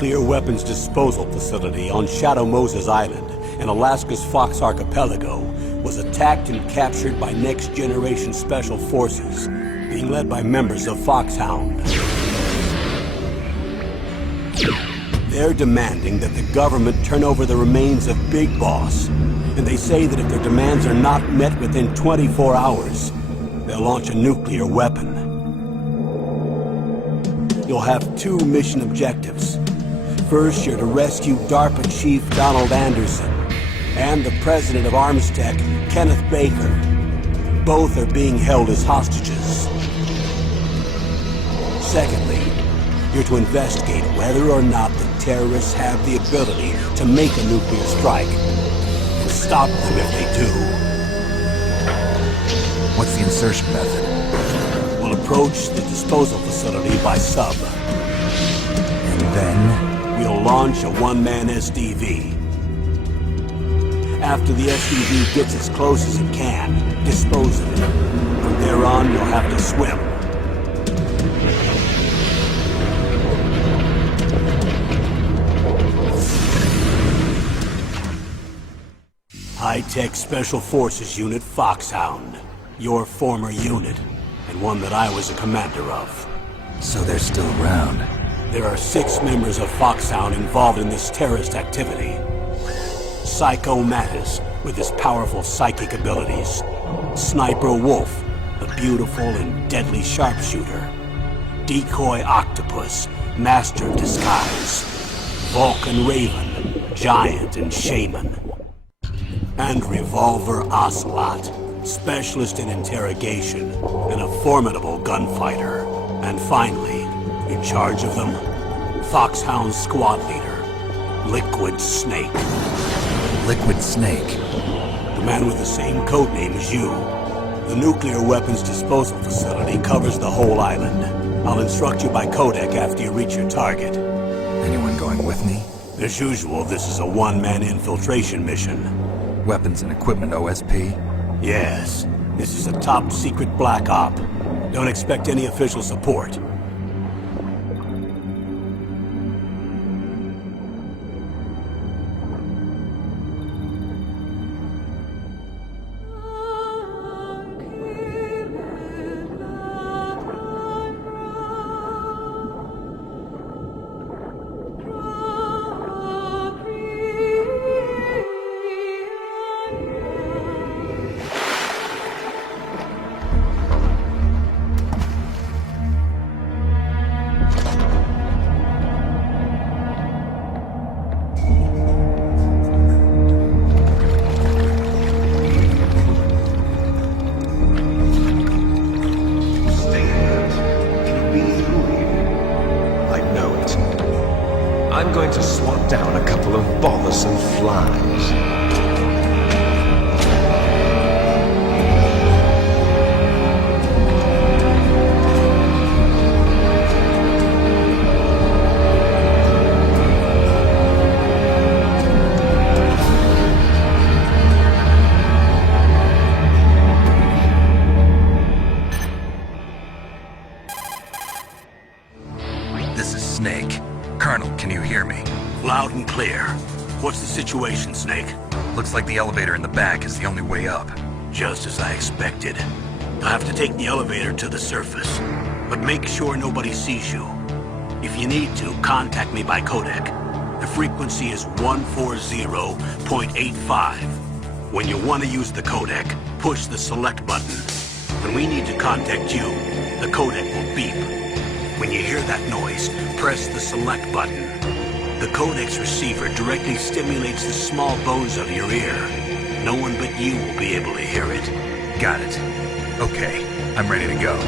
nuclear weapons disposal facility on Shadow Moses Island in Alaska's Fox Archipelago was attacked and captured by next-generation special forces, being led by members of Foxhound. They're demanding that the government turn over the remains of Big Boss, and they say that if their demands are not met within 24 hours, they'll launch a nuclear weapon. You'll have two mission objectives. First, you're to rescue DARPA Chief Donald Anderson and the president of Armstech, Kenneth Baker. Both are being held as hostages. Secondly, you're to investigate whether or not the terrorists have the ability to make a nuclear strike, and stop them if they do. What's the insertion method? We'll approach the disposal facility by sub. And then? We'll launch a one-man SDV. After the SDV gets as close as it can, dispose of it. From there on, you'll have to swim. High-tech Special Forces Unit Foxhound. Your former unit, and one that I was a commander of. So they're still around. There are 6 members of Foxhound involved in this terrorist activity. Psycho Mattis, with his powerful psychic abilities. Sniper Wolf, a beautiful and deadly sharpshooter. Decoy Octopus, master of disguise. Vulcan Raven, giant and shaman. And Revolver Ocelot, specialist in interrogation and a formidable gunfighter. And finally, in charge of them, Foxhound squad leader, Liquid Snake. Liquid Snake? The man with the same codename as you. The nuclear weapons disposal facility covers the whole island. I'll instruct you by codec after you reach your target. Anyone going with me? As usual, this is a one-man infiltration mission. Weapons and equipment OSP? Yes. This is a top-secret black op. Don't expect any official support. I'm going to swat down a couple of bothersome flies. This is Snake. Colonel, can you hear me? Loud and clear. What's the situation, Snake? Looks like the elevator in the back is the only way up. Just as I expected. You'll have to take the elevator to the surface, but make sure nobody sees you. If you need to, contact me by codec. The frequency is 140.85. When you want to use the codec, push the select button. When we need to contact you, the codec will beep. When you hear that noise, press the select button. The codec's receiver directly stimulates the small bones of your ear. No one but you will be able to hear it. Got it. Okay, I'm ready to go.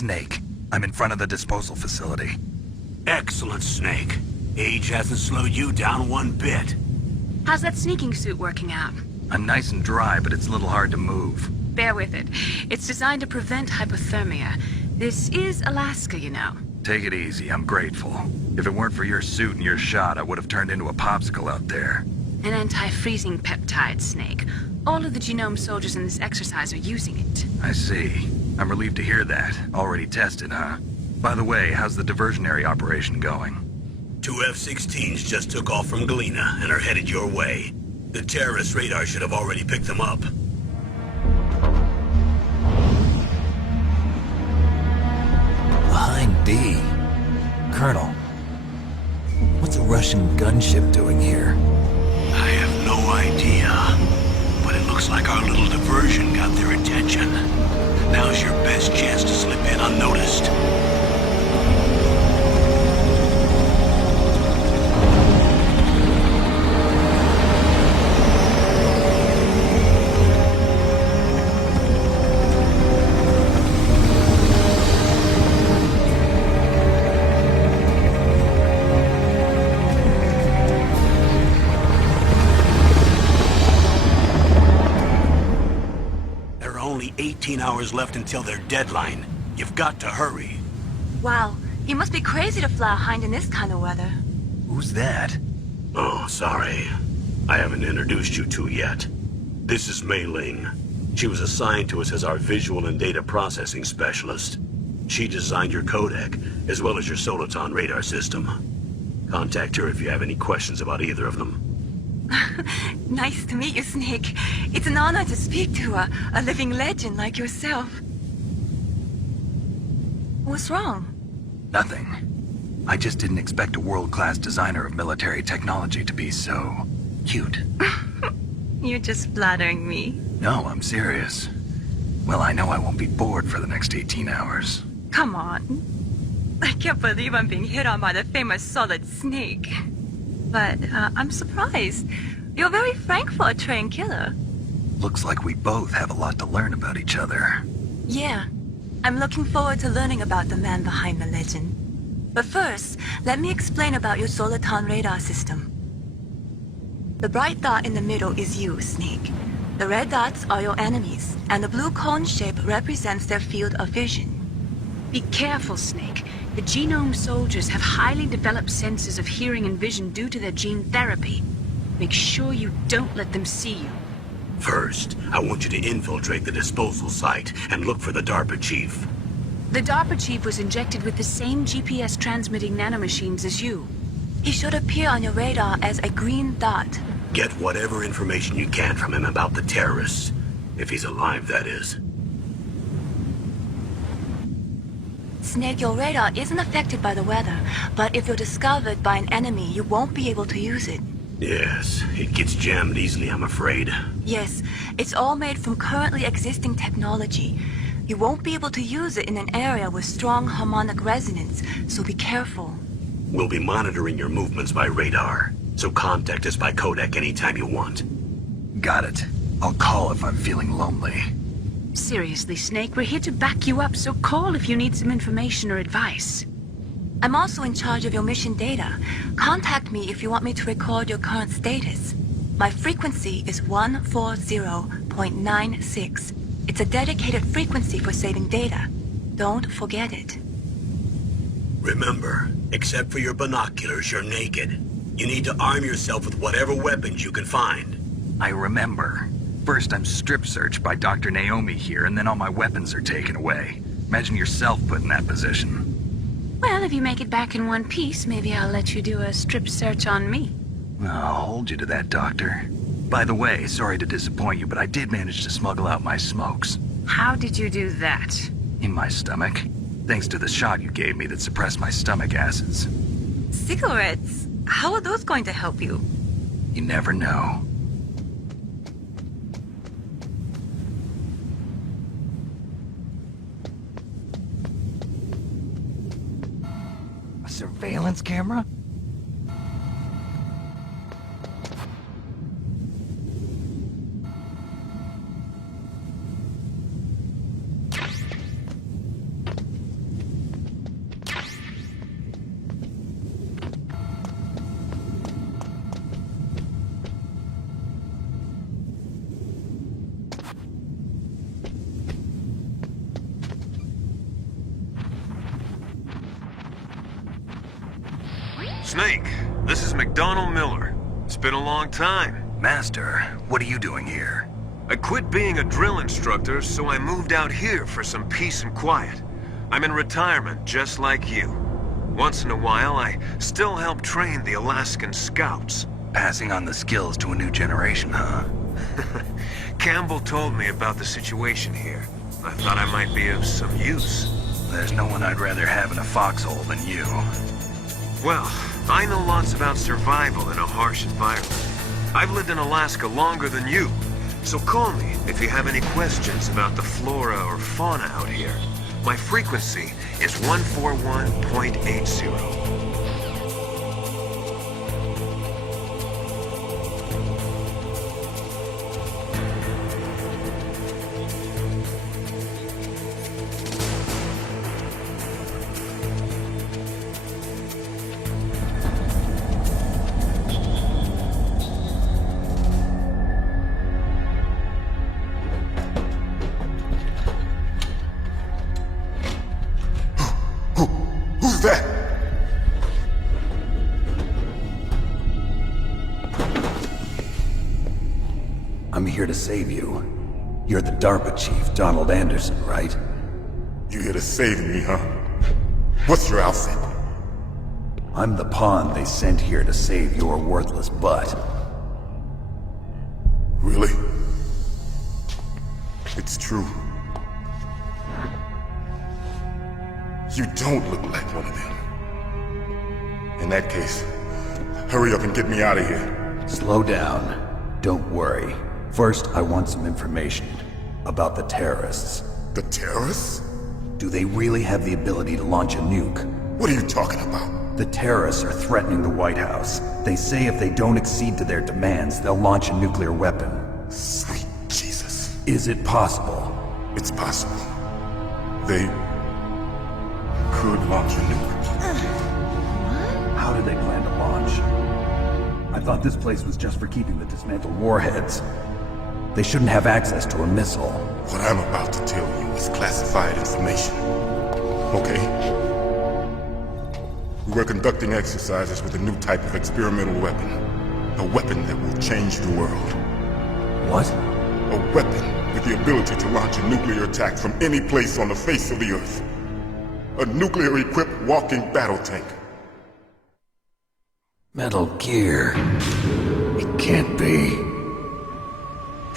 Snake. I'm in front of the disposal facility. Excellent, Snake. Age hasn't slowed you down one bit. How's that sneaking suit working out? I'm nice and dry, but it's a little hard to move. Bear with it. It's designed to prevent hypothermia. This is Alaska, you know. Take it easy, I'm grateful. If it weren't for your suit and your shot, I would have turned into a popsicle out there. An anti-freezing peptide, Snake. All of the genome soldiers in this exercise are using it. I see. I'm relieved to hear that. Already tested, huh? By the way, how's the diversionary operation going? 2 F-16s just took off from Galena and are headed your way. The terrorist radar should have already picked them up. Behind B. Colonel, what's a Russian gunship doing here? I have no idea, but it looks like our little diversion got their attention. Now's your best chance to slip in unnoticed. There are only 18 hours left until their deadline. You've got to hurry. Wow, you must be crazy to fly a hind in this kind of weather. Who's that? Oh, sorry. I haven't introduced you to yet. This is Mei Ling. She was assigned to us as our visual and data processing specialist. She designed your codec, as well as your Soliton radar system. Contact her if you have any questions about either of them. Nice to meet you, Snake. It's an honor to speak to a living legend like yourself. What's wrong? Nothing. I just didn't expect a world-class designer of military technology to be so cute. You're just flattering me. No, I'm serious. Well, I know I won't be bored for the next 18 hours. Come on. I can't believe I'm being hit on by the famous Solid Snake. But I'm surprised. You're very frank for a trained killer. Looks like we both have a lot to learn about each other. Yeah. I'm looking forward to learning about the man behind the legend. But first, let me explain about your Soliton radar system. The bright dot in the middle is you, Snake. The red dots are your enemies, and the blue cone shape represents their field of vision. Be careful, Snake. The genome soldiers have highly developed senses of hearing and vision due to their gene therapy. Make sure you don't let them see you. First, I want you to infiltrate the disposal site and look for the DARPA chief. The DARPA chief was injected with the same GPS transmitting nanomachines as you. He should appear on your radar as a green dot. Get whatever information you can from him about the terrorists. If he's alive, that is. Snake, your radar isn't affected by the weather, but if you're discovered by an enemy, you won't be able to use it. Yes, it gets jammed easily, I'm afraid. Yes, it's all made from currently existing technology. You won't be able to use it in an area with strong harmonic resonance, so be careful. We'll be monitoring your movements by radar, so contact us by codec anytime you want. Got it. I'll call if I'm feeling lonely. Seriously, Snake, we're here to back you up, so call if you need some information or advice. I'm also in charge of your mission data. Contact me if you want me to record your current status. My frequency is 140.96. It's a dedicated frequency for saving data. Don't forget it. Remember, except for your binoculars, you're naked. You need to arm yourself with whatever weapons you can find. I remember. First, I'm strip searched by Dr. Naomi here, and then all my weapons are taken away. Imagine yourself put in that position. Well, if you make it back in one piece, maybe I'll let you do a strip search on me. I'll hold you to that, Doctor. By the way, sorry to disappoint you, but I did manage to smuggle out my smokes. How did you do that? In my stomach. Thanks to the shot you gave me that suppressed my stomach acids. Cigarettes? How are those going to help you? You never know. A surveillance camera? Snake, this is McDonald Miller. It's been a long time. Master, what are you doing here? I quit being a drill instructor, so I moved out here for some peace and quiet. I'm in retirement, just like you. Once in a while, I still help train the Alaskan Scouts. Passing on the skills to a new generation, huh? Campbell told me about the situation here. I thought I might be of some use. There's no one I'd rather have in a foxhole than you. Well, I know lots about survival in a harsh environment. I've lived in Alaska longer than you, so call me if you have any questions about the flora or fauna out here. My frequency is 141.80. Who's that? I'm here to save you. You're the DARPA chief, Donald Anderson, right? You here to save me, huh? What's your outfit? I'm the pawn they sent here to save your worthless butt. Really? It's true. You don't look like one of them. In that case, hurry up and get me out of here. Slow down. Don't worry. First, I want some information about the terrorists. The terrorists? Do they really have the ability to launch a nuke? What are you talking about? The terrorists are threatening the White House. They say if they don't accede to their demands, they'll launch a nuclear weapon. Sweet Jesus. Is it possible? It's possible. They could launch a nuke. How do they plan to launch? I thought this place was just for keeping the dismantled warheads. They shouldn't have access to a missile. What I'm about to tell you is classified information. Okay? We were conducting exercises with a new type of experimental weapon. A weapon that will change the world. What? A weapon with the ability to launch a nuclear attack from any place on the face of the Earth. A nuclear-equipped walking battle tank. Metal Gear. It can't be.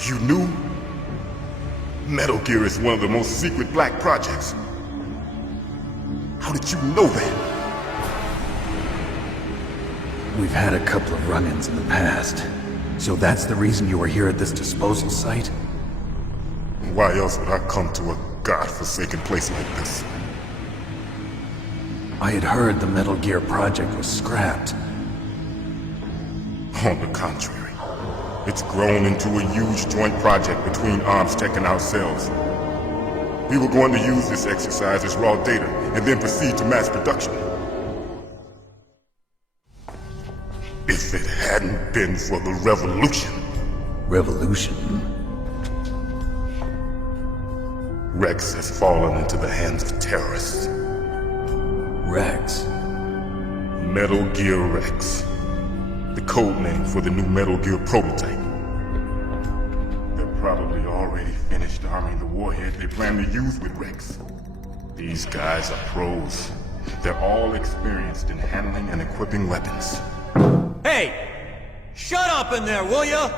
You knew? Metal Gear is one of the most secret black projects. How did you know that? We've had a couple of run-ins in the past. So that's the reason you were here at this disposal site? Why else would I come to a godforsaken place like this? I had heard the Metal Gear project was scrapped. On the contrary, it's grown into a huge joint project between ArmsTech and ourselves. We were going to use this exercise as raw data and then proceed to mass production. If it hadn't been for the revolution. Revolution? Rex has fallen into the hands of terrorists. Rex? Metal Gear Rex. The code name for the new Metal Gear prototype. They're probably already finished arming the warhead they plan to use with Rex. These guys are pros. They're all experienced in handling and equipping weapons. Hey! Shut up in there, will ya?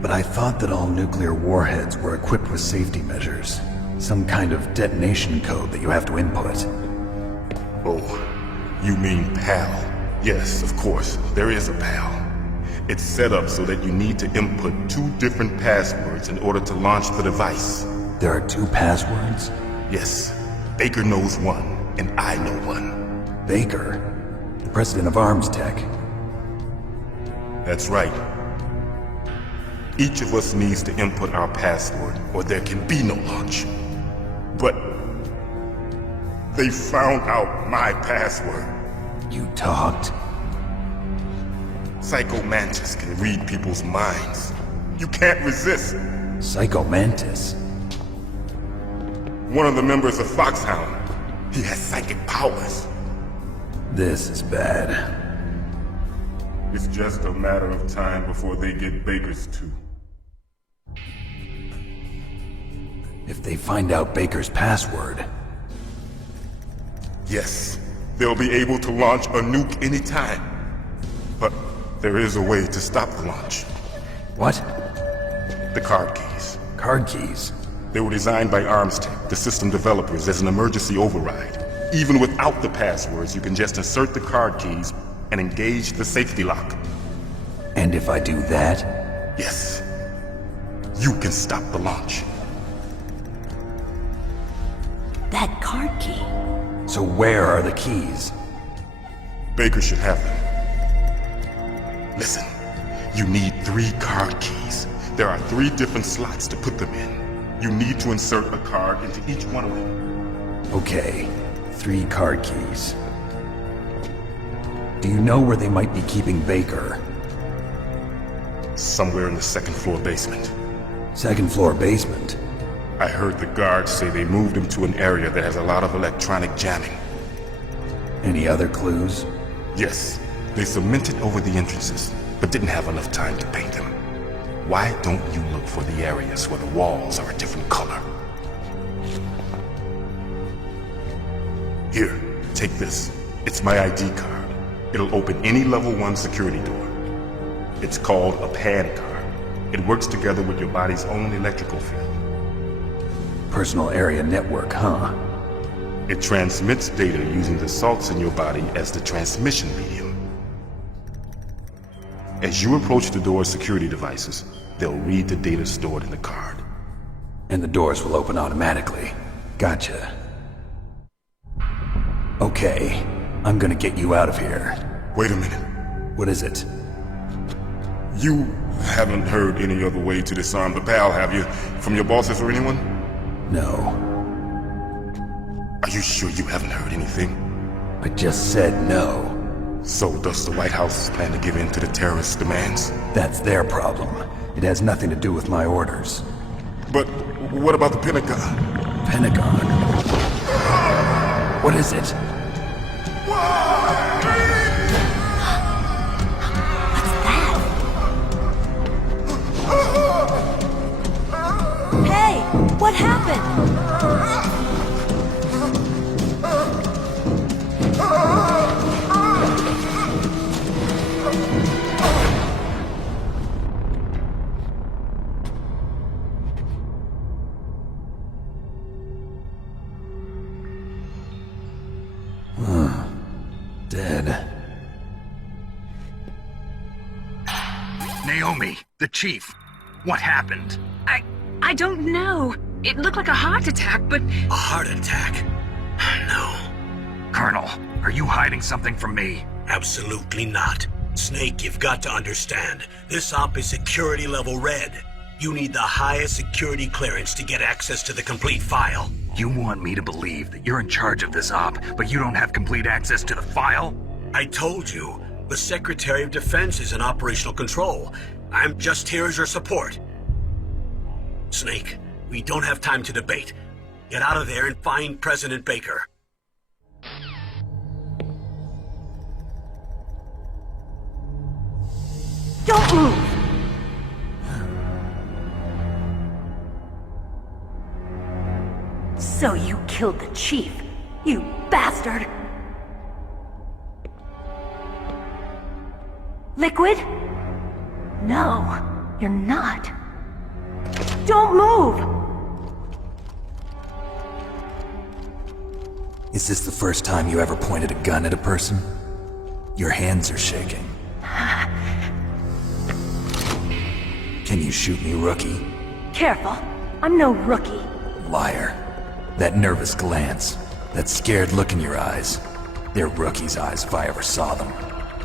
But I thought that all nuclear warheads were equipped with safety measures. Some kind of detonation code that you have to input. Oh, you mean PAL? Yes, of course, there is a PAL. It's set up so that you need to input 2 different passwords in order to launch the device. There are 2 passwords? Yes, Baker knows one, and I know one. Baker? The president of ArmsTech? That's right. Each of us needs to input our password, or there can be no launch. But they found out my password. You talked? Psycho Mantis can read people's minds. You can't resist. Psycho Mantis. One of the members of Foxhound. He has psychic powers. This is bad. It's just a matter of time before they get Baker's too. If they find out Baker's password... Yes, they'll be able to launch a nuke anytime. But there is a way to stop the launch. What? The card keys. Card keys? They were designed by ArmsTech, the system developers, as an emergency override. Even without the passwords, you can just insert the card keys and engage the safety lock. And if I do that? Yes. You can stop the launch. That card key. So where are the keys? Baker should have them. Listen, you need 3 card keys. There are 3 different slots to put them in. You need to insert a card into each one of them. Okay, 3 card keys. Do you know where they might be keeping Baker? Somewhere in the 2nd floor basement. 2nd floor basement? I heard the guards say they moved him to an area that has a lot of electronic jamming. Any other clues? Yes, they cemented over the entrances, but didn't have enough time to paint them. Why don't you look for the areas where the walls are a different color? Here, take this. It's my ID card. It'll open any level 1 security door. It's called a PAN card. It works together with your body's own electrical field. Personal area network, huh? It transmits data using the salts in your body as the transmission medium. As you approach the door's security devices, they'll read the data stored in the card. And the doors will open automatically. Gotcha. Okay, I'm gonna get you out of here. Wait a minute. What is it? You haven't heard any other way to disarm the PAL, have you? From your bosses or anyone? No. Are you sure you haven't heard anything? I just said no. So does the White House plan to give in to the terrorists' demands? That's their problem. It has nothing to do with my orders. But what about the Pentagon? Pentagon? What is it? Hey, what happened? Dead. Naomi, the chief. What happened? I don't know. It looked like a heart attack, but... A heart attack? No, Colonel, are you hiding something from me? absolutely not. Snake, you've got to understand. This op is security level red. You need the highest security clearance to get access to the complete file. You want me to believe that you're in charge of this op, but you don't have complete access to the file? I told you, the Secretary of Defense is in operational control. I'm just here as your support. Snake, we don't have time to debate. Get out of there and find President Baker. Don't move! So you killed the chief, you bastard! Liquid? No, you're not. Don't move! Is this the first time you ever pointed a gun at a person? Your hands are shaking. Can you shoot me, rookie? Careful, I'm no rookie. Liar. That nervous glance, that scared look in your eyes. They're rookie's eyes if I ever saw them.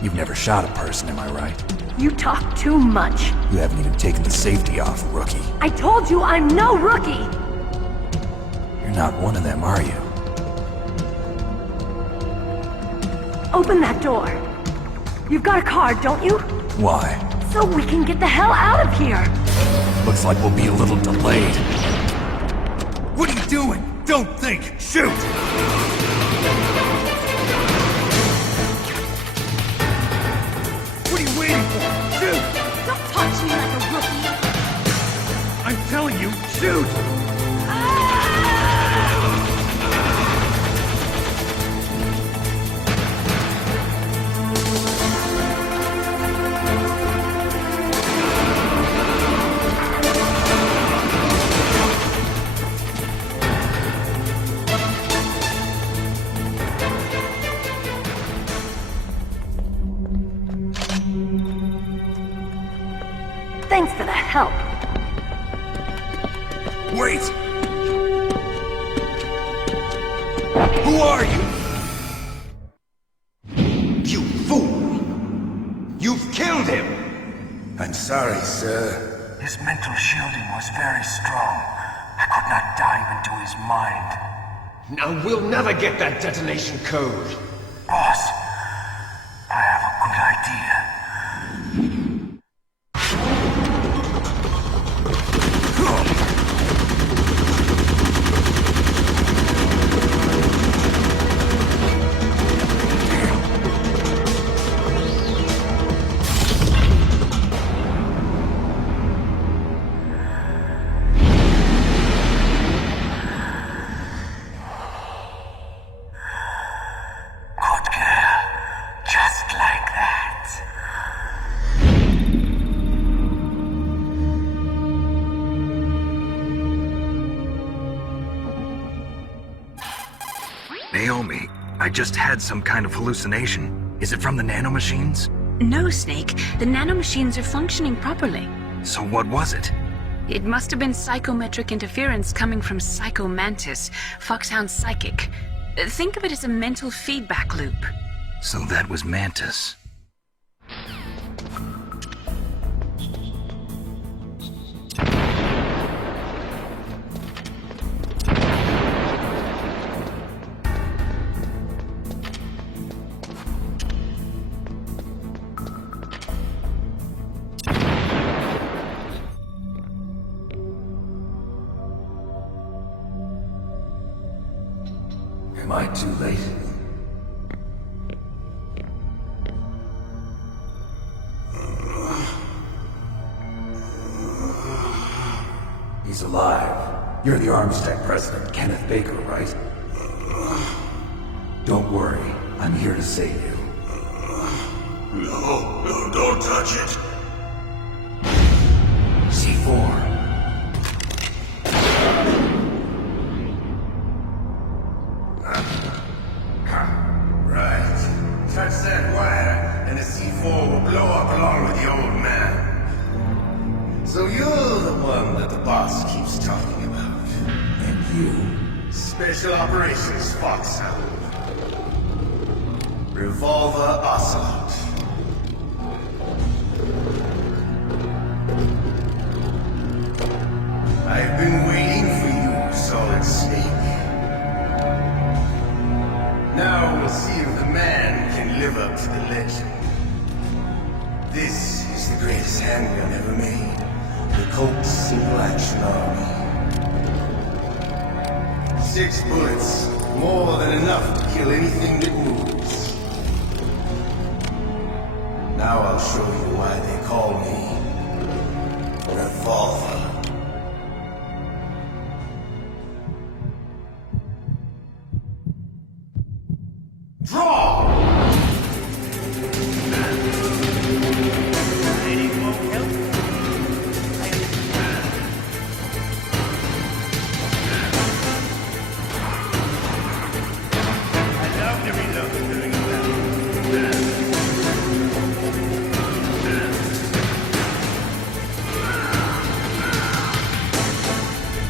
You've never shot a person, am I right? You talk too much. You haven't even taken the safety off, rookie. I told you I'm no rookie! You're not one of them, are you? Open that door. You've got a card, don't you? Why? So we can get the hell out of here! Looks like we'll be a little delayed. What are you doing? Don't think! Shoot! What are you waiting for? Shoot! Don't touch me like a rookie! I'm telling you, shoot! Thanks for the help. Wait! Who are you? You fool! You've killed him! I'm sorry, sir. His mental shielding was very strong. I could not dive into his mind. Now we'll never get that detonation code. Boss, I have a good idea. Naomi, I just had some kind of hallucination. Is it from the nanomachines? No, Snake. The nanomachines are functioning properly. So what was it? It must have been psychometric interference coming from Psycho Mantis, Foxhound's psychic. Think of it as a mental feedback loop. So that was Mantis. Am I too late? He's alive. You're the Armstead president, Kenneth Baker, right? Don't worry. I'm here to save you. No, don't touch it. C4. Right. Touch that wire, and the C4 will blow up along with the old man. So you're the one that the boss keeps talking about. And you? Special Operations Foxhound. Revolver Ocelot. I've been waiting for you, Solid Snake. Now we'll see if the man can live up to the legend. This is the greatest handgun ever made. The Colt's Single Action Army. 6 bullets, more than enough to kill anything that moves. Now I'll show you why they call me Revolver. Draw!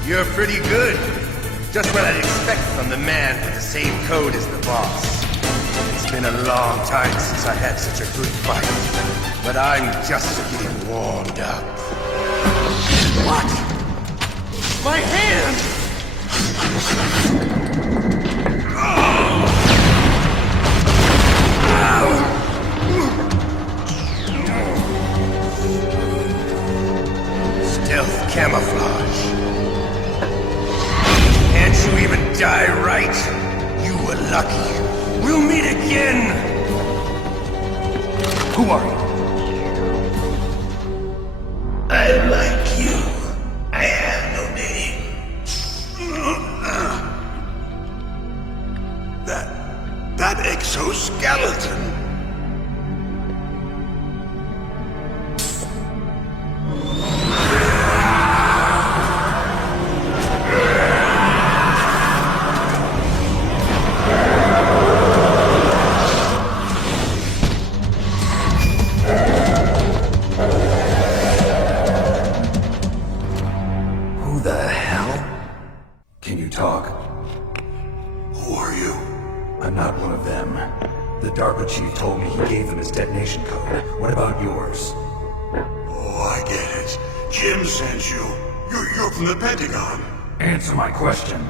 You're pretty good. Just what I'd expect from the man with the same code as the boss. It's been a long time since I had such a good fight. But I'm just getting warmed up. What? My hand! camouflage. Can't you even die right? You were lucky. We'll meet again! Who are you? I'm like you. I have no name. That exoskeleton. Who the hell? Can you talk? Who are you? I'm not one of them. The DARPA chief told me he gave them his detonation code. What about yours? Oh, I get it. Jim sent you. You're from the Pentagon. Answer my question.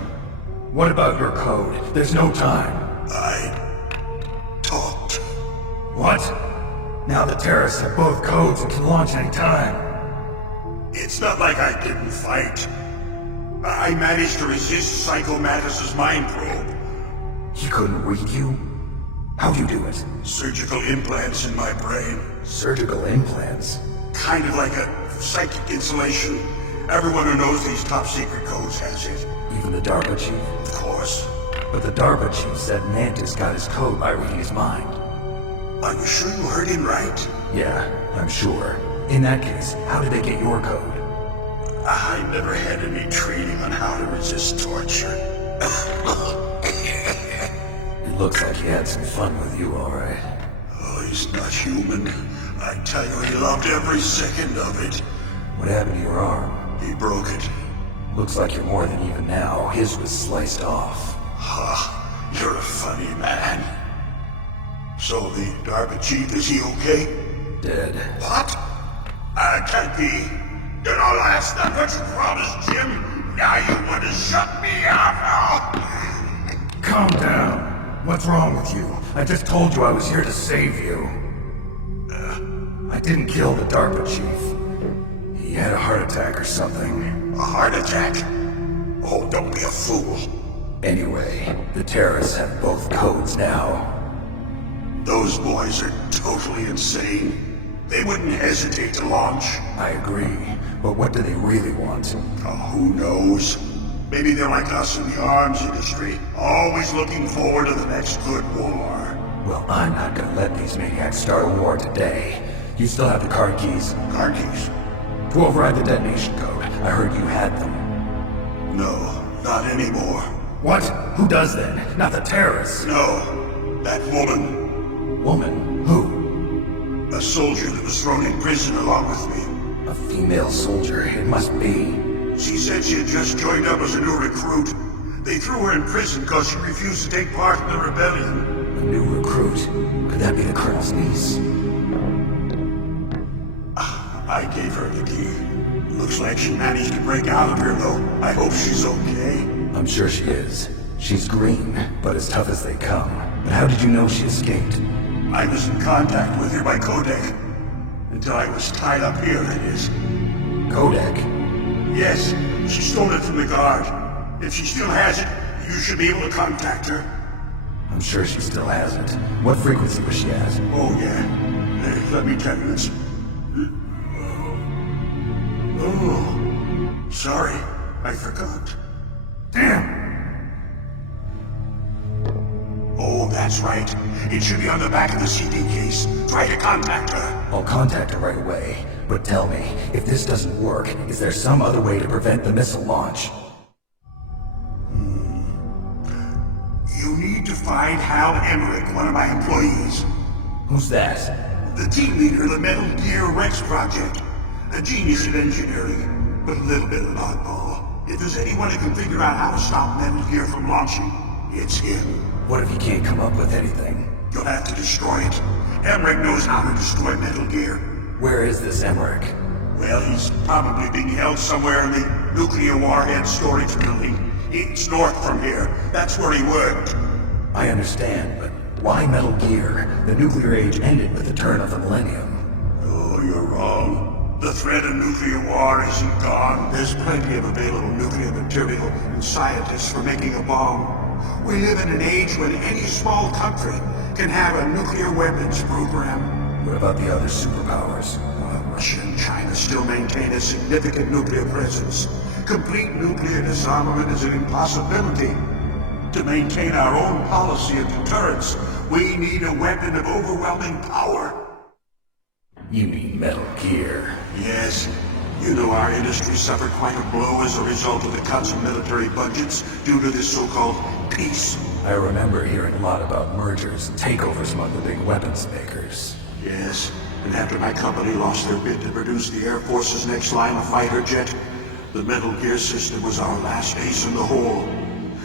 What about your code? There's no time. I talked. What? Now the terrorists have both codes and can launch any time. It's not like I didn't fight. I managed to resist Psycho Mattis's mind probe. He couldn't read you? How'd you do it? Surgical implants in my brain. Surgical implants? Kind of like a psychic insulation. Everyone who knows these top secret codes has it. Even the DARPA chief? Of course. But the DARPA chief said Mantis got his code by reading his mind. Are you sure you heard him right? Yeah, I'm sure. In that case, how did they get your code? I never had any training on how to resist torture. It looks like he had some fun with you, alright. Oh, he's not human. I tell you, he loved every second of it. What happened to your arm? He broke it. Looks like you're more than even now. His was sliced off. Ha, you're a funny man. So the DARPA chief, is he okay? Dead. What? Can't be. You know, that's not what you promised, Jim. Now you want to shut me out. Calm down. What's wrong with you? I just told you I was here to save you. I didn't kill the DARPA chief. He had a heart attack or something. A heart attack? Oh, don't be a fool. Anyway, the terrorists have both codes now. Those boys are totally insane. They wouldn't hesitate to launch. I agree, but what do they really want? Oh, who knows? Maybe they're like us in the arms industry, always looking forward to the next good war. Well, I'm not gonna let these maniacs start a war today. You still have the car keys? Car keys? To override the detonation code. I heard you had them. No, not anymore. What? Who does then? Not the terrorists. No, that woman. Woman? Who? A soldier that was thrown in prison along with me. A female soldier, it must be. She said she had just joined up as a new recruit. They threw her in prison because she refused to take part in the rebellion. A new recruit? Could that be the Colonel's niece? I gave her the key. Looks like she managed to break out of here, though. I hope she's okay. I'm sure she is. She's green, but as tough as they come. But how did you know she escaped? I was in contact with her by codec. Until I was tied up here, that is. Codec? Yes, she stole it from the guard. If she still has it, you should be able to contact her. I'm sure she still has it. What frequency was she at? Oh, yeah. Let me tell you this. Oh, sorry. I forgot. Damn! Oh, that's right. It should be on the back of the CD case. Try to contact her. I'll contact her right away. But tell me, if this doesn't work, is there some other way to prevent the missile launch? You need to find Hal Emmerich, one of my employees. Who's that? The team leader of the Metal Gear Rex project. A genius in engineering, but a little bit of an oddball. If there's anyone who can figure out how to stop Metal Gear from launching, it's him. What if he can't come up with anything? You'll have to destroy it. Emmerich knows how to destroy Metal Gear. Where is this Emmerich? Well, he's probably being held somewhere in the nuclear warhead storage building. It's north from here. That's where he worked. I understand, but why Metal Gear? The nuclear age ended with the turn of the millennium. Oh, you're wrong. The threat of nuclear war isn't gone. There's plenty of available nuclear material and scientists for making a bomb. We live in an age when any small country can have a nuclear weapons program. What about the other superpowers? Russia and China still maintain a significant nuclear presence. Complete nuclear disarmament is an impossibility. To maintain our own policy of deterrence, we need a weapon of overwhelming power. You mean Metal Gear? Yes. You know our industry suffered quite a blow as a result of the cuts in military budgets due to this so-called peace. I remember hearing a lot about mergers and takeovers among the big weapons makers. Yes, and after my company lost their bid to produce the Air Force's next line of fighter jet, the Metal Gear system was our last ace in the hole.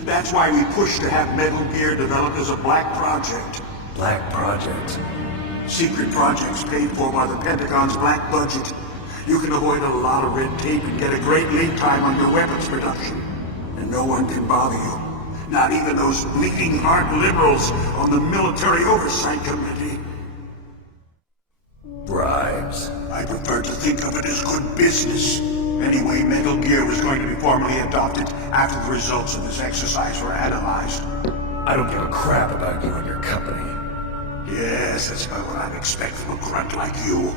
That's why we pushed to have Metal Gear developed as a black project. Black project? Secret projects paid for by the Pentagon's black budget. You can avoid a lot of red tape and get a great lead time on your weapons production. And no one can bother you. Not even those bleeding heart liberals on the Military Oversight Committee. Bribes. I prefer to think of it as good business. Anyway, Metal Gear was going to be formally adopted after the results of this exercise were analyzed. I don't give a crap about you and your company. Yes, that's about what I'd expect from a grunt like you.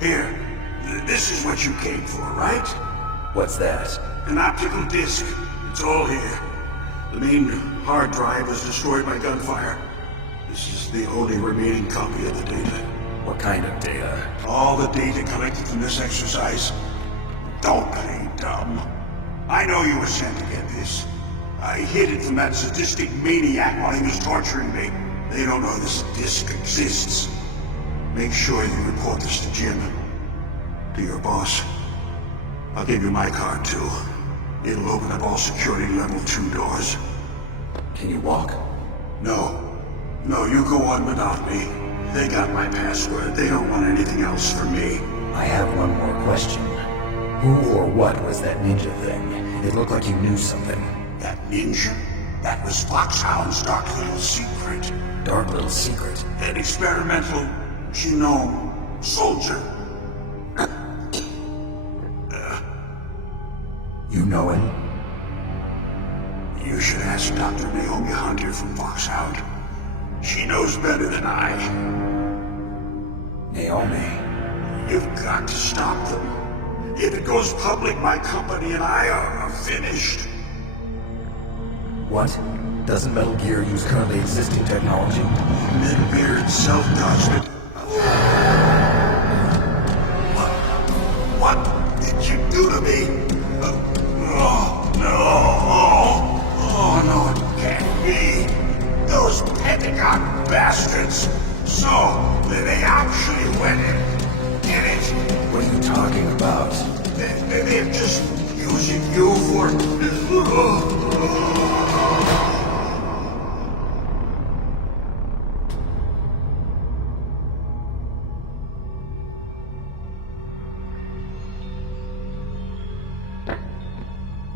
Here, this is what you came for, right? What's that? An optical disc. It's all here. The main hard drive was destroyed by gunfire. This is the only remaining copy of the data. What kind of data? All the data collected from this exercise. Don't play dumb. I know you were sent to get this. I hid it from that sadistic maniac while he was torturing me. They don't know this disc exists. Make sure you report this to Jim. To your boss. I'll give you my card, too. It'll open up all security level 2 doors. Can you walk? No. No, you go on without me. They got my password. They don't want anything else from me. I have one more question. Who or what was that ninja thing? It looked like you knew something. That ninja? That was Foxhound's dark little secret. Dark little secret? An experimental genome soldier. You know him? You should ask Dr. Naomi Hunter from Foxhound. She knows better than I. Naomi? You've got to stop them. If it goes public, my company and I are finished. What? Doesn't Metal Gear use currently existing technology? Metal Gear itself does, but... What did you do to me? Oh, no, it can't be. Those Pentagon bastards. So, they actually went in. Did it? What are you talking about? They're just using you for...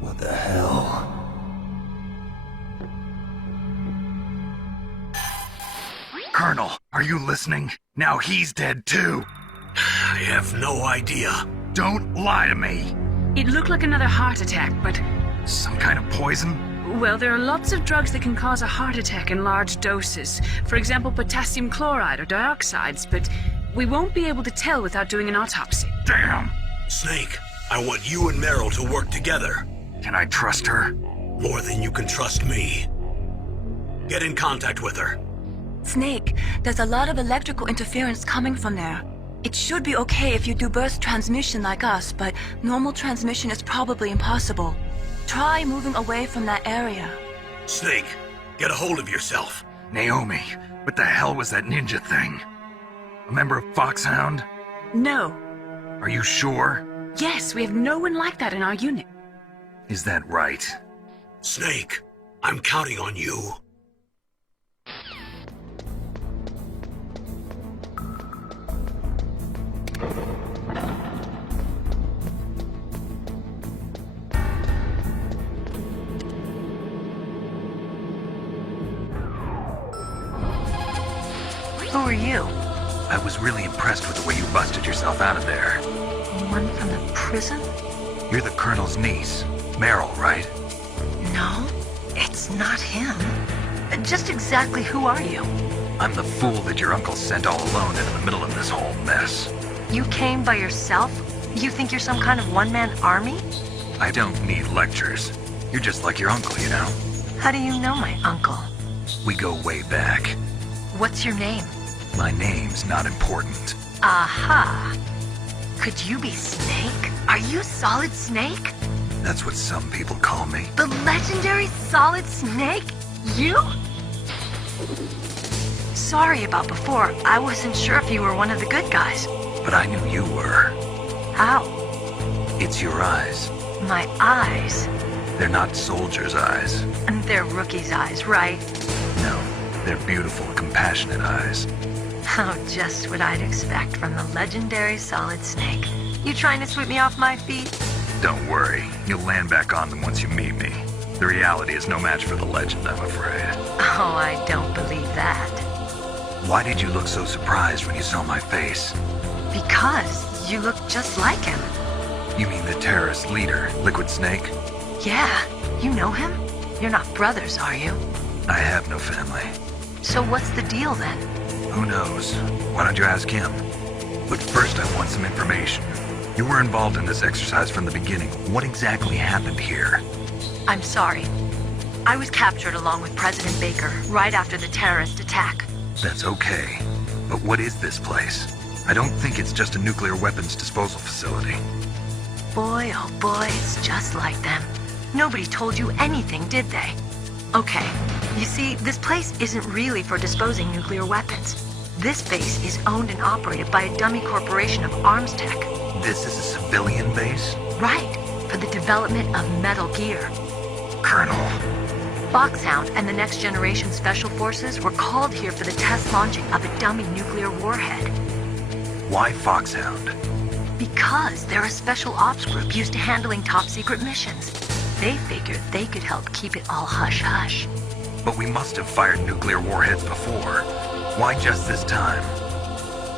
What the hell? Colonel, are you listening? Now he's dead too. I have no idea. Don't lie to me. It looked like another heart attack, but... Some kind of poison? Well, there are lots of drugs that can cause a heart attack in large doses. For example, potassium chloride or dioxides, but we won't be able to tell without doing an autopsy. Damn! Snake, I want you and Meryl to work together. Can I trust her? More than you can trust me. Get in contact with her. Snake, there's a lot of electrical interference coming from there. It should be okay if you do burst transmission like us, but normal transmission is probably impossible. Try moving away from that area. Snake, get a hold of yourself. Naomi, what the hell was that ninja thing? A member of Foxhound? No. Are you sure? Yes, we have no one like that in our unit. Is that right? Snake, I'm counting on you. Who are you? I was really impressed with the way you busted yourself out of there. one from the prison? You're the Colonel's niece, Meryl, right? No, it's not him. Just exactly who are you? I'm the fool that your uncle sent all alone into the middle of this whole mess. You came by yourself? You think you're some kind of one-man army? I don't need lectures. You're just like your uncle, you know? How do you know my uncle? We go way back. What's your name? My name's not important. Aha! Could you be Snake? Are you Solid Snake? That's what some people call me. The legendary Solid Snake? You? Sorry about before. I wasn't sure if you were one of the good guys. But I knew you were. How? It's your eyes. My eyes? They're not soldiers' eyes. And they're rookies' eyes, right? No, they're beautiful, compassionate eyes. Oh, just what I'd expect from the legendary Solid Snake. You trying to sweep me off my feet? Don't worry, you'll land back on them once you meet me. The reality is no match for the legend, I'm afraid. Oh, I don't believe that. Why did you look so surprised when you saw my face? Because you look just like him. You mean the terrorist leader, Liquid Snake? Yeah, you know him? You're not brothers, are you? I have no family. So what's the deal then? Who knows? Why don't you ask him? But first I want some information. You were involved in this exercise from the beginning. What exactly happened here? I'm sorry. I was captured along with President Baker right after the terrorist attack. That's okay. But what is this place? I don't think it's just a nuclear weapons disposal facility. Boy, oh boy, it's just like them. Nobody told you anything, did they? Okay, you see, this place isn't really for disposing nuclear weapons. This base is owned and operated by a dummy corporation of arms tech. This is a civilian base? Right, for the development of Metal Gear. Colonel. Foxhound and the Next Generation Special Forces were called here for the test launching of a dummy nuclear warhead. Why Foxhound? Because they're a special ops group used to handling top-secret missions. They figured they could help keep it all hush-hush. But we must have fired nuclear warheads before. Why just this time?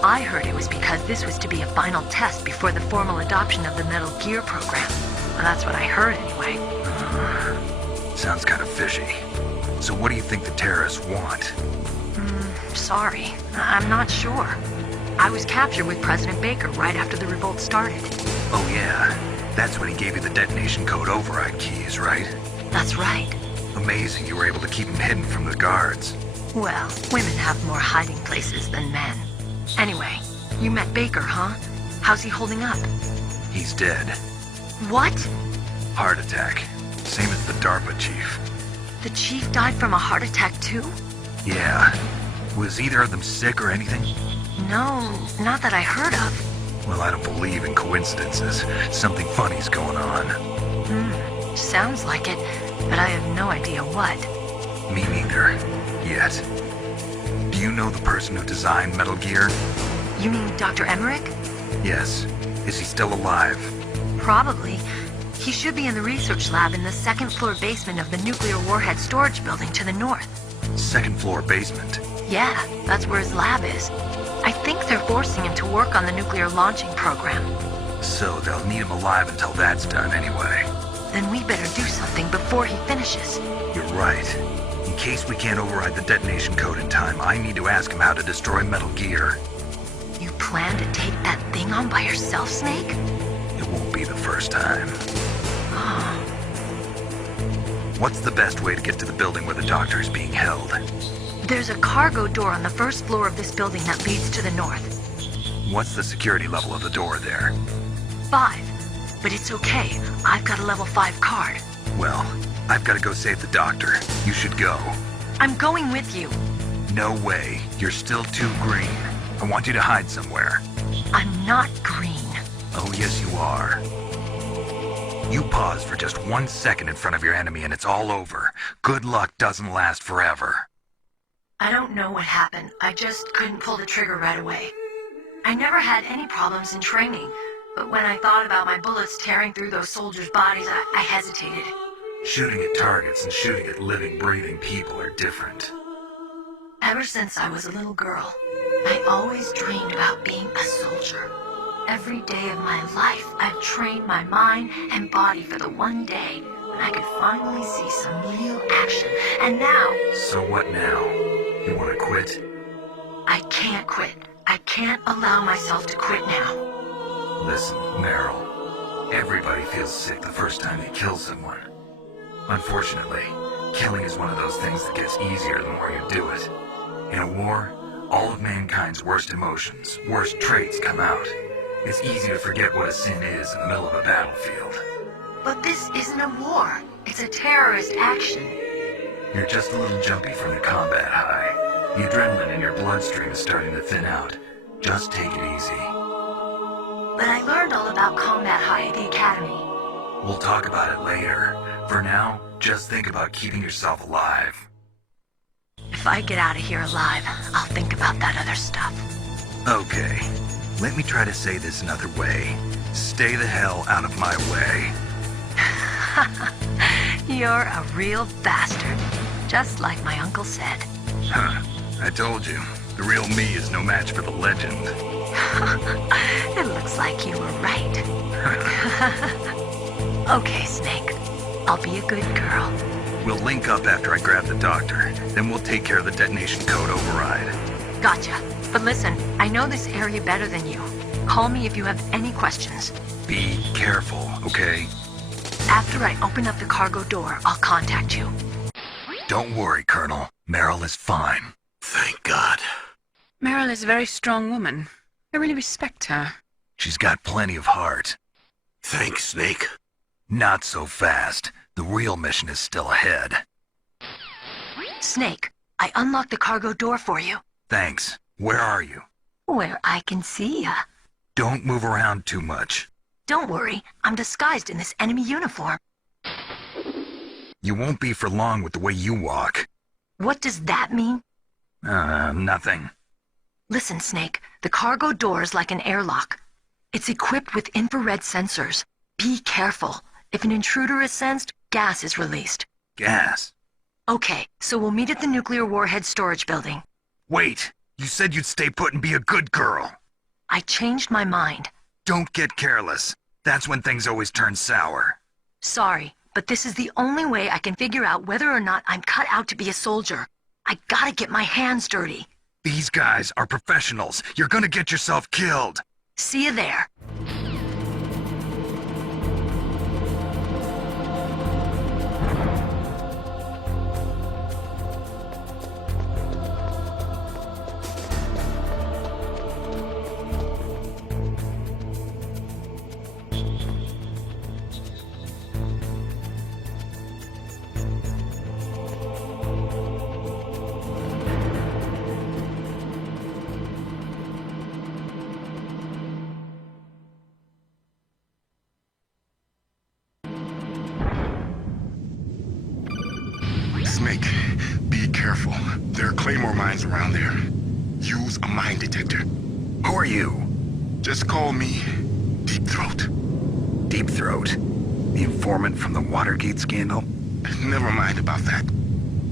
I heard it was because this was to be a final test before the formal adoption of the Metal Gear program. Well, that's what I heard anyway. Sounds kind of fishy. So what do you think the terrorists want? Sorry, I'm not sure. I was captured with President Baker right after the revolt started. Oh yeah, that's when he gave you the detonation code override keys, right? That's right. Amazing you were able to keep him hidden from the guards. Well, women have more hiding places than men. Anyway, you met Baker, huh? How's he holding up? He's dead. What? Heart attack. Same as the DARPA chief. The chief died from a heart attack too? Yeah. Was either of them sick or anything? No, not that I heard of. Well, I don't believe in coincidences. Something funny's going on. Sounds like it, but I have no idea what. Me neither. Yet. Do you know the person who designed Metal Gear? You mean Dr. Emmerich? Yes. Is he still alive? Probably. He should be in the research lab in the second-floor basement of the nuclear warhead storage building to the north. Second-floor basement? Yeah, that's where his lab is. I think they're forcing him to work on the nuclear launching program. So they'll need him alive until that's done anyway. Then we better do something before he finishes. You're right. In case we can't override the detonation code in time, I need to ask him how to destroy Metal Gear. You plan to take that thing on by yourself, Snake? It won't be the first time. What's the best way to get to the building where the doctor is being held? There's a cargo door on the first floor of this building that leads to the north. What's the security level of the door there? 5. But it's okay. I've got a level 5 card. Well, I've got to go save the doctor. You should go. I'm going with you. No way. You're still too green. I want you to hide somewhere. I'm not green. Oh, yes, you are. You pause for just 1 second in front of your enemy and it's all over. Good luck doesn't last forever. I don't know what happened. I just couldn't pull the trigger right away. I never had any problems in training, but when I thought about my bullets tearing through those soldiers' bodies, I hesitated. Shooting at targets and shooting at living, breathing people are different. Ever since I was a little girl, I always dreamed about being a soldier. Every day of my life, I've trained my mind and body for the one day when I could finally see some real action. And now... So what now? You want to quit? I can't quit. I can't allow myself to quit now. Listen, Meryl. Everybody feels sick the first time they kill someone. Unfortunately, killing is one of those things that gets easier the more you do it. In a war, all of mankind's worst emotions, worst traits come out. It's easy to forget what a sin is in the middle of a battlefield. But this isn't a war. It's a terrorist action. You're just a little jumpy from the combat high. The adrenaline in your bloodstream is starting to thin out. Just take it easy. But I learned all about combat high at the academy. We'll talk about it later. For now, just think about keeping yourself alive. If I get out of here alive, I'll think about that other stuff. Okay. Let me try to say this another way. Stay the hell out of my way. You're a real bastard. Just like my uncle said. Huh. I told you. The real me is no match for the legend. It looks like you were right. Okay, Snake. I'll be a good girl. We'll link up after I grab the doctor. Then we'll take care of the detonation code override. Gotcha. But listen, I know this area better than you. Call me if you have any questions. Be careful, okay? After I open up the cargo door, I'll contact you. Don't worry, Colonel. Meryl is fine. Thank God. Meryl is a very strong woman. I really respect her. She's got plenty of heart. Thanks, Snake. Not so fast. The real mission is still ahead. Snake, I unlocked the cargo door for you. Thanks. Where are you? Where I can see ya. Don't move around too much. Don't worry, I'm disguised in this enemy uniform. You won't be for long with the way you walk. What does that mean? Nothing. Listen, Snake, the cargo door is like an airlock. It's equipped with infrared sensors. Be careful. If an intruder is sensed, gas is released. Gas? Okay, so we'll meet at the nuclear warhead storage building. Wait! You said you'd stay put and be a good girl. I changed my mind. Don't get careless. That's when things always turn sour. Sorry, but this is the only way I can figure out whether or not I'm cut out to be a soldier. I gotta get my hands dirty. These guys are professionals. You're gonna get yourself killed. See you there. Snake, be careful. There are Claymore mines around there. Use a mine detector. Who are you? Just call me Deep Throat. Deep Throat? The informant from the Watergate scandal? Never mind about that.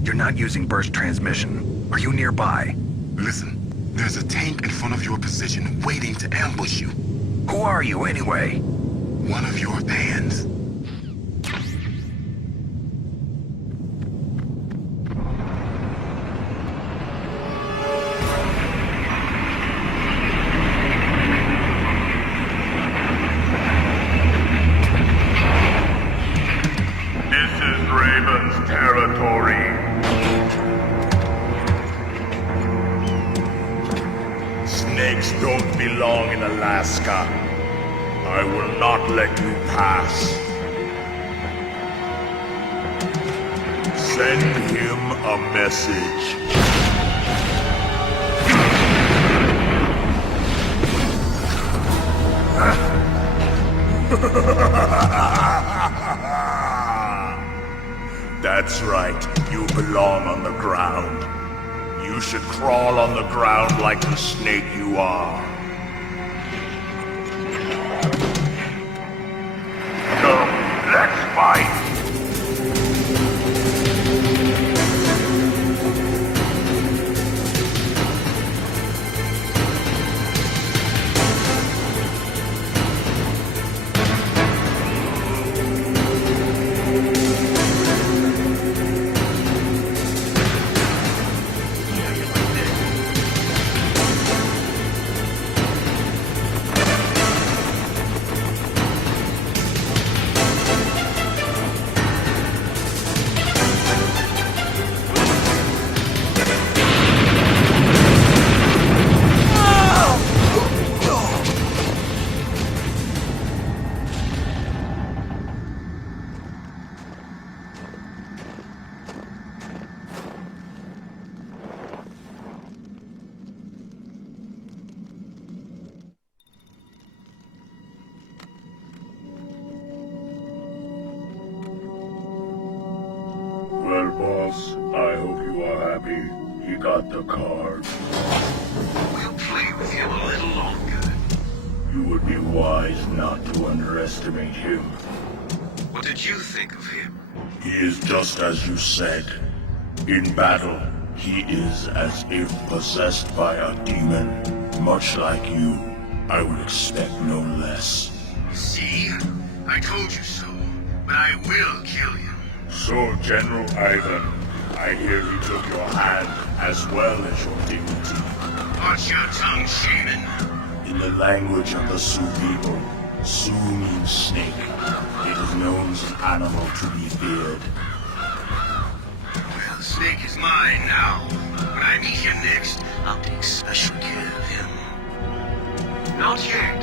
You're not using burst transmission. Are you nearby? Listen, there's a tank in front of your position waiting to ambush you. Who are you anyway? One of your fans. Snakes don't belong in Alaska. I will not let you pass. Send him a message. That's right, you belong on the ground. You should crawl on the ground like the snake you are. Come, let's fight! Boss, I hope you are happy. You got the card. We'll play with you a little longer. You would be wise not to underestimate him. What did you think of him? He is just as you said. In battle, he is as if possessed by a demon. Much like you, I would expect no less. See? I told you so. But I will kill you. So, General Ivan, I hear he took your hand as well as your dignity. Watch your tongue, shaman. In the language of the Sioux people, Sioux means snake. It is known as an animal to be feared. Well, the snake is mine now. When I meet him next, I'll take special care of him. Not yet.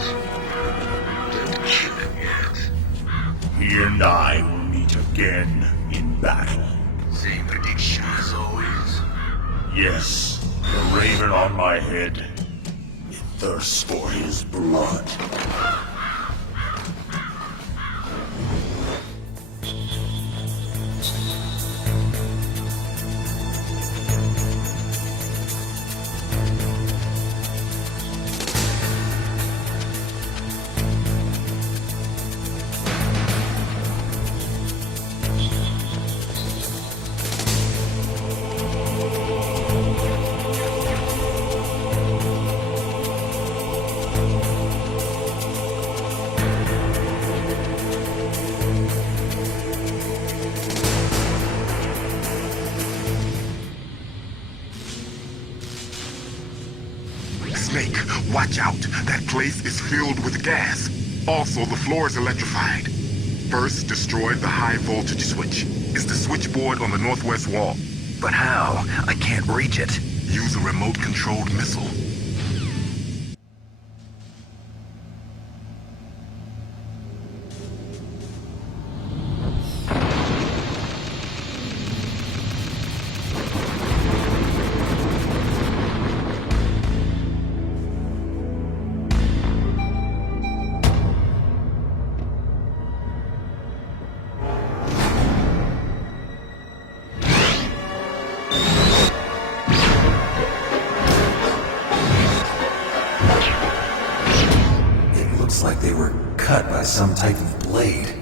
Don't kill him yet. He and I will meet again in battle. Same prediction as always. Yes, the raven on my head. It thirsts for his blood. Snake, watch out. That place is filled with gas. Also, the floor is electrified. First, destroy the high voltage switch. It's the switchboard on the northwest wall. But how? I can't reach it. Use a remote-controlled missile. Like they were cut by some type of blade.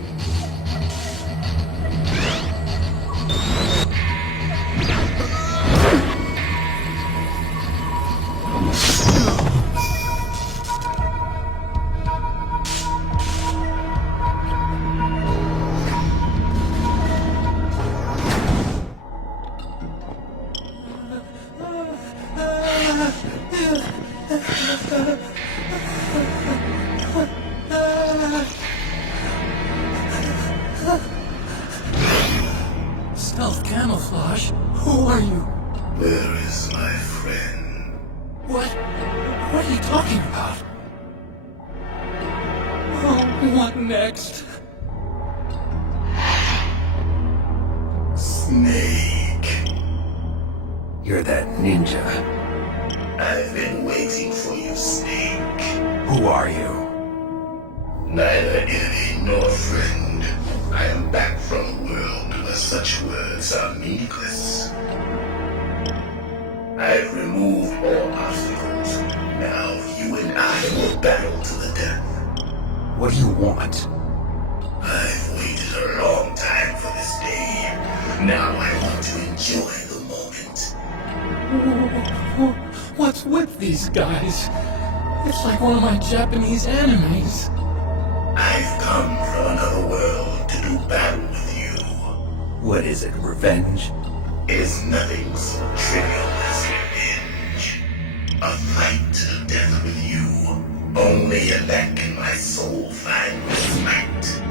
Stealth camouflage? Who are you? Where is my friend? What are you talking about? Oh, what next? Snake. You're that ninja. I've been waiting for you, Snake. Who are you? Neither enemy nor friend. I am back from a world where such words are meaningless. I've removed all obstacles. Now you and I will battle to the death. What do you want? I've waited a long time for this day. Now I want to enjoy the moment. What's with these guys? It's like one of my Japanese animes. I've come from another world to do battle with you. What is it, revenge? It's nothing so trivial as revenge. A fight to the death with you. Only in that can my soul find respite.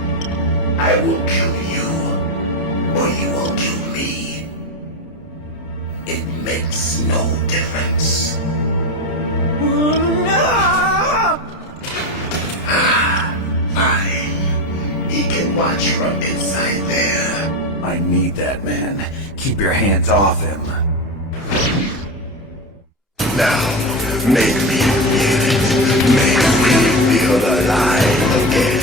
I will kill you, or you will kill me. It makes no difference. Fine. He can watch from inside there. I need that man. Keep your hands off him. Now, make me feel it. Make me feel alive again.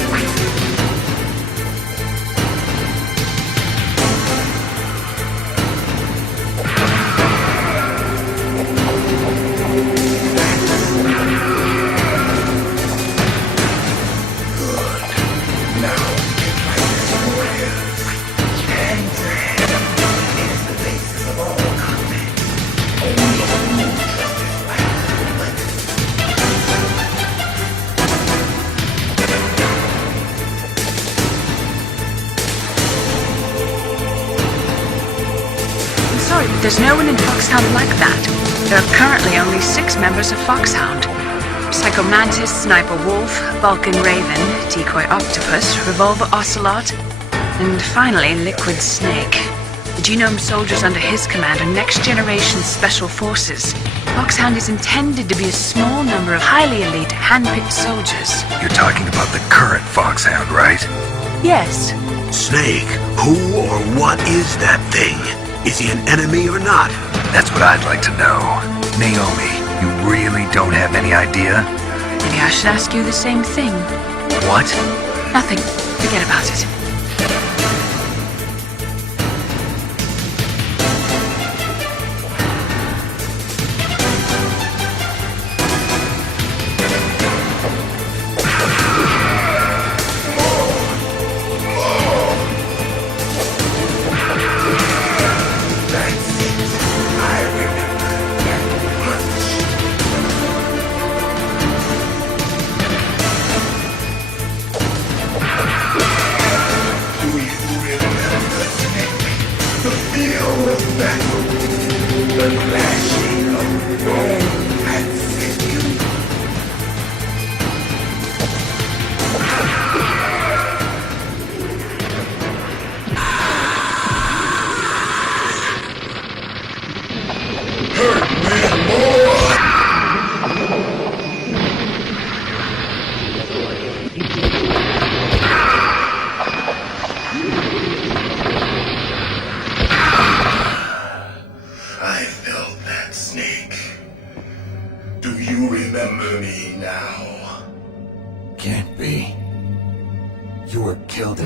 There's no one in Foxhound like that. There are currently only 6 members of Foxhound. Psycho Mantis, Sniper Wolf, Vulcan Raven, Decoy Octopus, Revolver Ocelot, and finally Liquid Snake. The genome soldiers under his command are next-generation special forces. Foxhound is intended to be a small number of highly elite, hand-picked soldiers. You're talking about the current Foxhound, right? Yes. Snake, who or what is that thing? Is he an enemy or not? That's what I'd like to know. Naomi, you really don't have any idea? Maybe I should ask you the same thing. What? Nothing. Forget about it.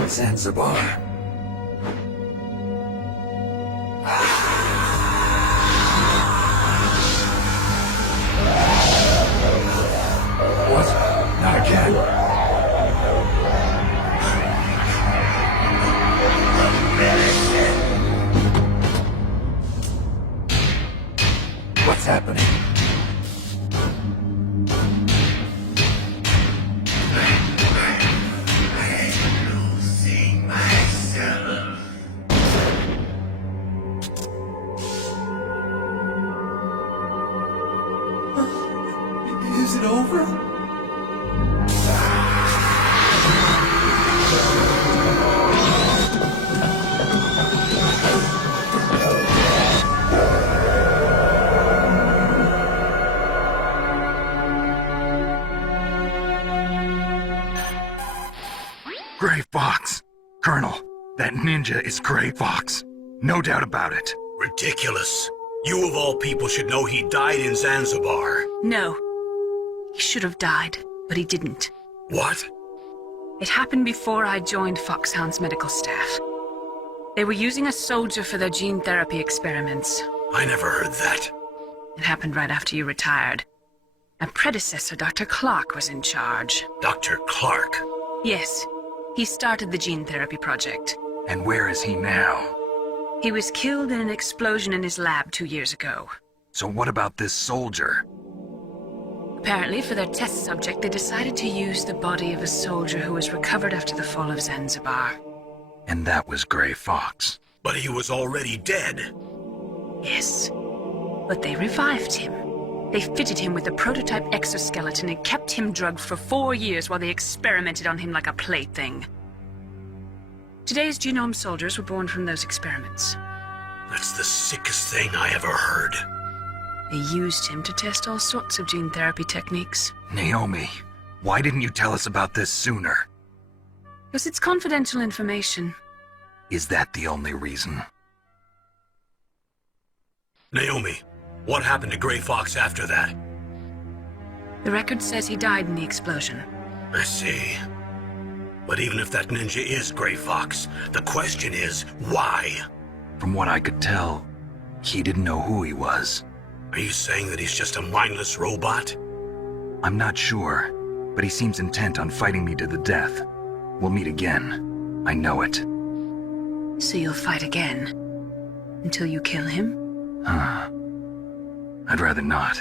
Zanzibar. What? Not again. What's happening? Is it over? Gray Fox. Colonel, that ninja is Gray Fox. No doubt about it. Ridiculous. You of all people should know he died in Zanzibar. No. He should have died, but he didn't. What? It happened before I joined Foxhound's medical staff. They were using a soldier for their gene therapy experiments. I never heard that. It happened right after you retired. My predecessor, Dr. Clark, was in charge. Dr. Clark? Yes. He started the gene therapy project. And where is he now? He was killed in an explosion in his lab 2 years ago. So what about this soldier? Apparently, for their test subject, they decided to use the body of a soldier who was recovered after the fall of Zanzibar. And that was Gray Fox. But he was already dead. Yes. But they revived him. They fitted him with a prototype exoskeleton and kept him drugged for 4 years while they experimented on him like a plaything. Today's genome soldiers were born from those experiments. That's the sickest thing I ever heard. They used him to test all sorts of gene therapy techniques. Naomi, why didn't you tell us about this sooner? Because it's confidential information. Is that the only reason? Naomi, what happened to Gray Fox after that? The record says he died in the explosion. I see. But even if that ninja is Gray Fox, the question is, why? From what I could tell, he didn't know who he was. Are you saying that he's just a mindless robot? I'm not sure, but he seems intent on fighting me to the death. We'll meet again. I know it. So you'll fight again? Until you kill him? I'd rather not.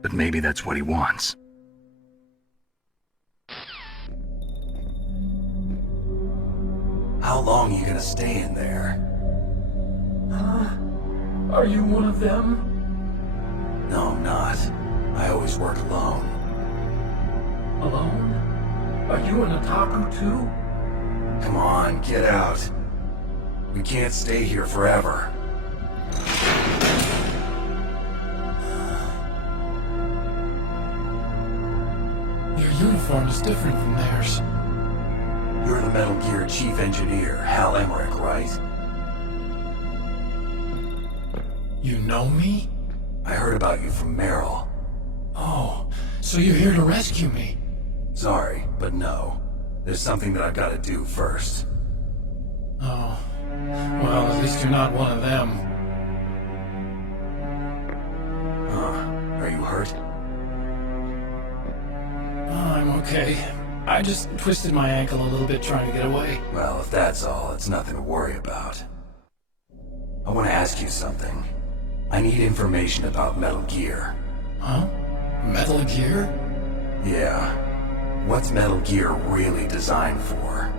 But maybe that's what he wants. How long are you gonna stay in there? Are you one of them? No, I'm not. I always work alone. Alone? Are you an otaku too? Come on, get out. We can't stay here forever. Your uniform is different from theirs. You're the Metal Gear Chief Engineer, Hal Emmerich, right? You know me? I heard about you from Meryl. Oh, so you're here to rescue me? Sorry, but no. There's something that I've got to do first. Oh. Well, at least you're not one of them. Are you hurt? Oh, I'm okay. I just twisted my ankle a little bit trying to get away. Well, if that's all, it's nothing to worry about. I want to ask you something. I need information about Metal Gear. Huh? Metal Gear? Yeah. What's Metal Gear really designed for?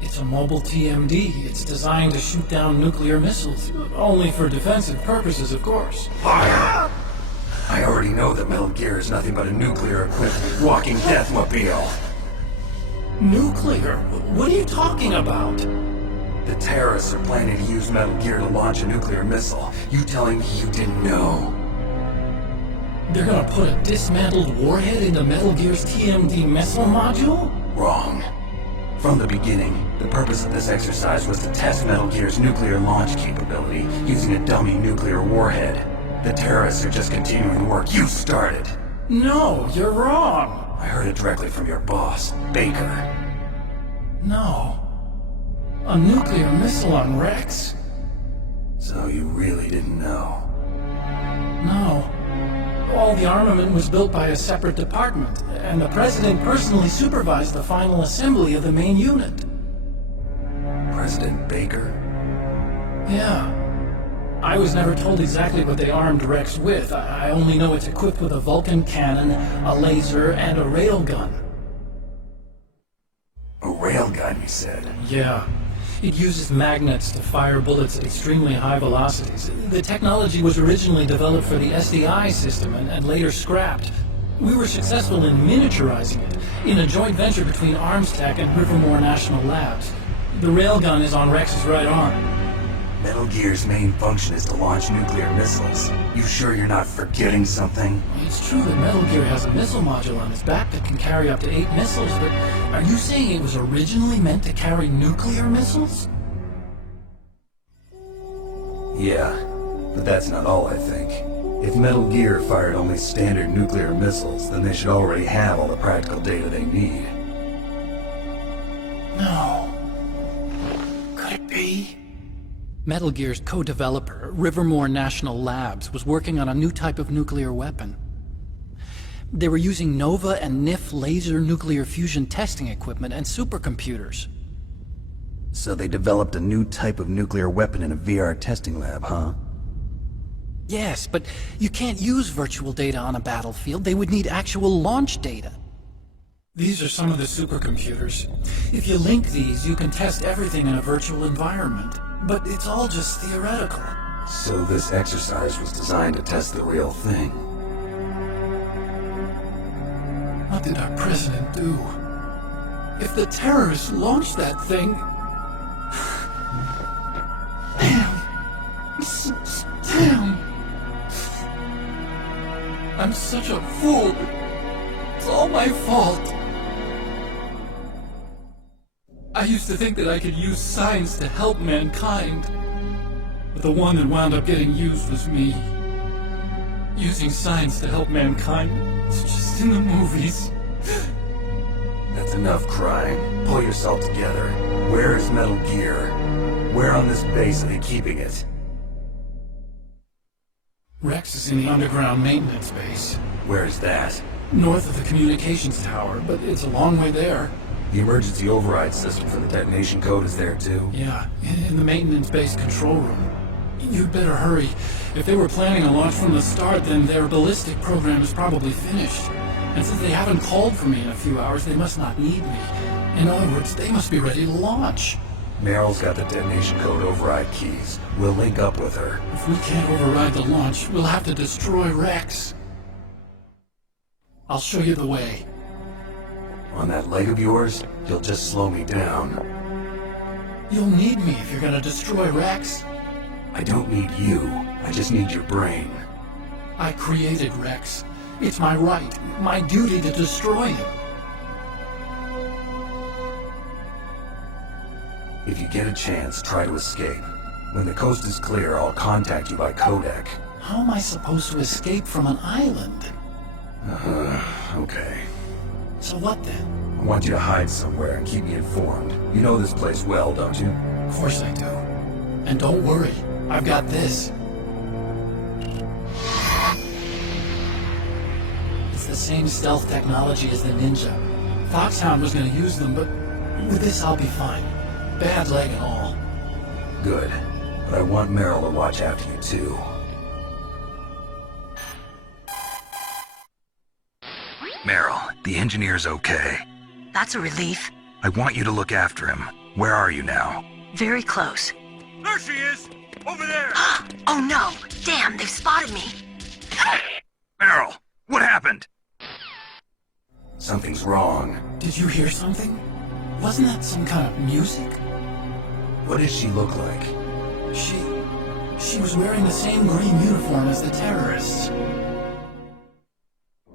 It's a mobile TMD. It's designed to shoot down nuclear missiles. Only for defensive purposes, of course. Fire! I already know that Metal Gear is nothing but a nuclear-equipped walking deathmobile. Nuclear? What are you talking about? The terrorists are planning to use Metal Gear to launch a nuclear missile. You telling me you didn't know? They're gonna put a dismantled warhead into Metal Gear's TMD missile module? Wrong. From the beginning, the purpose of this exercise was to test Metal Gear's nuclear launch capability using a dummy nuclear warhead. The terrorists are just continuing the work you started. No, you're wrong. I heard it directly from your boss, Baker. No. A nuclear missile on Rex? So you really didn't know? No. All the armament was built by a separate department, and the President personally supervised the final assembly of the main unit. President Baker? Yeah. I was never told exactly what they armed Rex with. I only know it's equipped with a Vulcan cannon, a laser, and a railgun. A railgun, you said? Yeah. It uses magnets to fire bullets at extremely high velocities. The technology was originally developed for the SDI system and later scrapped. We were successful in miniaturizing it in a joint venture between Armstech and Rivermore National Labs. The railgun is on Rex's right arm. Metal Gear's main function is to launch nuclear missiles. You sure you're not forgetting something? It's true that Metal Gear has a missile module on its back that can carry up to 8 missiles, but are you saying it was originally meant to carry nuclear missiles? Yeah, but that's not all, I think. If Metal Gear fired only standard nuclear missiles, then they should already have all the practical data they need. No. Could it be? Metal Gear's co-developer, Rivermore National Labs, was working on a new type of nuclear weapon. They were using NOVA and NIF laser nuclear fusion testing equipment and supercomputers. So they developed a new type of nuclear weapon in a VR testing lab, huh? Yes, but you can't use virtual data on a battlefield. They would need actual launch data. These are some of the supercomputers. If you link these, you can test everything in a virtual environment. But it's all just theoretical. So this exercise was designed to test the real thing. What did our president do? If the terrorists launched that thing... Damn. Damn. I'm such a fool. It's all my fault. I used to think that I could use science to help mankind. But the one that wound up getting used was me. Using science to help mankind. It's just in the movies. That's enough crying. Pull yourself together. Where is Metal Gear? Where on this base are they keeping it? Rex is in the underground maintenance base. Where is that? North of the communications tower, but it's a long way there. The emergency override system for the detonation code is there too? Yeah, in the maintenance base control room. You'd better hurry. If they were planning a launch from the start, then their ballistic program is probably finished. And since they haven't called for me in a few hours, they must not need me. In other words, they must be ready to launch. Meryl's got the detonation code override keys. We'll link up with her. If we can't override the launch, we'll have to destroy Rex. I'll show you the way. On that leg of yours, you'll just slow me down. You'll need me if you're gonna destroy Rex. I don't need you. I just need your brain. I created Rex. It's my right, my duty to destroy him. If you get a chance, try to escape. When the coast is clear, I'll contact you by codec. How am I supposed to escape from an island? Okay. So what then? I want you to hide somewhere and keep me informed. You know this place well, don't you? Of course I do. And don't worry, I've got this. It's the same stealth technology as the Ninja. Foxhound was gonna use them, but with this I'll be fine. Bad leg and all. Good. But I want Meryl to watch after you too. Meryl, the engineer's okay. That's a relief. I want you to look after him. Where are you now? Very close. There she is! Over there! Oh no! Damn, they've spotted me! Meryl, what happened? Something's wrong. Did you hear something? Wasn't that some kind of music? What does she look like? She was wearing the same green uniform as the terrorists.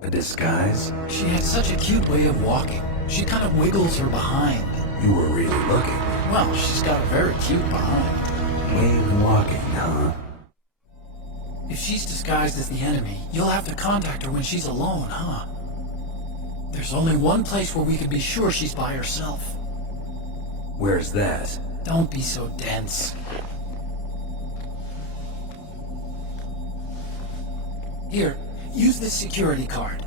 A disguise? She had such a cute way of walking. She kind of wiggles her behind. You were really looking. Well, she's got a very cute behind. Way walking, huh? If she's disguised as the enemy, you'll have to contact her when she's alone, huh? There's only one place where we can be sure she's by herself. Where's that? Don't be so dense. Here, use this security card.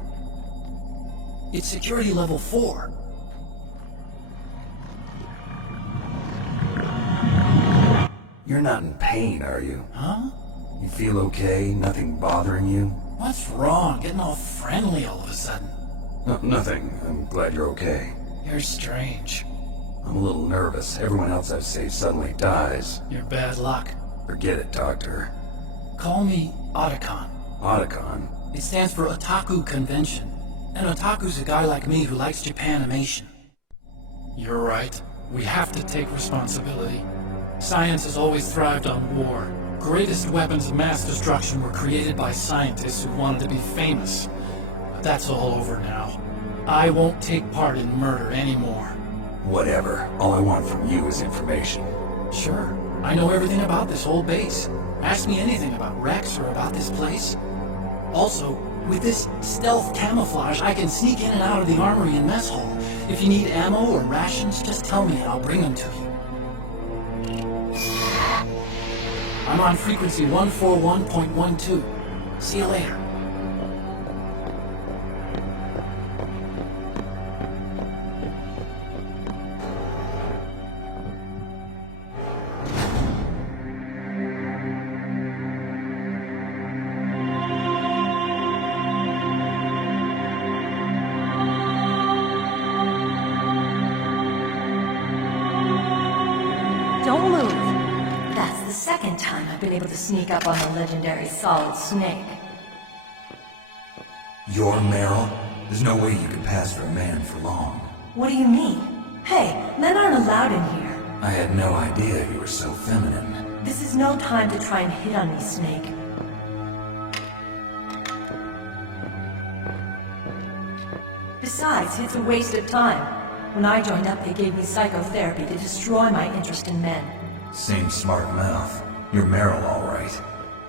It's security level 4. You're not in pain, are you? Huh? You feel okay? Nothing bothering you? What's wrong? Getting all friendly all of a sudden. No, nothing. I'm glad you're okay. You're strange. I'm a little nervous. Everyone else I've saved suddenly dies. You're bad luck. Forget it, Doctor. Call me Otacon. Otacon? It stands for Otaku Convention. An otaku's a guy like me who likes Japanimation. You're right. We have to take responsibility. Science has always thrived on war. Greatest weapons of mass destruction were created by scientists who wanted to be famous. But that's all over now. I won't take part in murder anymore. Whatever. All I want from you is information. Sure. I know everything about this whole base. Ask me anything about Rex or about this place. Also, with this stealth camouflage, I can sneak in and out of the armory and mess hall. If you need ammo or rations, just tell me and I'll bring them to you. I'm on frequency 141.12. See you later. Don't move. That's the second time I've been able to sneak up on the legendary Solid Snake. You're Meryl? There's no way you can pass for a man for long. What do you mean? Hey, men aren't allowed in here. I had no idea you were so feminine. This is no time to try and hit on me, Snake. Besides, it's a waste of time. When I joined up, they gave me psychotherapy to destroy my interest in men. Same smart mouth. You're Meryl, all right.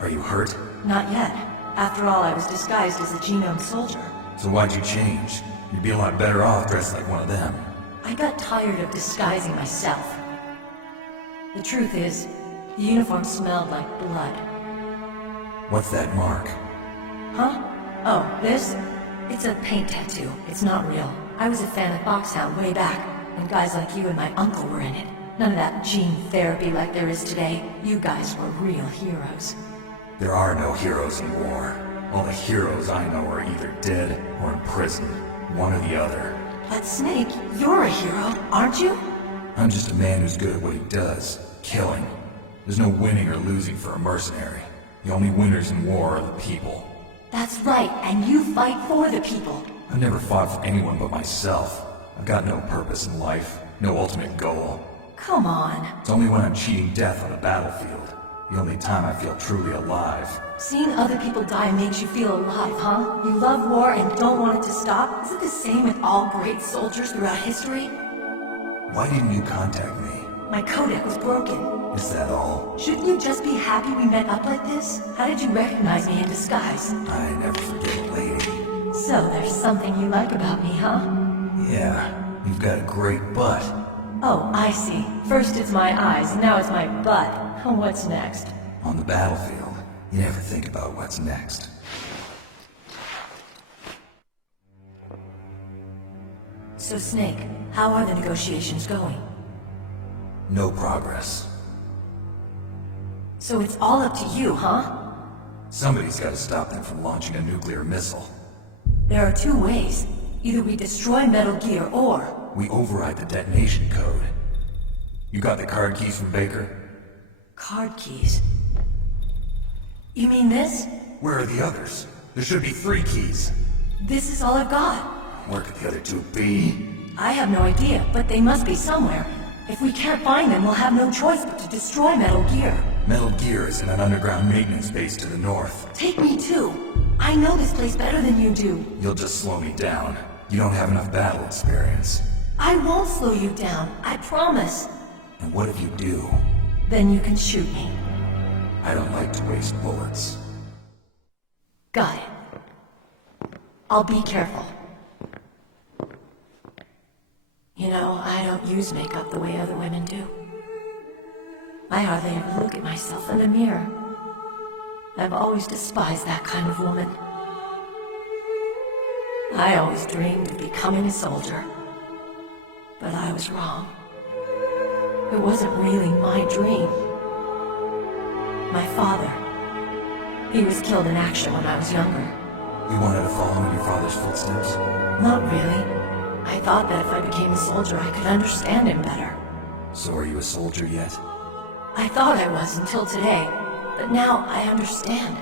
Are you hurt? Not yet. After all, I was disguised as a genome soldier. So why'd you change? You'd be a lot better off dressed like one of them. I got tired of disguising myself. The truth is, the uniform smelled like blood. What's that mark? Huh? Oh, this? It's a paint tattoo. It's not real. I was a fan of Foxhound way back, when guys like you and my uncle were in it. None of that gene therapy like there is today. You guys were real heroes. There are no heroes in war. All the heroes I know are either dead or in prison. One or the other. But Snake, you're a hero, aren't you? I'm just a man who's good at what he does, killing. There's no winning or losing for a mercenary. The only winners in war are the people. That's right, and you fight for the people. I've never fought for anyone but myself. I've got no purpose in life, no ultimate goal. Come on. It's only when I'm cheating death on the battlefield. The only time I feel truly alive. Seeing other people die makes you feel alive, huh? You love war and don't want it to stop? Is it the same with all great soldiers throughout history? Why didn't you contact me? My codec was broken. Is that all? Shouldn't you just be happy we met up like this? How did you recognize me in disguise? I never forget a lady. So there's something you like about me, huh? Yeah, you've got a great butt. Oh, I see. First it's my eyes, now it's my butt. What's next? On the battlefield, you never think about what's next. So Snake, how are the negotiations going? No progress. So it's all up to you, huh? Somebody's got to stop them from launching a nuclear missile. There are two ways. Either we destroy Metal Gear, or... we override the detonation code. You got the card keys from Baker? Card keys? You mean this? Where are the others? There should be 3 keys. This is all I've got. Where could the other 2 be? I have no idea, but they must be somewhere. If we can't find them, we'll have no choice but to destroy Metal Gear. Metal Gear is in an underground maintenance base to the north. Take me too. I know this place better than you do. You'll just slow me down. You don't have enough battle experience. I won't slow you down, I promise. And what if you do? Then you can shoot me. I don't like to waste bullets. Got it. I'll be careful. You know, I don't use makeup the way other women do. I hardly ever look at myself in the mirror. I've always despised that kind of woman. I always dreamed of becoming a soldier. But I was wrong. It wasn't really my dream. My father. He was killed in action when I was younger. You wanted to follow in your father's footsteps? Not really. I thought that if I became a soldier, I could understand him better. So are you a soldier yet? I thought I was until today, but now I understand.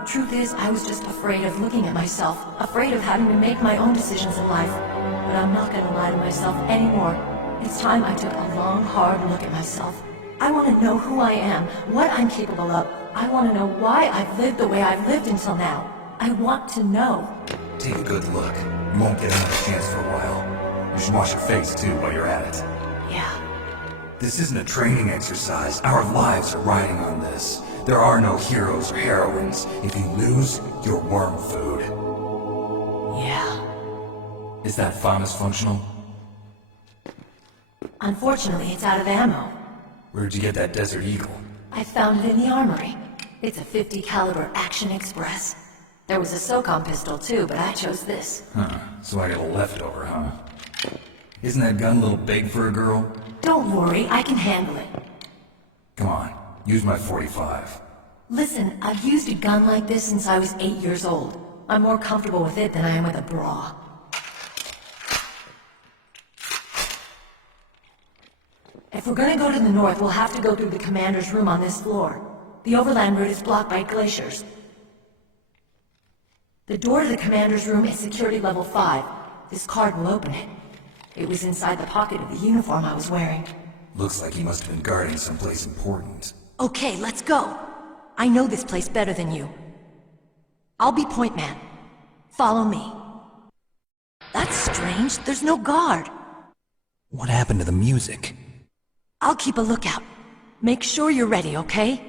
The truth is, I was just afraid of looking at myself, afraid of having to make my own decisions in life. But I'm not gonna lie to myself anymore. It's time I took a long, hard look at myself. I want to know who I am, what I'm capable of. I want to know why I've lived the way I've lived until now. I want to know. Take a good look. You won't get another chance for a while. You should wash your face, too, while you're at it. Yeah. This isn't a training exercise. Our lives are riding on this. There are no heroes or heroines. If you lose, you're worm food. Yeah. Is that FAMAS functional? Unfortunately, it's out of ammo. Where'd you get that Desert Eagle? I found it in the armory. It's a .50 caliber Action Express. There was a SOCOM pistol too, but I chose this. Huh. So I got a leftover, huh? Isn't that gun a little big for a girl? Don't worry, I can handle it. Come on, use my .45. Listen, I've used a gun like this since I was 8 years old. I'm more comfortable with it than I am with a bra. If we're gonna go to the north, we'll have to go through the commander's room on this floor. The overland route is blocked by glaciers. The door to the commander's room is security level 5. This card will open it. It was inside the pocket of the uniform I was wearing. Looks like he must have been guarding someplace important. Okay, let's go. I know this place better than you. I'll be point man. Follow me. That's strange. There's no guard. What happened to the music? I'll keep a lookout. Make sure you're ready, okay?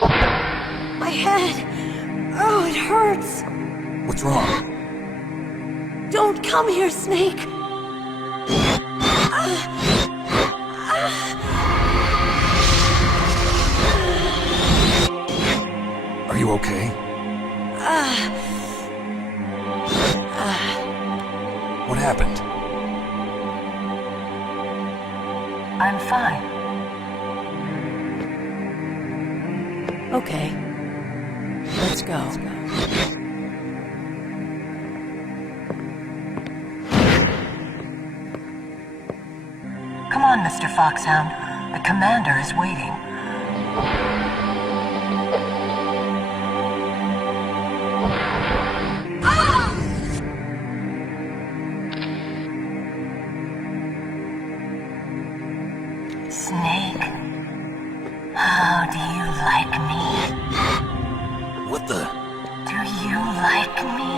My head! Oh, it hurts! What's wrong? Don't come here, Snake! Are you okay? What happened? I'm fine. Okay. Let's go. on, Mr. Foxhound. The commander is waiting. Snake, how do you like me? What the? Do you like me?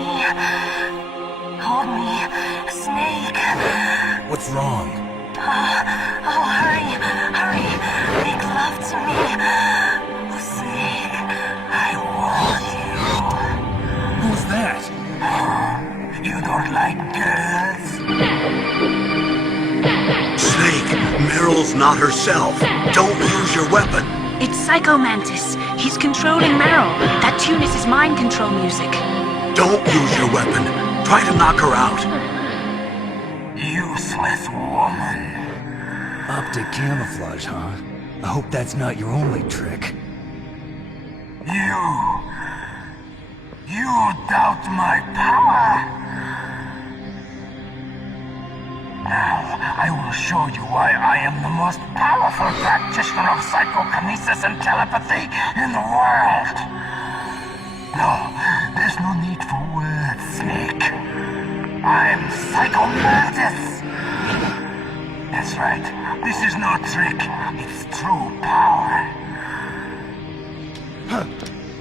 Hold me, Snake. What's wrong? Oh, hurry, hurry. Make love to me. Oh, Snake, I want you. Who's that? You don't like girls? Snake, Meryl's not herself. Don't use your weapon. It's Psycho Mantis. He's controlling Meryl. That tune is his mind control music. Don't use your weapon. Try to knock her out. Useless woman. Optic camouflage, huh? I hope that's not your only trick. You doubt my power? Now, I will show you why I am the most powerful practitioner of psychokinesis and telepathy in the world. No, there's no need for words, Snake. I'm Psycho Mantis. That's right. This is no trick. It's true power.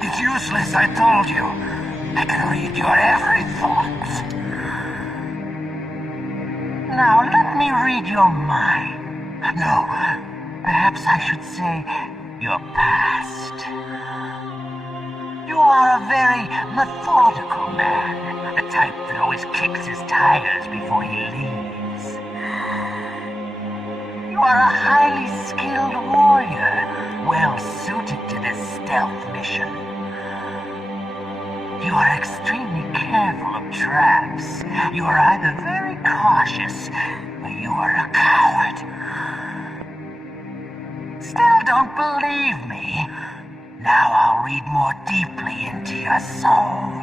It's useless, I told you. I can read your every thought. Now, let me read your mind. No, perhaps I should say your past. You are a very methodical man, the type that always kicks his tires before he leaves. You are a highly skilled warrior, well suited to this stealth mission. You are extremely careful of traps. You are either very cautious, or you are a coward. Still don't believe me? Now I'll read more deeply into your soul.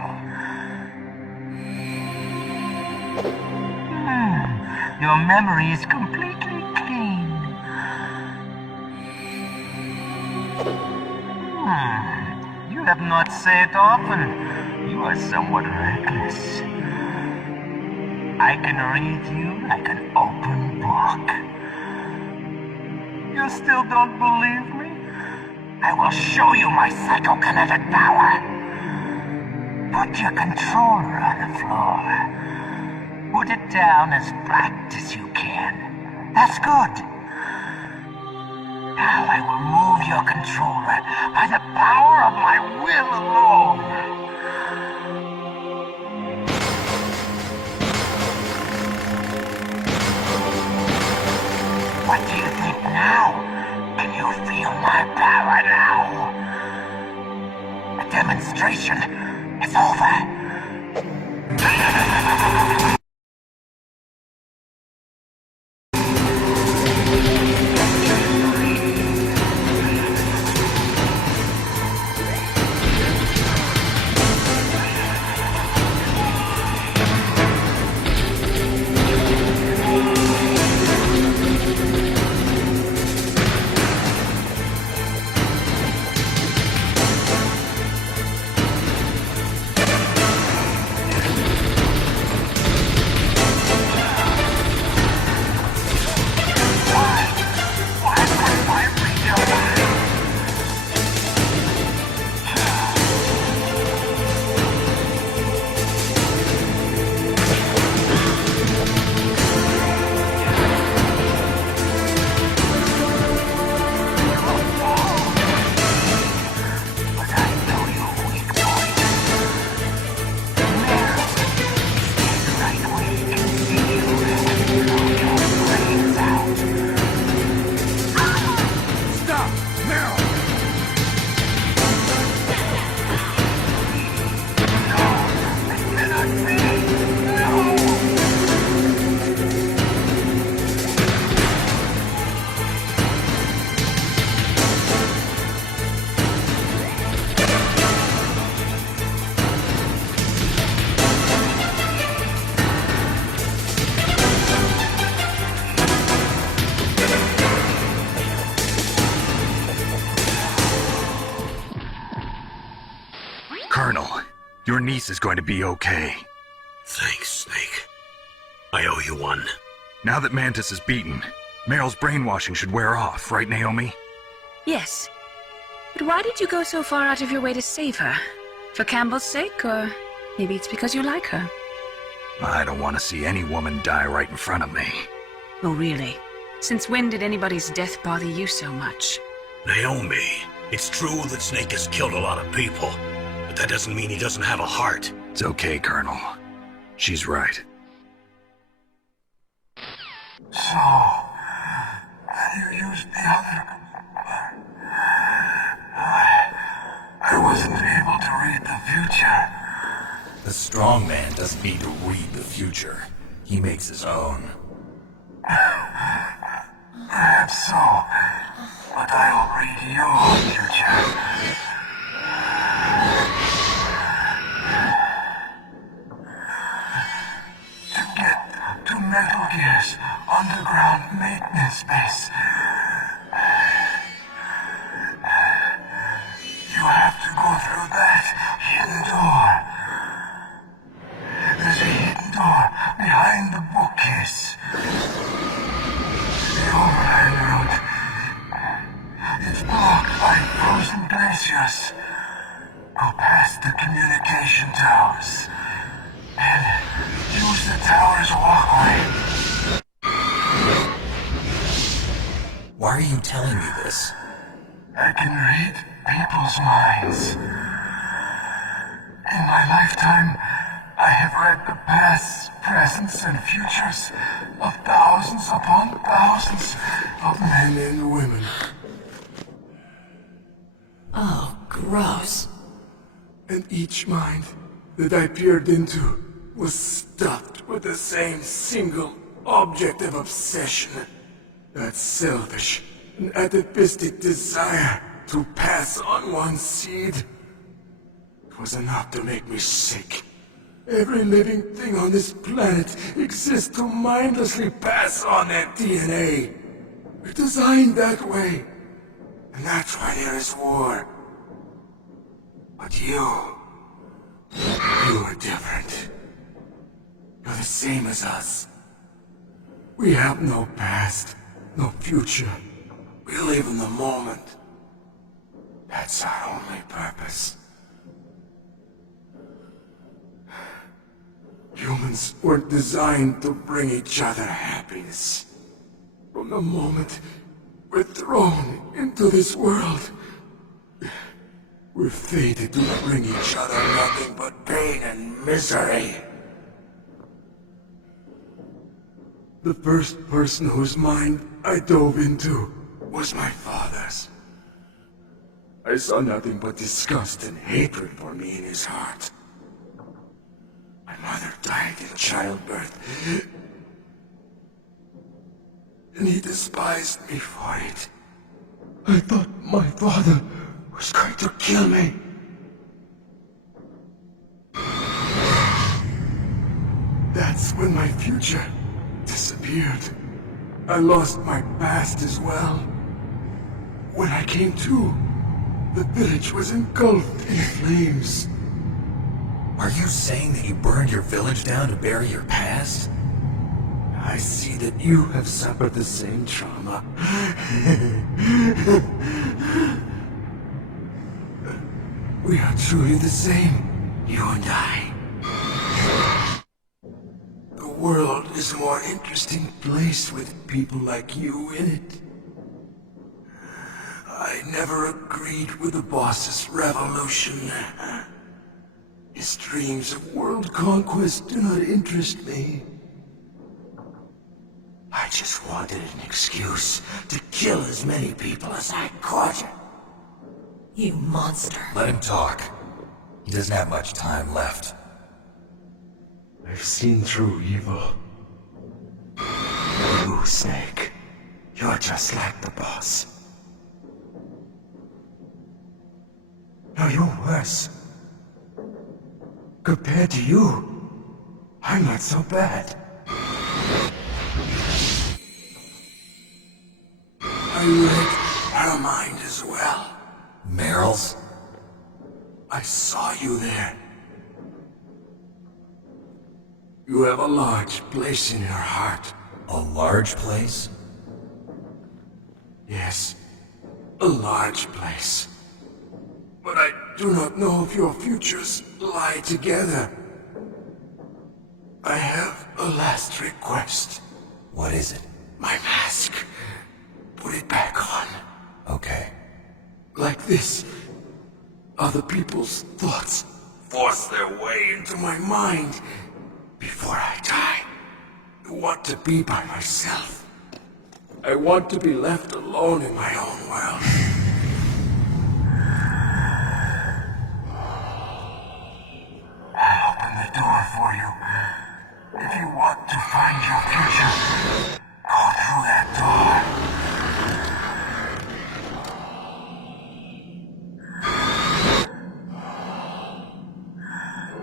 Your memory is completely clean. You have not saved often. You are somewhat reckless. I can read you like an open book. You still don't believe me? I will show you my psychokinetic power. Put your controller on the floor. Put it down as flat as you can. That's good. Now I will move your controller by the power of my will alone. What do you think now? Can you feel my power now? The demonstration is over. Your niece is going to be okay. Thanks, Snake. I owe you one. Now that Mantis is beaten, Meryl's brainwashing should wear off, right, Naomi? Yes. But why did you go so far out of your way to save her? For Campbell's sake, or maybe it's because you like her? I don't want to see any woman die right in front of me. Oh, really? Since when did anybody's death bother you so much? Naomi, it's true that Snake has killed a lot of people, but that doesn't mean he doesn't have a heart. It's okay, Colonel. She's right. So, you used the other... I wasn't able to read the future. The strong man doesn't need to read the future. He makes his own. Perhaps so, but I'll read your future. To get to Metal Gear's underground maintenance base, you have to go through that hidden door. There's a hidden door behind the bookcase. The overland route. It's blocked by frozen glaciers. Go past the communication towers and use the tower's walkway. Why are you telling me this? I can read people's minds. In my lifetime, I have read the pasts, presents, and futures of thousands upon thousands of men and women. Oh, gross. And each mind that I peered into was stuffed with the same single object of obsession. That selfish and atavistic desire to pass on one's seed. It was enough to make me sick. Every living thing on this planet exists to mindlessly pass on their DNA. We're designed that way. And that's why there is war. But you are different. You're the same as us. We have no past, no future. We live in the moment. That's our only purpose. Humans weren't designed to bring each other happiness. From the moment we're thrown into this world, we're fated to bring each other nothing but pain and misery. The first person whose mind I dove into was my father's. I saw nothing but disgust and hatred for me in his heart. My mother died in childbirth, and he despised me for it. I thought my father was going to kill me. That's when my future disappeared. I lost my past as well. When I came to, the village was engulfed in flames. Are you saying that you burned your village down to bury your past? I see that you have suffered the same trauma. We are truly the same, you and I. The world is a more interesting place with people like you in it. I never agreed with the boss's revolution. His dreams of world conquest do not interest me. I just wanted an excuse to kill as many people as I could. You monster. Let him talk. He doesn't have much time left. I've seen through evil. You, Snake, you're just like the boss. No, you're worse. Compared to you, I'm not so bad. I read her mind as well. Meryl's? I saw you there. You have a large place in your heart. A large place? Yes, a large place. But I do not know if your futures lie together. I have a last request. What is it? My mask. Put it back on. Okay. Like this, other people's thoughts force their way into my mind. Before I die, I want to be by myself. I want to be left alone in my own world. I'll open the door for you. If you want to find your future, go through that door.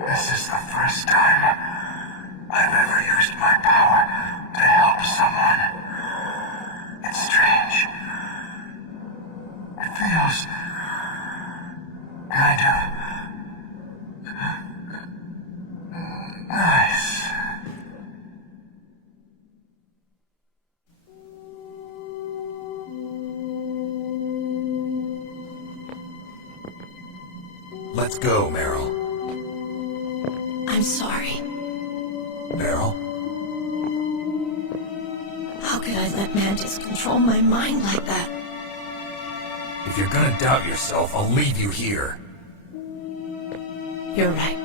This is the first time I've ever used my power to help someone. It's strange. It feels kind of nice. Let's go, Meryl. I'm sorry. Meryl? How could I let Mantis control my mind like that? If you're gonna doubt yourself, I'll leave you here. You're right.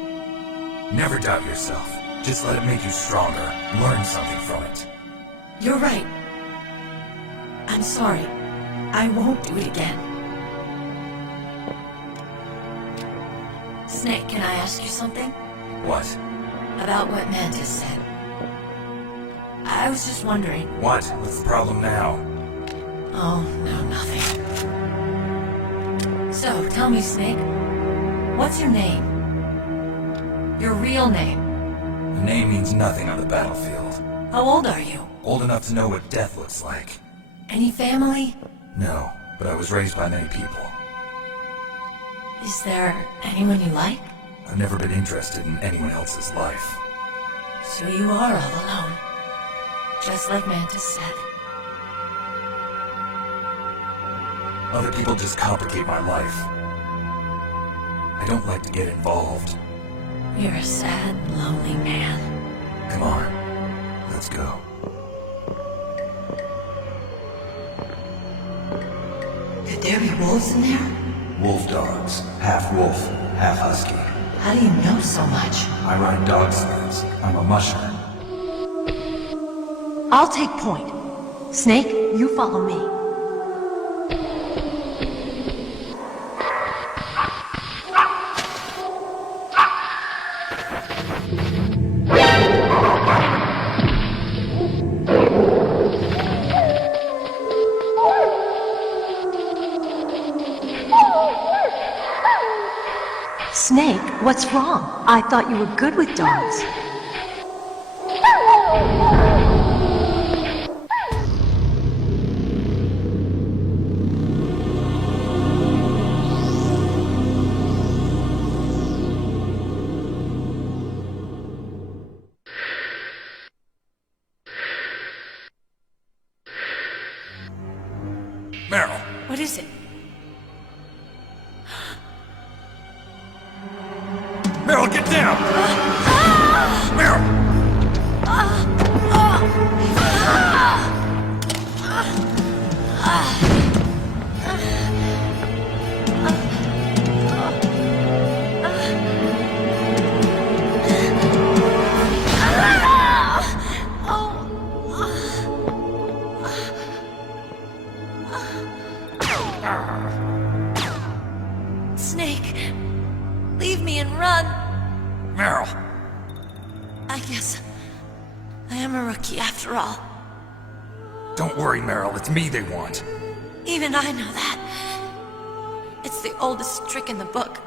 Never doubt yourself. Just let it make you stronger. Learn something from it. You're right. I'm sorry. I won't do it again. Snake, can I ask you something? What? About what Mantis said. I was just wondering. What? What's the problem now? Oh, no, nothing. So, tell me, Snake. What's your name? Your real name? The name means nothing on the battlefield. How old are you? Old enough to know what death looks like. Any family? No, but I was raised by many people. Is there anyone you like? I've never been interested in anyone else's life. So you are all alone. Just like Mantis said. Other people just complicate my life. I don't like to get involved. You're a sad, lonely man. Come on, let's go. Could there be wolves in there? Wolf dogs. Half wolf, half husky. How do you know so much? I ride dog sleds. I'm a musher. I'll take point. Snake, you follow me. Snake, what's wrong? I thought you were good with dogs. Meryl! What is it? Meryl, get down! Meryl! Snake, leave me and run. Meryl! I guess I am a rookie after all. Don't worry, Meryl. It's me they want. Even I know that. It's the oldest trick in the book.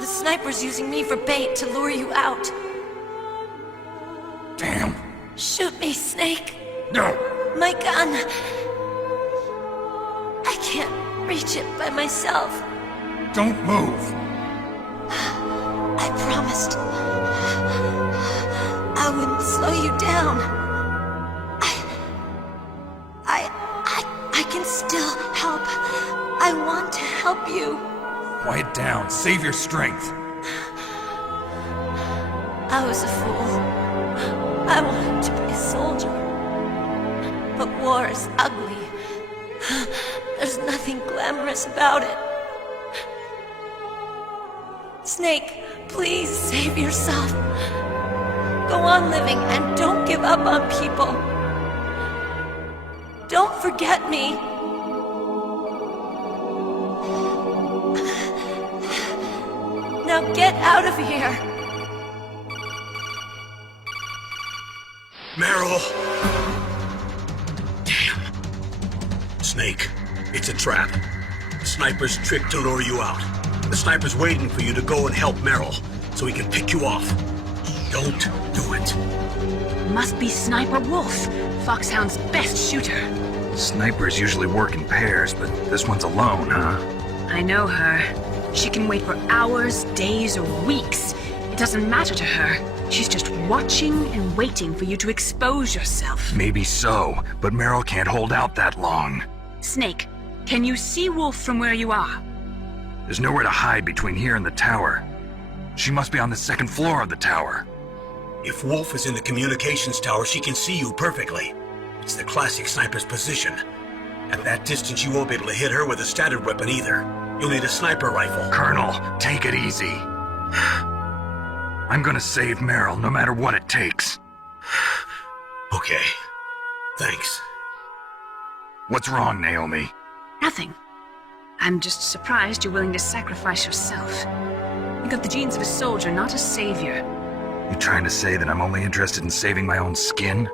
The sniper's using me for bait to lure you out. Damn. Shoot me, Snake. No! My gun. I can't reach it by myself. Don't move! I promised. down. I can still help. I want to help you. Quiet down. Save your strength. I was a fool. I wanted to be a soldier. But war is ugly. There's nothing glamorous about it. Snake, please save yourself. Go on living and don't give up on people. Don't forget me. Now get out of here. Meryl! Damn. Snake, it's a trap. The sniper's trick to lure you out. The sniper's waiting for you to go and help Meryl, so he can pick you off. Don't do it. Must be Sniper Wolf, Foxhound's best shooter. Snipers usually work in pairs, but this one's alone, huh? I know her. She can wait for hours, days, or weeks. It doesn't matter to her. She's just watching and waiting for you to expose yourself. Maybe so, but Meryl can't hold out that long. Snake, can you see Wolf from where you are? There's nowhere to hide between here and the tower. She must be on the second floor of the tower. If Wolf is in the communications tower, she can see you perfectly. It's the classic sniper's position. At that distance, you won't be able to hit her with a standard weapon either. You'll need a sniper rifle. Colonel, take it easy. I'm gonna save Meryl, no matter what it takes. Okay. Thanks. What's wrong, Naomi? Nothing. I'm just surprised you're willing to sacrifice yourself. You got the genes of a soldier, not a savior. You trying to say that I'm only interested in saving my own skin?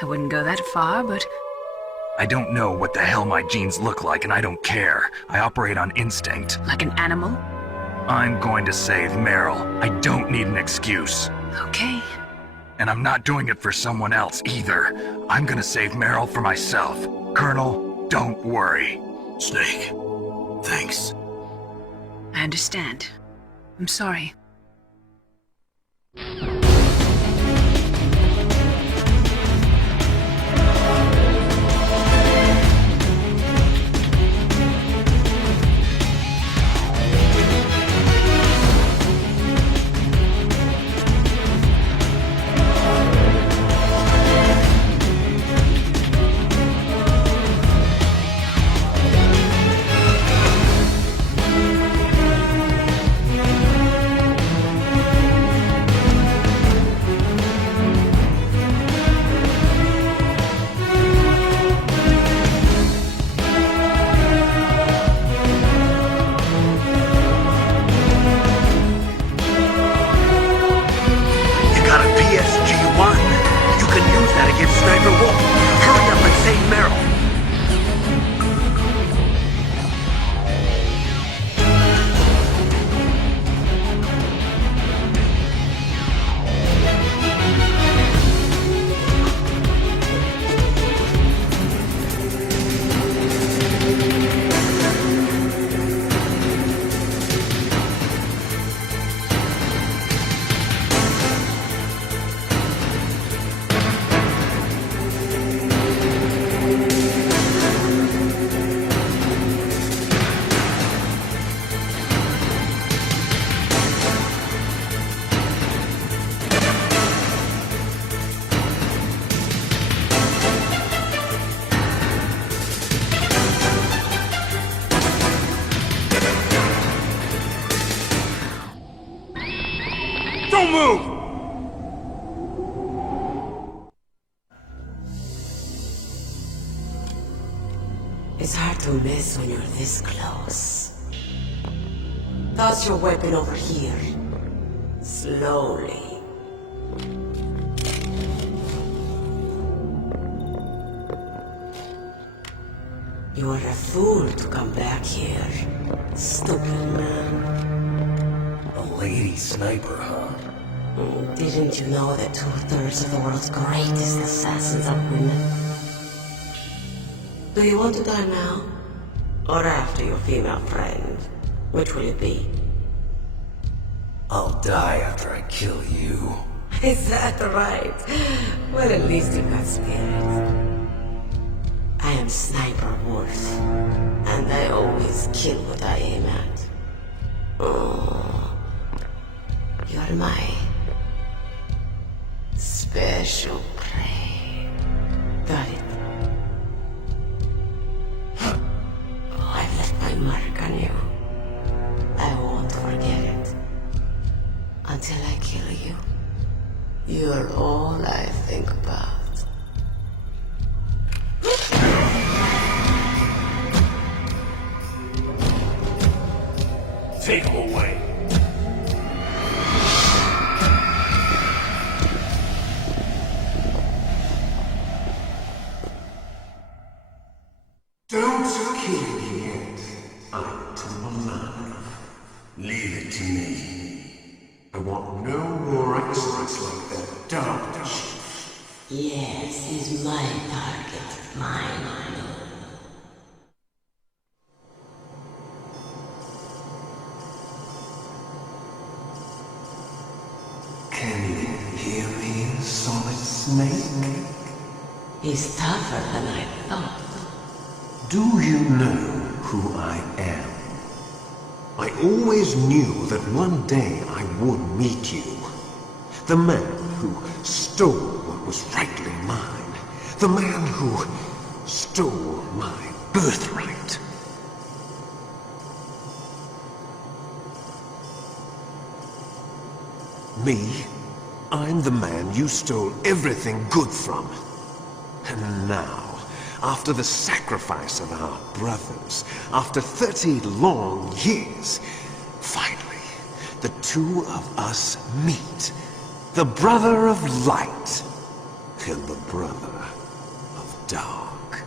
I wouldn't go that far, but... I don't know what the hell my genes look like, and I don't care. I operate on instinct. Like an animal? I'm going to save Meryl. I don't need an excuse. Okay. And I'm not doing it for someone else, either. I'm gonna save Meryl for myself. Colonel, don't worry. Snake, thanks. I understand. I'm sorry. Don't move! It's hard to miss when you're this close. Toss your weapon over here. Slowly. You are a fool to come back here. Stupid man. A lady sniper, huh? Didn't you know that 2/3 of the world's greatest assassins are women? Do you want to die now? Or after your female friend? Which will it be? I'll die after I kill you. Is that right? Well, at least you got spirit. I am Sniper Wolf, and I always kill what I aim at. Oh, you're my special prey. Got it. I've left my mark on you. I won't forget it. Until I kill you. You're all I think about. Take him away. Don't kill me yet. I'm too alive. Leave it to me. I want no more accidents like that dark chief. Yes, he's my target. Mine. Can you hear me, Solid Snake? He's tougher than I thought. Do you know who I am? I always knew that one day I would meet you. The man who stole what was rightly mine. The man who stole my birthright. Me? I'm the man you stole everything good from. And now, after the sacrifice of our brothers, after 30 long years, finally, the two of us meet. The brother of light and the brother of dark.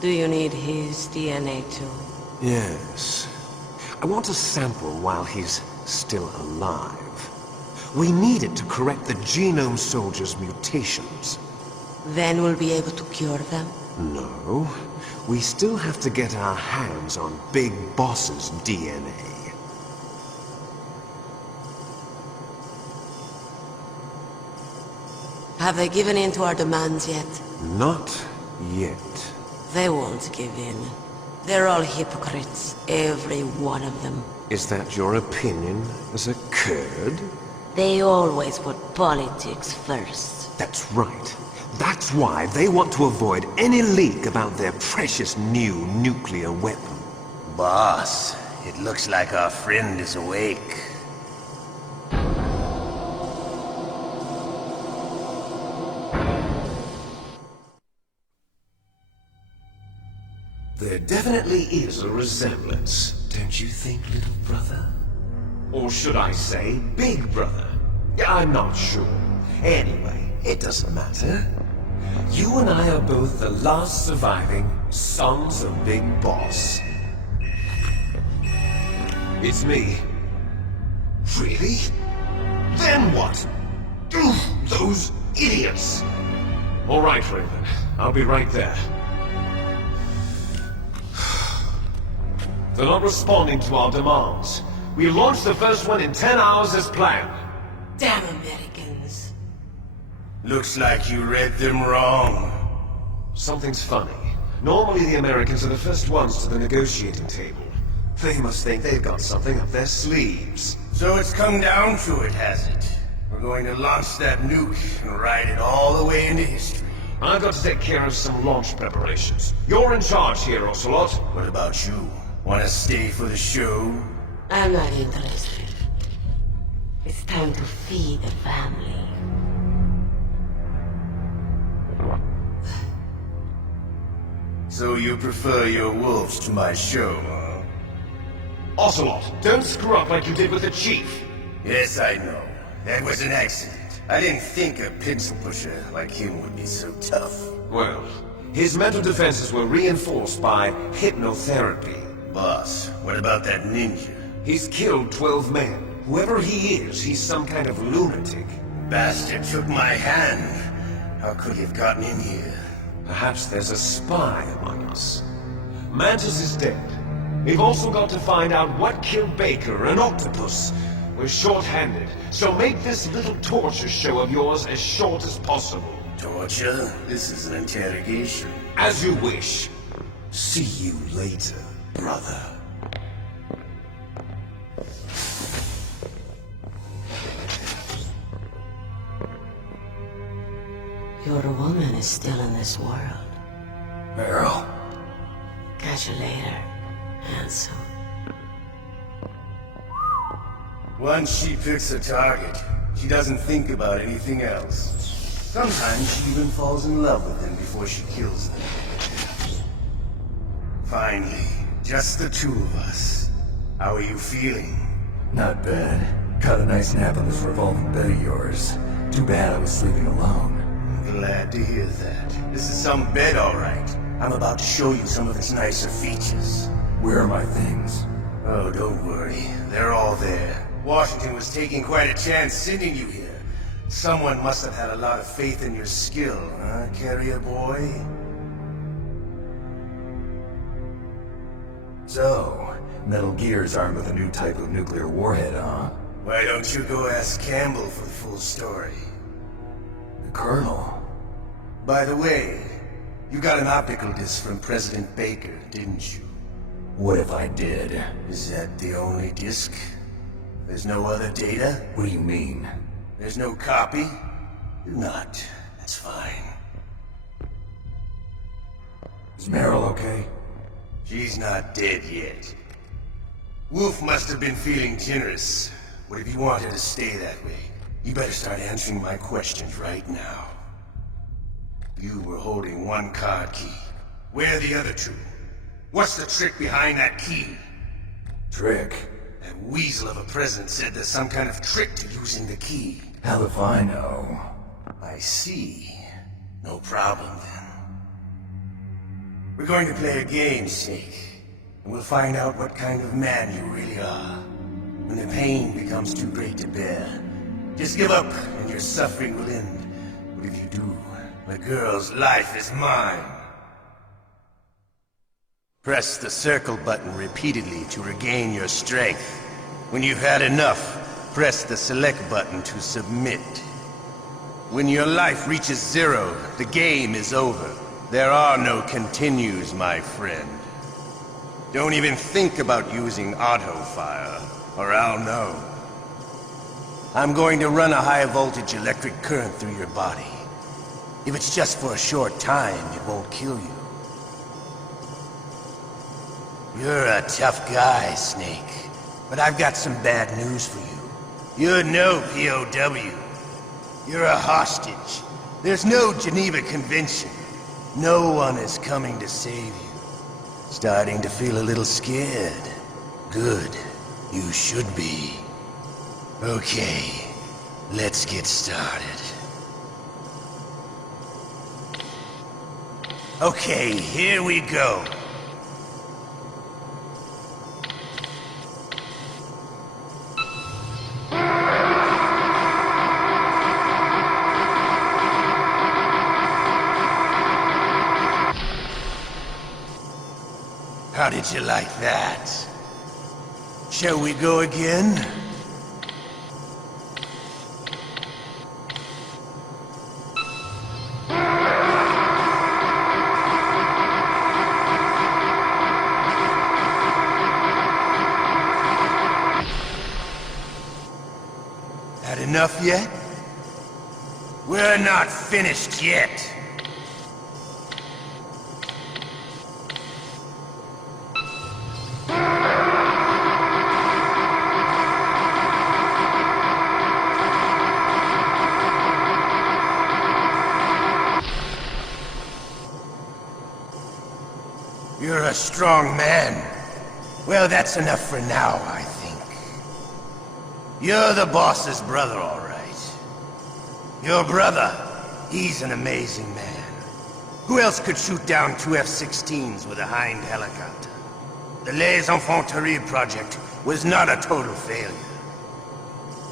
Do you need his DNA too? Yes. I want a sample while he's still alive. We need it to correct the Genome Soldier's mutations. Then we'll be able to cure them? No. We still have to get our hands on Big Boss's DNA. Have they given in to our demands yet? Not yet. They won't give in. They're all hypocrites, every one of them. Is that your opinion as a Kurd? They always put politics first. That's right. That's why they want to avoid any leak about their precious new nuclear weapon. Boss, it looks like our friend is awake. There definitely is a resemblance, don't you think, little brother? Or should I say, big brother? I'm not sure. Anyway, it doesn't matter. You and I are both the last surviving sons of Big Boss. It's me. Really? Then what? Those idiots! All right, Raven. I'll be right there. They're not responding to our demands. We launched the first one in 10 hours as planned. Damn Americans. Looks like you read them wrong. Something's funny. Normally the Americans are the first ones to the negotiating table. They must think they've got something up their sleeves. So it's come down to it, has it? We're going to launch that nuke and ride it all the way into history. I've got to take care of some launch preparations. You're in charge here, Ocelot. What about you? Want to stay for the show? I'm not interested. It's time to feed the family. So you prefer your wolves to my show, huh? Ocelot, don't screw up like you did with the chief. Yes, I know. That was an accident. I didn't think a pencil pusher like him would be so tough. Well, his mental defenses were reinforced by hypnotherapy. Boss, what about that ninja? He's killed 12 men. Whoever he is, he's some kind of lunatic. Bastard took my hand. How could he have gotten in here? Perhaps there's a spy among us. Mantis is dead. We've also got to find out what killed Baker, an octopus. We're short-handed, so make this little torture show of yours as short as possible. Torture? This is an interrogation. As you wish. See you later, brother. Your woman is still in this world. Meryl. Catch you later, handsome. Once she picks a target, she doesn't think about anything else. Sometimes she even falls in love with them before she kills them. Finally, just the two of us. How are you feeling? Not bad. Caught a nice nap on this revolving bed of yours. Too bad I was sleeping alone. I'm glad to hear that. This is some bed, all right. I'm about to show you some of its nicer features. Where are my things? Oh, don't worry. They're all there. Washington was taking quite a chance sending you here. Someone must have had a lot of faith in your skill, huh, carrier boy? So, Metal Gear's armed with a new type of nuclear warhead, huh? Why don't you go ask Campbell for the full story? The Colonel? By the way, you got an optical disc from President Baker, didn't you? What if I did? Is that the only disc? There's no other data? What do you mean? There's no copy? Not. That's fine. Is Meryl okay? She's not dead yet. Wolf must have been feeling generous. But if you want her to stay that way, you better start answering my questions right now. You were holding one card key. Where are the other two? What's the trick behind that key? Trick? That weasel of a president said there's some kind of trick to using the key. Hell if I know. I see. No problem then. We're going to play a game, Snake. And we'll find out what kind of man you really are. When the pain becomes too great to bear, just give up and your suffering will end. But if you do, the girl's life is mine. Press the circle button repeatedly to regain your strength. When you've had enough, press the select button to submit. When your life reaches 0, the game is over. There are no continues, my friend. Don't even think about using auto-fire, or I'll know. I'm going to run a high-voltage electric current through your body. If it's just for a short time, it won't kill you. You're a tough guy, Snake. But I've got some bad news for you. You're no POW. You're a hostage. There's no Geneva Convention. No one is coming to save you. Starting to feel a little scared. Good. You should be. Okay. Let's get started. Okay, here we go. How did you like that? Shall we go again? Had enough yet? We're not finished yet. You're a strong man. Well, that's enough for now, I think. You're the boss's brother, all right. Your brother, he's an amazing man. Who else could shoot down 2 F-16s with a Hind helicopter? The Les Infanteries project was not a total failure.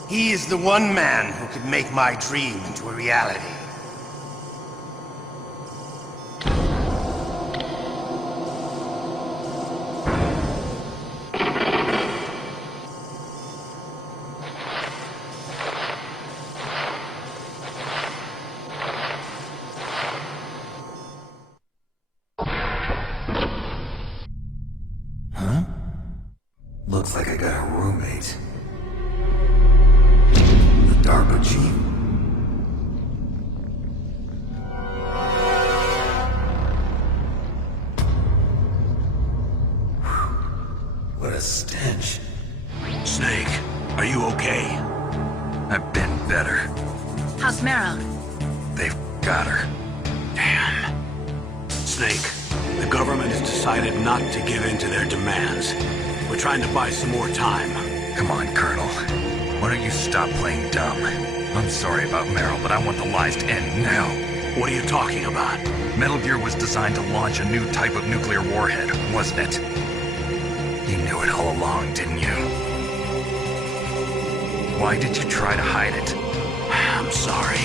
He is the one man who could make my dream into a reality. a roommate. The DARPA chief. What a stench. Snake, are you okay? I've been better. How's Meryl? They've got her. Damn. Snake, the government has decided not to give in to their demands. We're trying to buy some more time. Come on, Colonel. Why don't you stop playing dumb? I'm sorry about Meryl, but I want the lies to end now. What are you talking about? Metal Gear was designed to launch a new type of nuclear warhead, wasn't it? You knew it all along, didn't you? Why did you try to hide it? I'm sorry.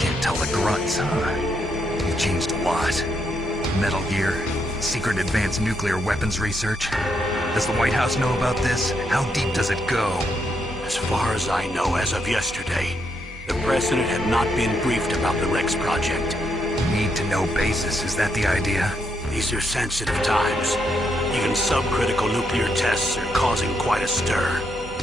Can't tell the grunts, huh? You've changed a lot. Metal Gear, secret advanced nuclear weapons research. Does the White House know about this? How deep does it go? As far as I know, as of yesterday, the president had not been briefed about the Rex project. Need-to-know basis, is that the idea? These are sensitive times. Even subcritical nuclear tests are causing quite a stir.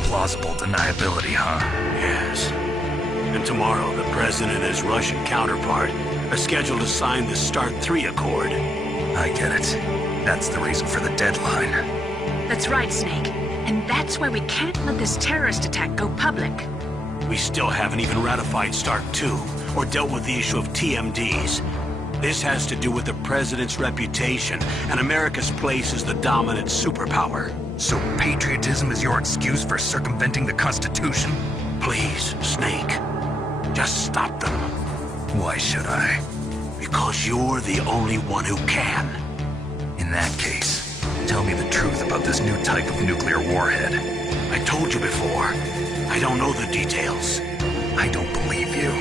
Plausible deniability, huh? Yes. And tomorrow, the president and his Russian counterpart are scheduled to sign the START 3 Accord. I get it. That's the reason for the deadline. That's right, Snake. And that's why we can't let this terrorist attack go public. We still haven't even ratified START 2, or dealt with the issue of TMDs. This has to do with the president's reputation and America's place as the dominant superpower. So patriotism is your excuse for circumventing the Constitution? Please, Snake. Just stop them. Why should I? Because you're the only one who can. In that case, tell me the truth about this new type of nuclear warhead. I told you before. I don't know the details. I don't believe you.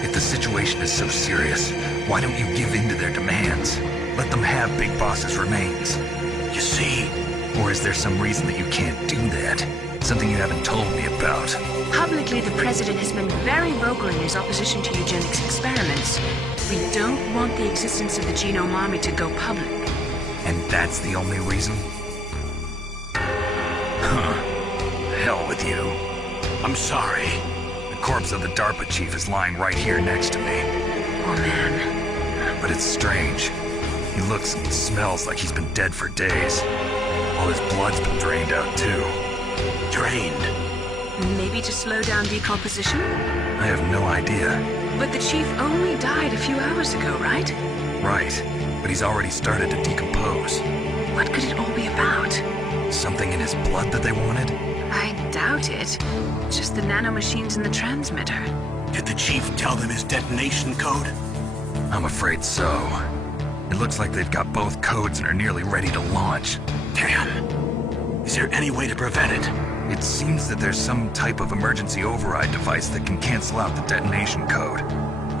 If the situation is so serious, why don't you give in to their demands? Let them have Big Boss's remains. You see? Or is there some reason that you can't do that? Something you haven't told me about? Publicly, the president has been very vocal in his opposition to eugenics experiments. We don't want the existence of the Genome Army to go public. And that's the only reason? Huh. Hell with you. I'm sorry. The corpse of the DARPA chief is lying right here next to me. Oh, man. But it's strange. He looks and smells like he's been dead for days. All his blood's been drained out, too. Drained? Maybe to slow down decomposition? I have no idea. But the chief only died a few hours ago, right? Right. But he's already started to decompose. What could it all be about? Something in his blood that they wanted? I doubt it. Just the nanomachines in the transmitter. Did the chief tell them his detonation code? I'm afraid so. It looks like they've got both codes and are nearly ready to launch. Damn. Is there any way to prevent it? It seems that there's some type of emergency override device that can cancel out the detonation code.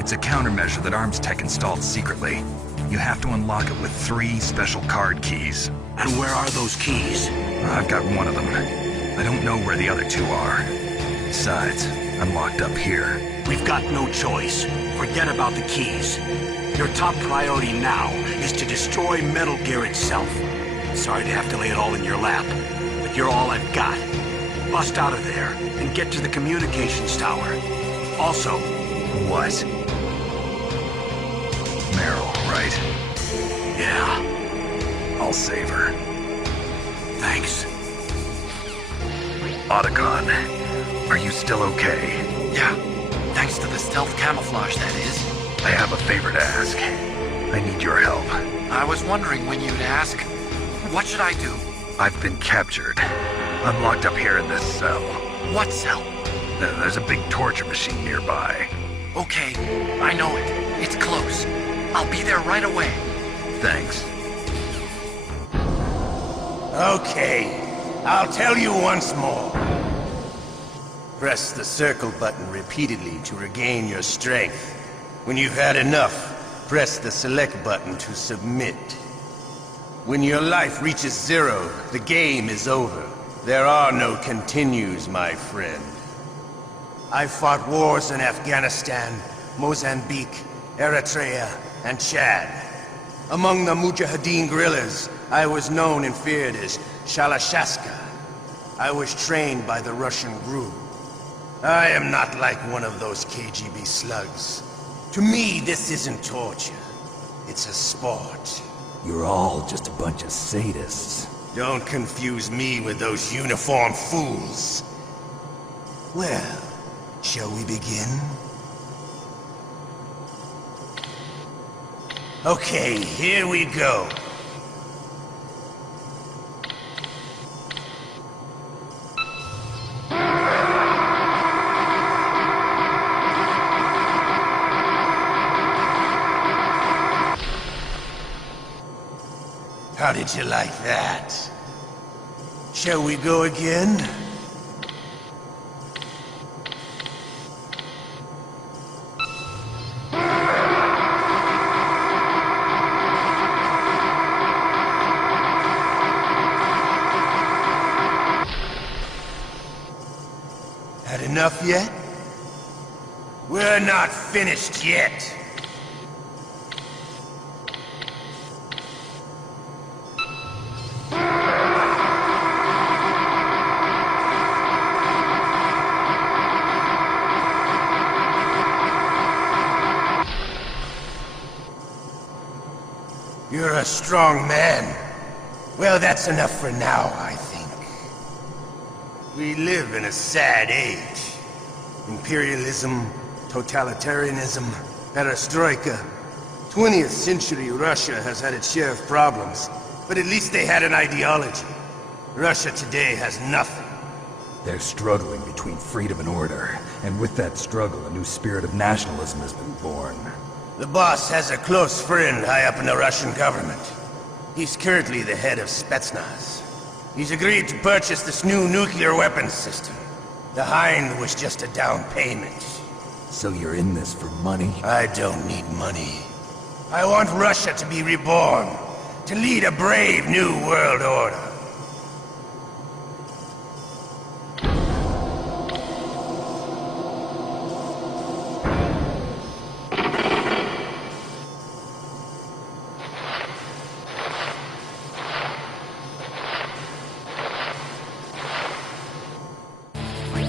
It's a countermeasure that Arms Tech installed secretly. You have to unlock it with 3 special card keys. And where are those keys? I've got one of them. I don't know where the other 2 are. Besides, I'm locked up here. We've got no choice. Forget about the keys. Your top priority now is to destroy Metal Gear itself. Sorry to have to lay it all in your lap, but you're all I've got. Bust out of there and get to the communications tower. Also... What? Meryl, right? Yeah. I'll save her. Thanks. Otacon, are you still okay? Yeah. Thanks to the stealth camouflage, that is. I have a favor to ask. I need your help. I was wondering when you'd ask. What should I do? I've been captured. I'm locked up here in this cell. What cell? There's a big torture machine nearby. Okay, I know it. It's close. I'll be there right away. Thanks. Okay, I'll tell you once more. Press the circle button repeatedly to regain your strength. When you've had enough, press the select button to submit. When your life reaches 0, the game is over. There are no continues, my friend. I fought wars in Afghanistan, Mozambique, Eritrea, and Chad. Among the Mujahideen guerrillas, I was known and feared as Shalashashka. I was trained by the Russian GRU. I am not like one of those KGB slugs. To me, this isn't torture. It's a sport. You're all just a bunch of sadists. Don't confuse me with those uniformed fools. Well, shall we begin? Okay, here we go. How did you like that? Shall we go again? Had enough yet? We're not finished yet. You're a strong man. Well, that's enough for now, I think. We live in a sad age. Imperialism, totalitarianism, perestroika. 20th century Russia has had its share of problems, but at least they had an ideology. Russia today has nothing. They're struggling between freedom and order, and with that struggle, a new spirit of nationalism has been born. The boss has a close friend high up in the Russian government. He's currently the head of Spetsnaz. He's agreed to purchase this new nuclear weapons system. The Hind was just a down payment. So you're in this for money? I don't need money. I want Russia to be reborn, to lead a brave new world order.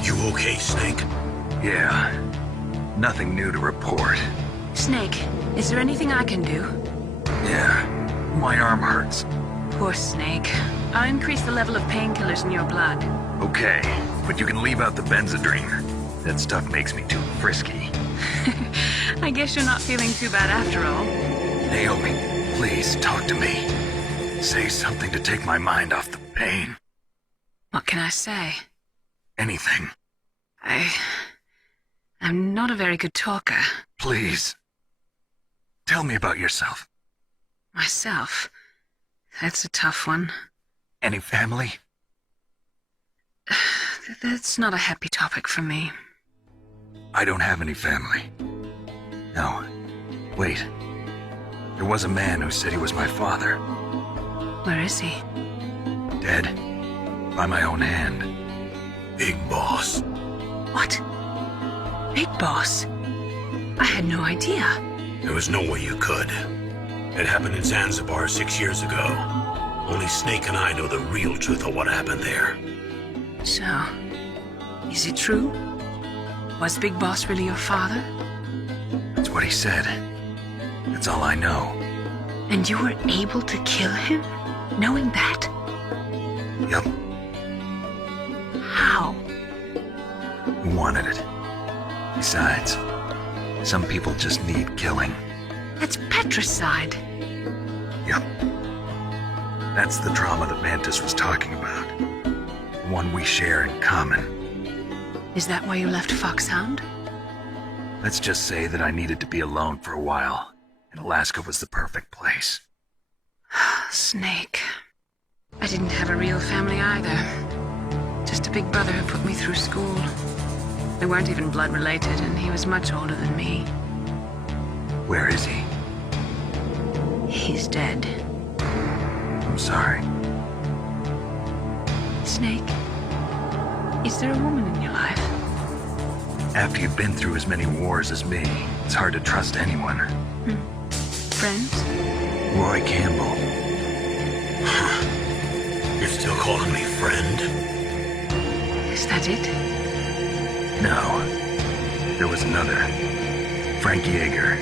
You okay, Snake? Yeah. Nothing new to report. Snake, is there anything I can do? Yeah. My arm hurts. Poor Snake. I'll increase the level of painkillers in your blood. Okay, but you can leave out the Benzedrine. That stuff makes me too frisky. I guess you're not feeling too bad after all. Naomi, please talk to me. Say something to take my mind off the pain. What can I say? Anything. I'm not a very good talker. Please. Tell me about yourself. Myself? That's a tough one. Any family? That's not a happy topic for me. I don't have any family. No. Wait. There was a man who said he was my father. Where is he? Dead. By my own hand. Big Boss. What? Big Boss? I had no idea. There was no way you could. It happened in Zanzibar 6 years ago. Only Snake and I know the real truth of what happened there. So, is it true? Was Big Boss really your father? That's what he said. That's all I know. And you were able to kill him, knowing that? Yep. How? He wanted it. Besides, some people just need killing. That's patricide. Yep. That's the trauma that Mantis was talking about. The one we share in common. Is that why you left Foxhound? Let's just say that I needed to be alone for a while, and Alaska was the perfect place. Snake. I didn't have a real family either. Just a big brother who put me through school. They weren't even blood related, and he was much older than me. Where is he? He's dead. I'm sorry. Snake, is there a woman in your life? After you've been through as many wars as me, it's hard to trust anyone. Friends? Roy Campbell. still calling me friend? Is that it? No. There was another. Frank Yeager.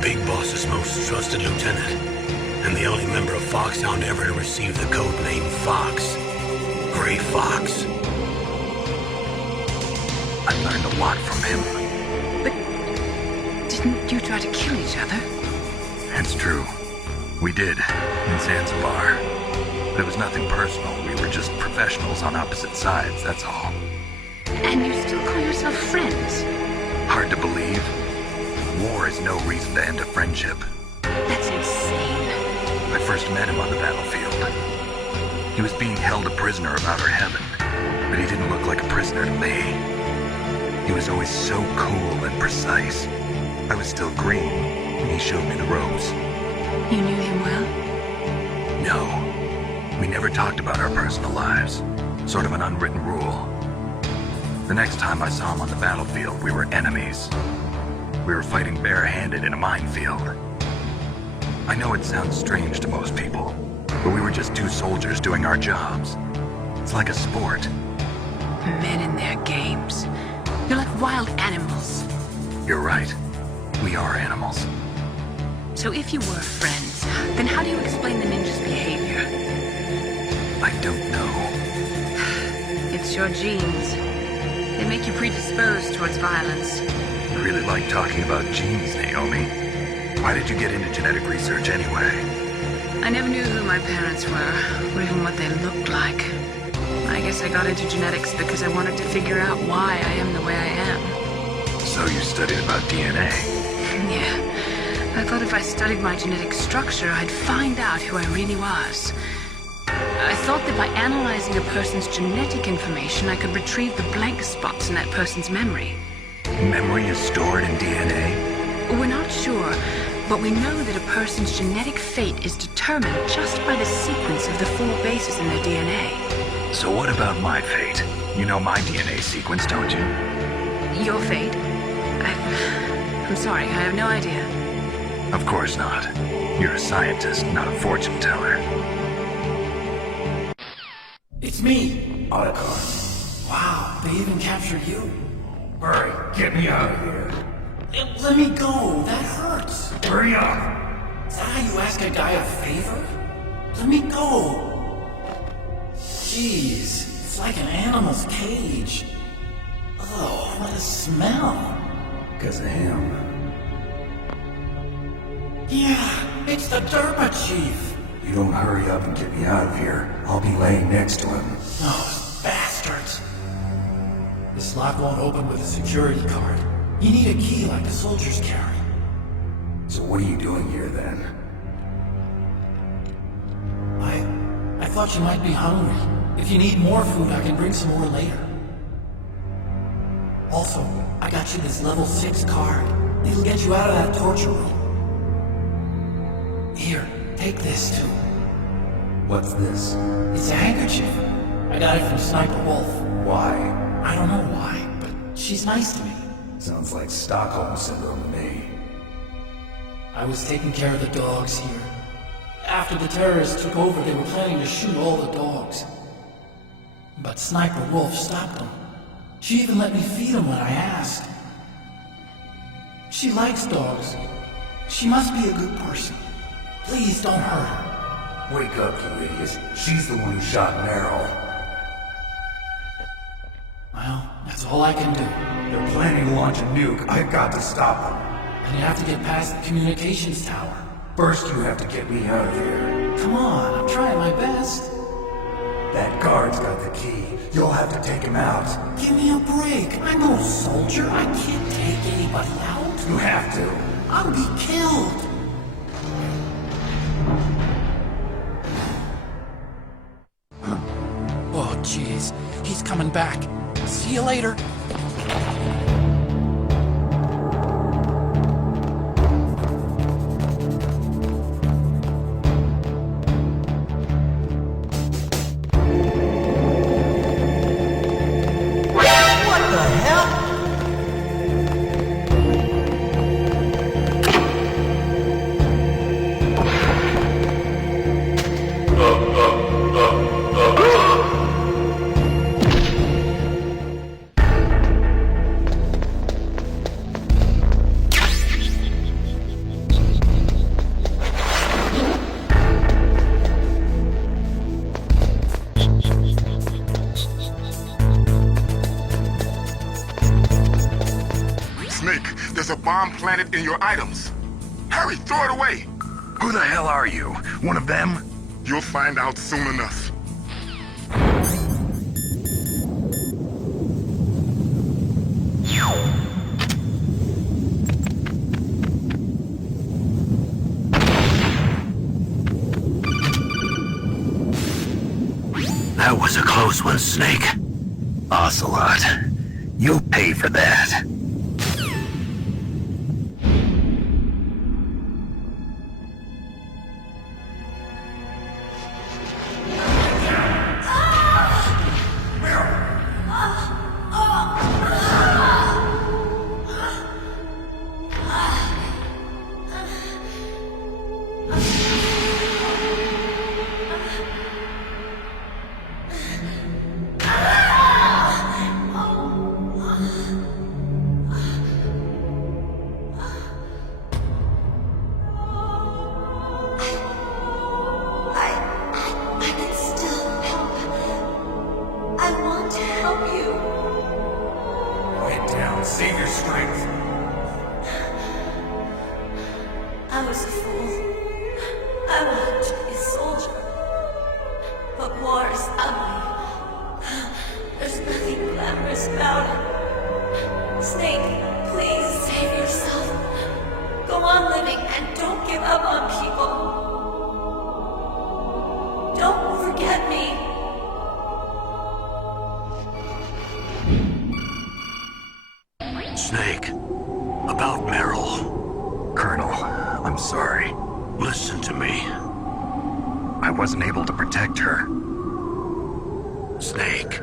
Big Boss's most trusted lieutenant, and the only member of Foxhound ever to receive the code name Fox. Gray Fox. I learned a lot from him. Didn't you try to kill each other? It's true. We did, in Zanzibar. But it was nothing personal. We were just professionals on opposite sides, that's all. And you still call yourself friends? Hard to believe. War is no reason to end a friendship. That's insane. I first met him on the battlefield. He was being held a prisoner of outer heaven, but he didn't look like a prisoner to me. He was always so cool and precise. I was still green, and he showed me the ropes. You knew him well? No. We never talked about our personal lives. Sort of an unwritten rule. The next time I saw him on the battlefield, we were enemies. We were fighting barehanded in a minefield. I know it sounds strange to most people, but we were just two soldiers doing our jobs. It's like a sport. Men in their games. You're like wild animals. You're right. We are animals. So if you were friends, then how do you explain the ninja's behavior? I don't know. It's your genes. They make you predisposed towards violence. I really like talking about genes, Naomi. Why did you get into genetic research anyway? I never knew who my parents were, or even what they looked like. I guess I got into genetics because I wanted to figure out why I am the way I am. So you studied about DNA? Yeah. I thought if I studied my genetic structure, I'd find out who I really was. I thought that by analyzing a person's genetic information, I could retrieve the blank spots in that person's memory. Memory is stored in DNA? We're not sure, but we know that a person's genetic fate is determined just by the sequence of the 4 bases in their DNA. So what about my fate? You know my DNA sequence, don't you? Your fate? I'm sorry, I have no idea. Of course not. You're a scientist, not a fortune teller. It's me, Otacon. Wow, they even captured you. Hurry, get me out of here. Let me go, that hurts. Hurry up. Is that how you ask a guy a favor? Let me go. Jeez, it's like an animal's cage. Oh, what a smell. Because of him. Yeah, it's the Derpa Chief. You don't hurry up and get me out of here, I'll be laying next to him. Those bastards. This lock won't open with a security card. You need a key like the soldiers carry. So what are you doing here then? I thought you might be hungry. If you need more food, I can bring some more later. Also, I got you this level 6 card. It'll get you out of that torture room. Here, take this too. What's this? It's a handkerchief. I got it from Sniper Wolf. Why? I don't know why, but she's nice to me. Sounds like Stockholm Syndrome to me. I was taking care of the dogs here. After the terrorists took over, they were planning to shoot all the dogs. But Sniper Wolf stopped them. She even let me feed them when I asked. She likes dogs. She must be a good person. Please don't hurt her. Wake up, you idiot. She's the one who shot Meryl. Well, that's all I can do. They're planning to launch a nuke. I've got to stop them. And you have to get past the communications tower. First, you have to get me out of here. Come on, I'm trying my best. That guard's got the key. You'll have to take him out. Give me a break. I'm no soldier. I can't take anybody out. You have to. I'll be killed. Oh, jeez. He's coming back. See you later. There's a bomb planted in your items. Hurry, throw it away! Who the hell are you? One of them? You'll find out soon enough. That was a close one, Snake. Ocelot, you'll pay for that. Save your strength. I was a fool. I wanted to be a soldier. But war is ugly. There's nothing glamorous about it. Snake, please save yourself. Go on living and don't give up on people. Don't forget me. Snake, about Meryl. Colonel, I'm sorry. Listen to me. I wasn't able to protect her. Snake,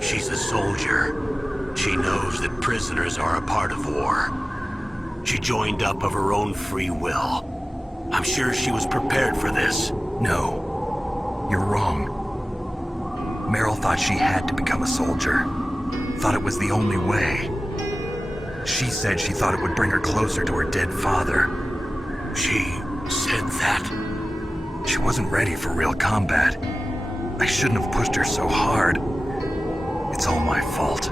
she's a soldier. She knows that prisoners are a part of war. She joined up of her own free will. I'm sure she was prepared for this. No, you're wrong. Meryl thought she had to become a soldier. Thought it was the only way. She said she thought it would bring her closer to her dead father. She said that? She wasn't ready for real combat. I shouldn't have pushed her so hard. It's all my fault.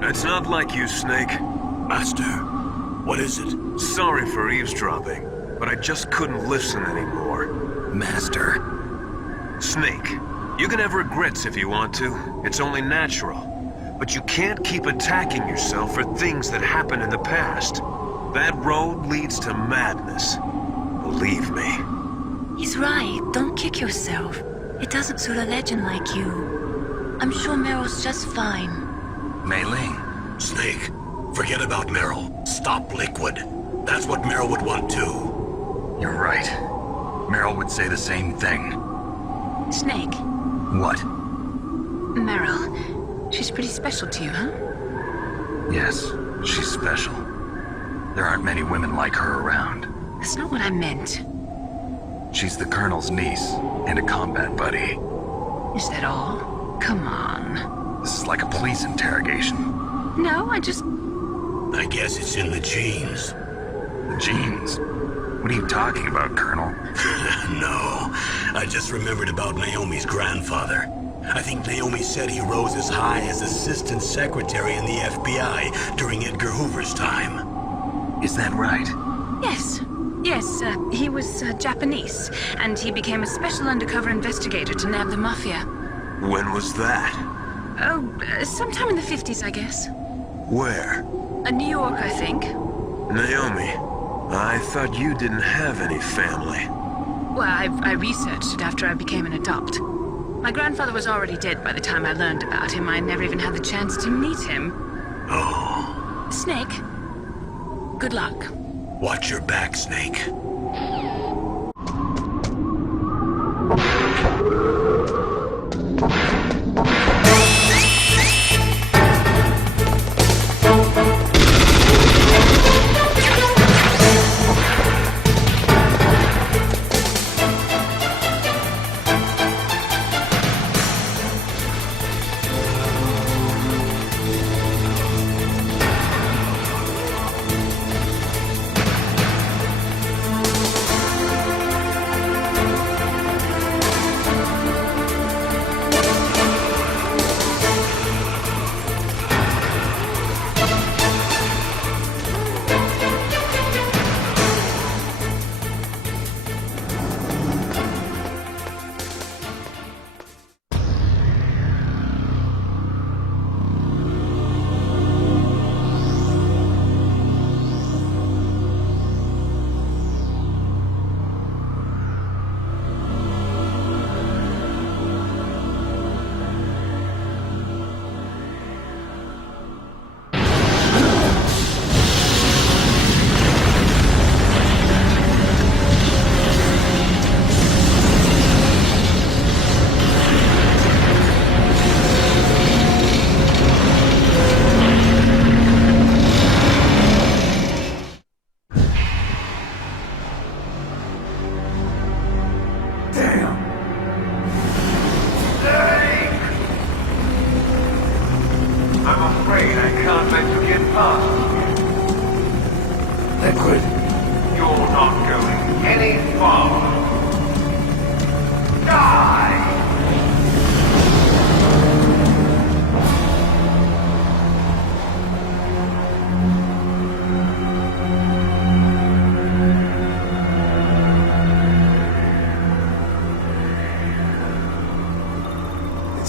It's not like you, Snake. Master, what is it? Sorry for eavesdropping, but I just couldn't listen anymore. Master. Snake, you can have regrets if you want to. It's only natural. But you can't keep attacking yourself for things that happened in the past. That road leads to madness. Believe me. He's right. Don't kick yourself. It doesn't suit a legend like you. I'm sure Meryl's just fine. Mei Ling. Snake, forget about Meryl. Stop Liquid. That's what Meryl would want too. You're right. Meryl would say the same thing. Snake. What? Meryl. She's pretty special to you, huh? Yes, she's special. There aren't many women like her around. That's not what I meant. She's the Colonel's niece and a combat buddy. Is that all? Come on. This is like a police interrogation. No, I guess it's in the genes. The genes? What are you talking about, Colonel? No, I just remembered about Naomi's grandfather. I think Naomi said he rose as high as assistant secretary in the FBI during Edgar Hoover's time. Is that right? Yes. Yes, he was Japanese, and he became a special undercover investigator to nab the mafia. When was that? Oh, sometime in the 50s, I guess. Where? New York, I think. Naomi, I thought you didn't have any family. Well, I researched it after I became an adopt. My grandfather was already dead by the time I learned about him. I never even had the chance to meet him. Oh. Snake, good luck. Watch your back, Snake.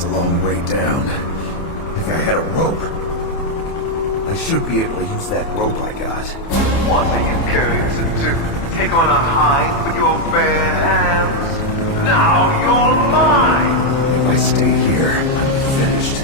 It's a long way down. If I had a rope, I should be able to use that rope I got. What are you curious to take on a hind with your bare hands? Now you're mine! If I stay here, I'm finished.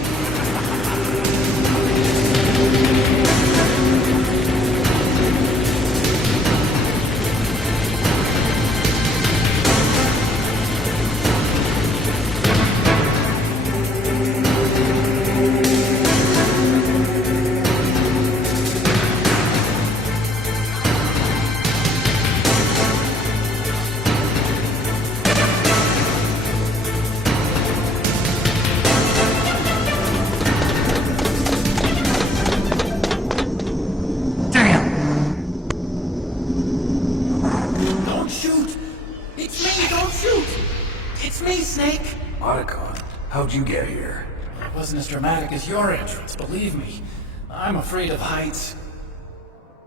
How'd you get here? It wasn't as dramatic as your entrance, believe me. I'm afraid of heights.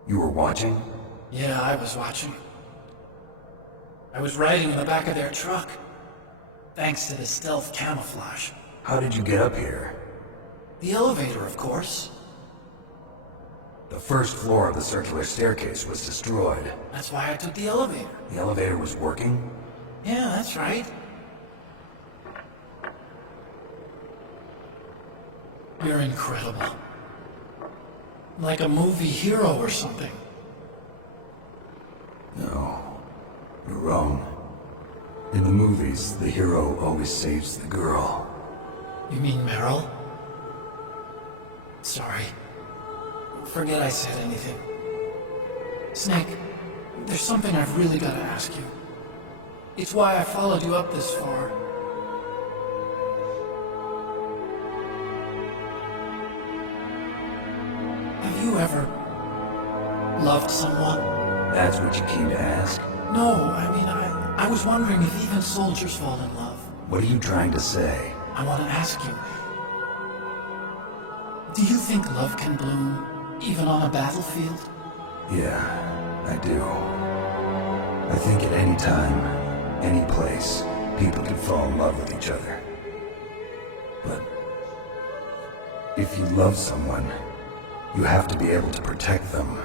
You were watching? Yeah, I was watching. I was riding in the back of their truck. Thanks to the stealth camouflage. How did you get up here? The elevator, of course. The first floor of the circular staircase was destroyed. That's why I took the elevator. The elevator was working? Yeah, that's right. You're incredible. Like a movie hero or something. No, you're wrong. In the movies, the hero always saves the girl. You mean Meryl? Sorry. Forget I said anything. Snake, there's something I've really got to ask you. It's why I followed you up this far. Have you ever loved someone? That's what you came to ask? No, I mean, I was wondering if even soldiers fall in love. What are you trying to say? I want to ask you. Do you think love can bloom, even on a battlefield? Yeah, I do. I think at any time, any place, people can fall in love with each other. But if you love someone, you have to be able to protect them.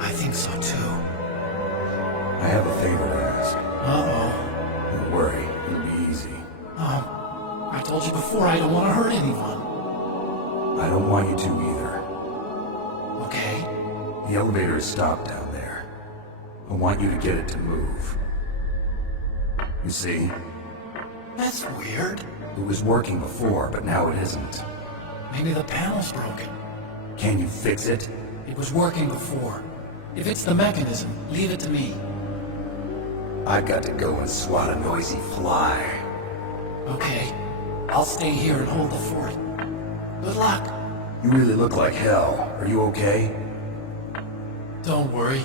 I think so too. I have a favor to ask. Uh-oh. Don't worry, it'll be easy. I told you before I don't want to hurt anyone. I don't want you to either. Okay. The elevator is stopped down there. I want you to get it to move. You see? That's weird. It was working before, but now it isn't. Maybe the panel's broken. Can you fix it? It was working before. If it's the mechanism, leave it to me. I've got to go and swat a noisy fly. Okay. I'll stay here and hold the fort. Good luck. You really look like hell. Are you okay? Don't worry.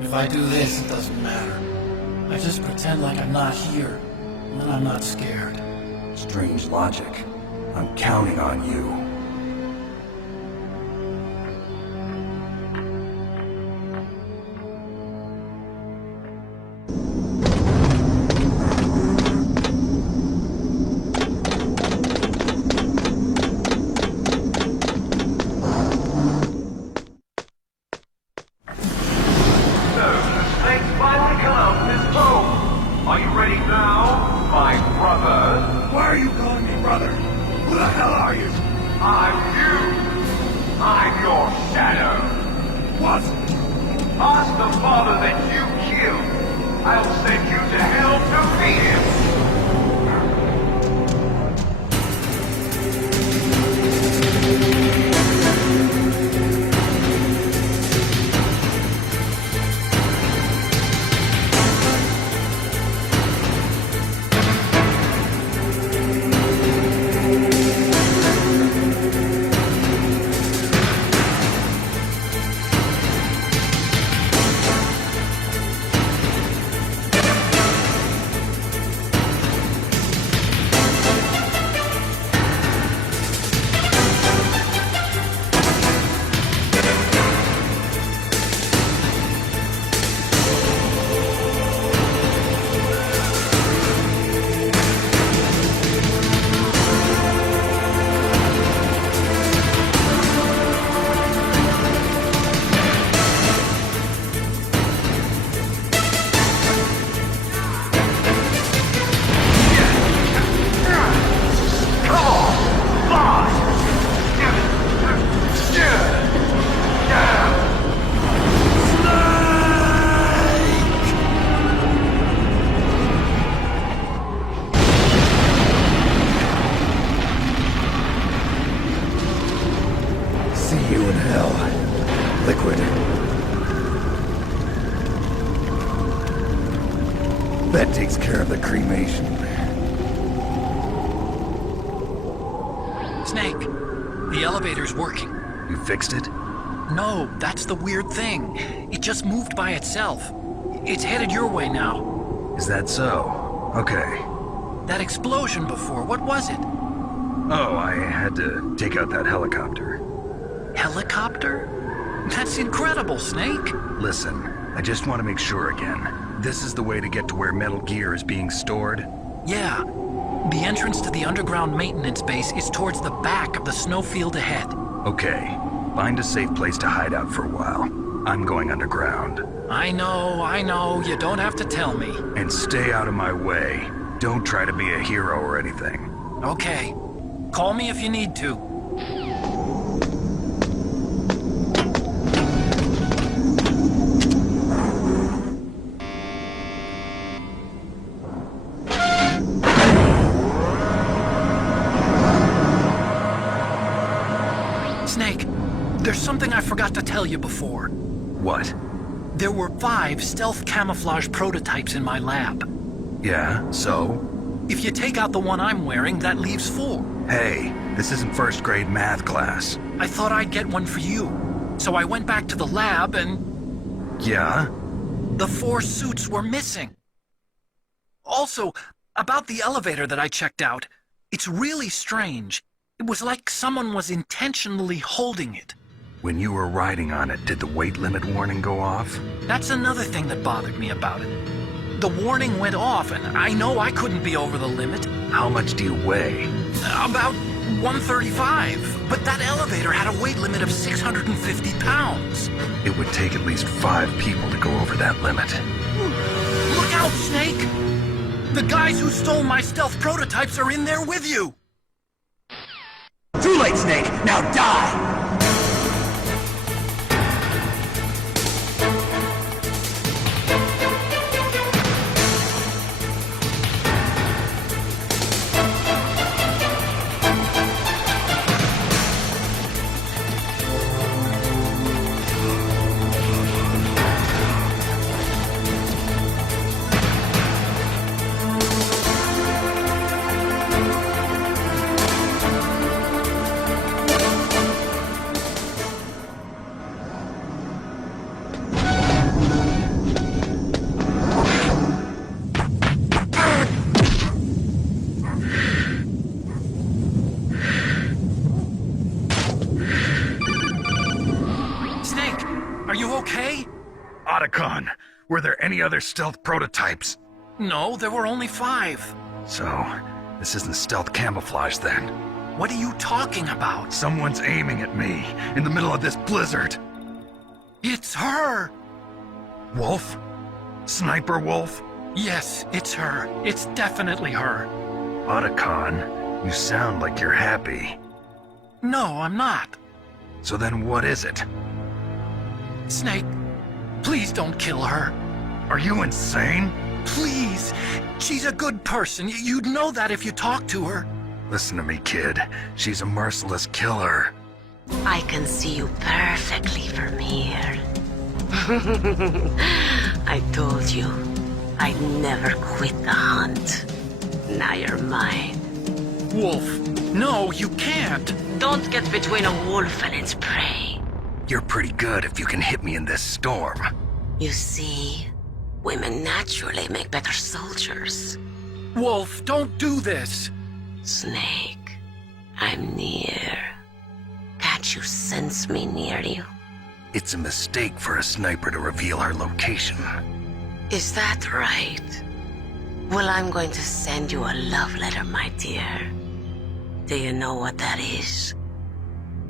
If I do this, it doesn't matter. I just pretend like I'm not here, and then I'm not scared. Strange logic. I'm counting on you. Why are you calling me brother? Who the hell are you? elevator's working. You fixed it? No, that's the weird thing. It just moved by itself. It's headed your way now. Is that so? Okay. That explosion before, what was it? Oh, I had to take out that helicopter. Helicopter? That's incredible, Snake. Listen, I just want to make sure again. This is the way to get to where Metal Gear is being stored? Yeah. The entrance to the underground maintenance base is towards the back of the snowfield ahead. Okay. Find a safe place to hide out for a while. I'm going underground. I know. You don't have to tell me. And stay out of my way. Don't try to be a hero or anything. Okay. Call me if you need to. Snake, there's something I forgot to tell you before. What? There were 5 stealth camouflage prototypes in my lab. Yeah, so? If you take out the one I'm wearing, that leaves 4. Hey, this isn't first grade math class. I thought I'd get one for you. So I went back to the lab and... Yeah? The 4 suits were missing. Also, about the elevator that I checked out, it's really strange. It was like someone was intentionally holding it. When you were riding on it, did the weight limit warning go off? That's another thing that bothered me about it. The warning went off, and I know I couldn't be over the limit. How much do you weigh? About 135, but that elevator had a weight limit of 650 pounds. It would take at least 5 people to go over that limit. Look out, Snake! The guys who stole my stealth prototypes are in there with you! Too late, Snake! Now die! Were there any other stealth prototypes? No, there were only 5. So, this isn't stealth camouflage then? What are you talking about? Someone's aiming at me, in the middle of this blizzard. It's her! Wolf? Sniper Wolf? Yes, it's her. It's definitely her. Otacon, you sound like you're happy. No, I'm not. So then what is it? Snake, please don't kill her. Are you insane? Please. She's a good person. You'd know that if you talked to her. Listen to me, kid. She's a merciless killer. I can see you perfectly from here. I told you, I'd never quit the hunt. Now you're mine. Wolf, no, you can't. Don't get between a wolf and its prey. You're pretty good if you can hit me in this storm. You see, women naturally make better soldiers. Wolf, don't do this. Snake, I'm near. Can't you sense me near you? It's a mistake for a sniper to reveal her location. Is that right? Well, I'm going to send you a love letter, my dear. Do you know what that is?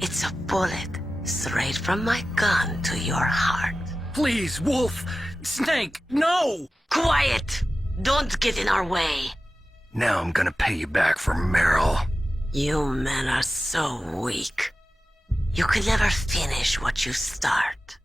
It's a bullet straight from my gun to your heart. Please, Wolf! Snake, no! Quiet! Don't get in our way. Now I'm gonna pay you back for Meryl. You men are so weak. You can never finish what you start.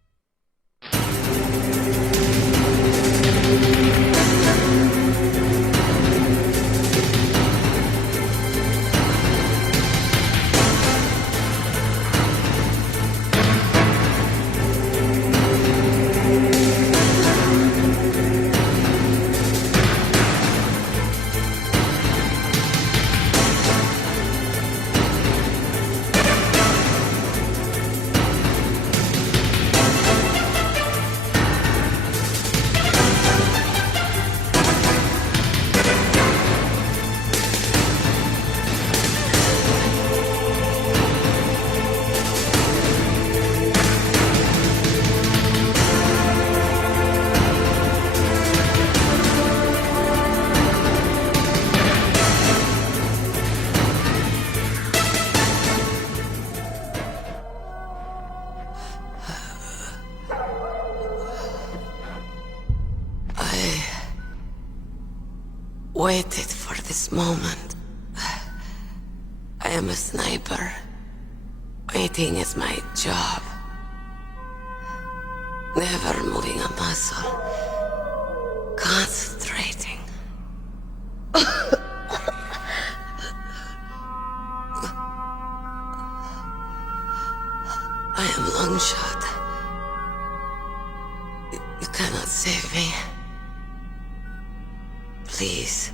waited for this moment. I am a sniper. Waiting is my job. Never moving a muscle. Concentrating. I am Longshot. You cannot save me. Please.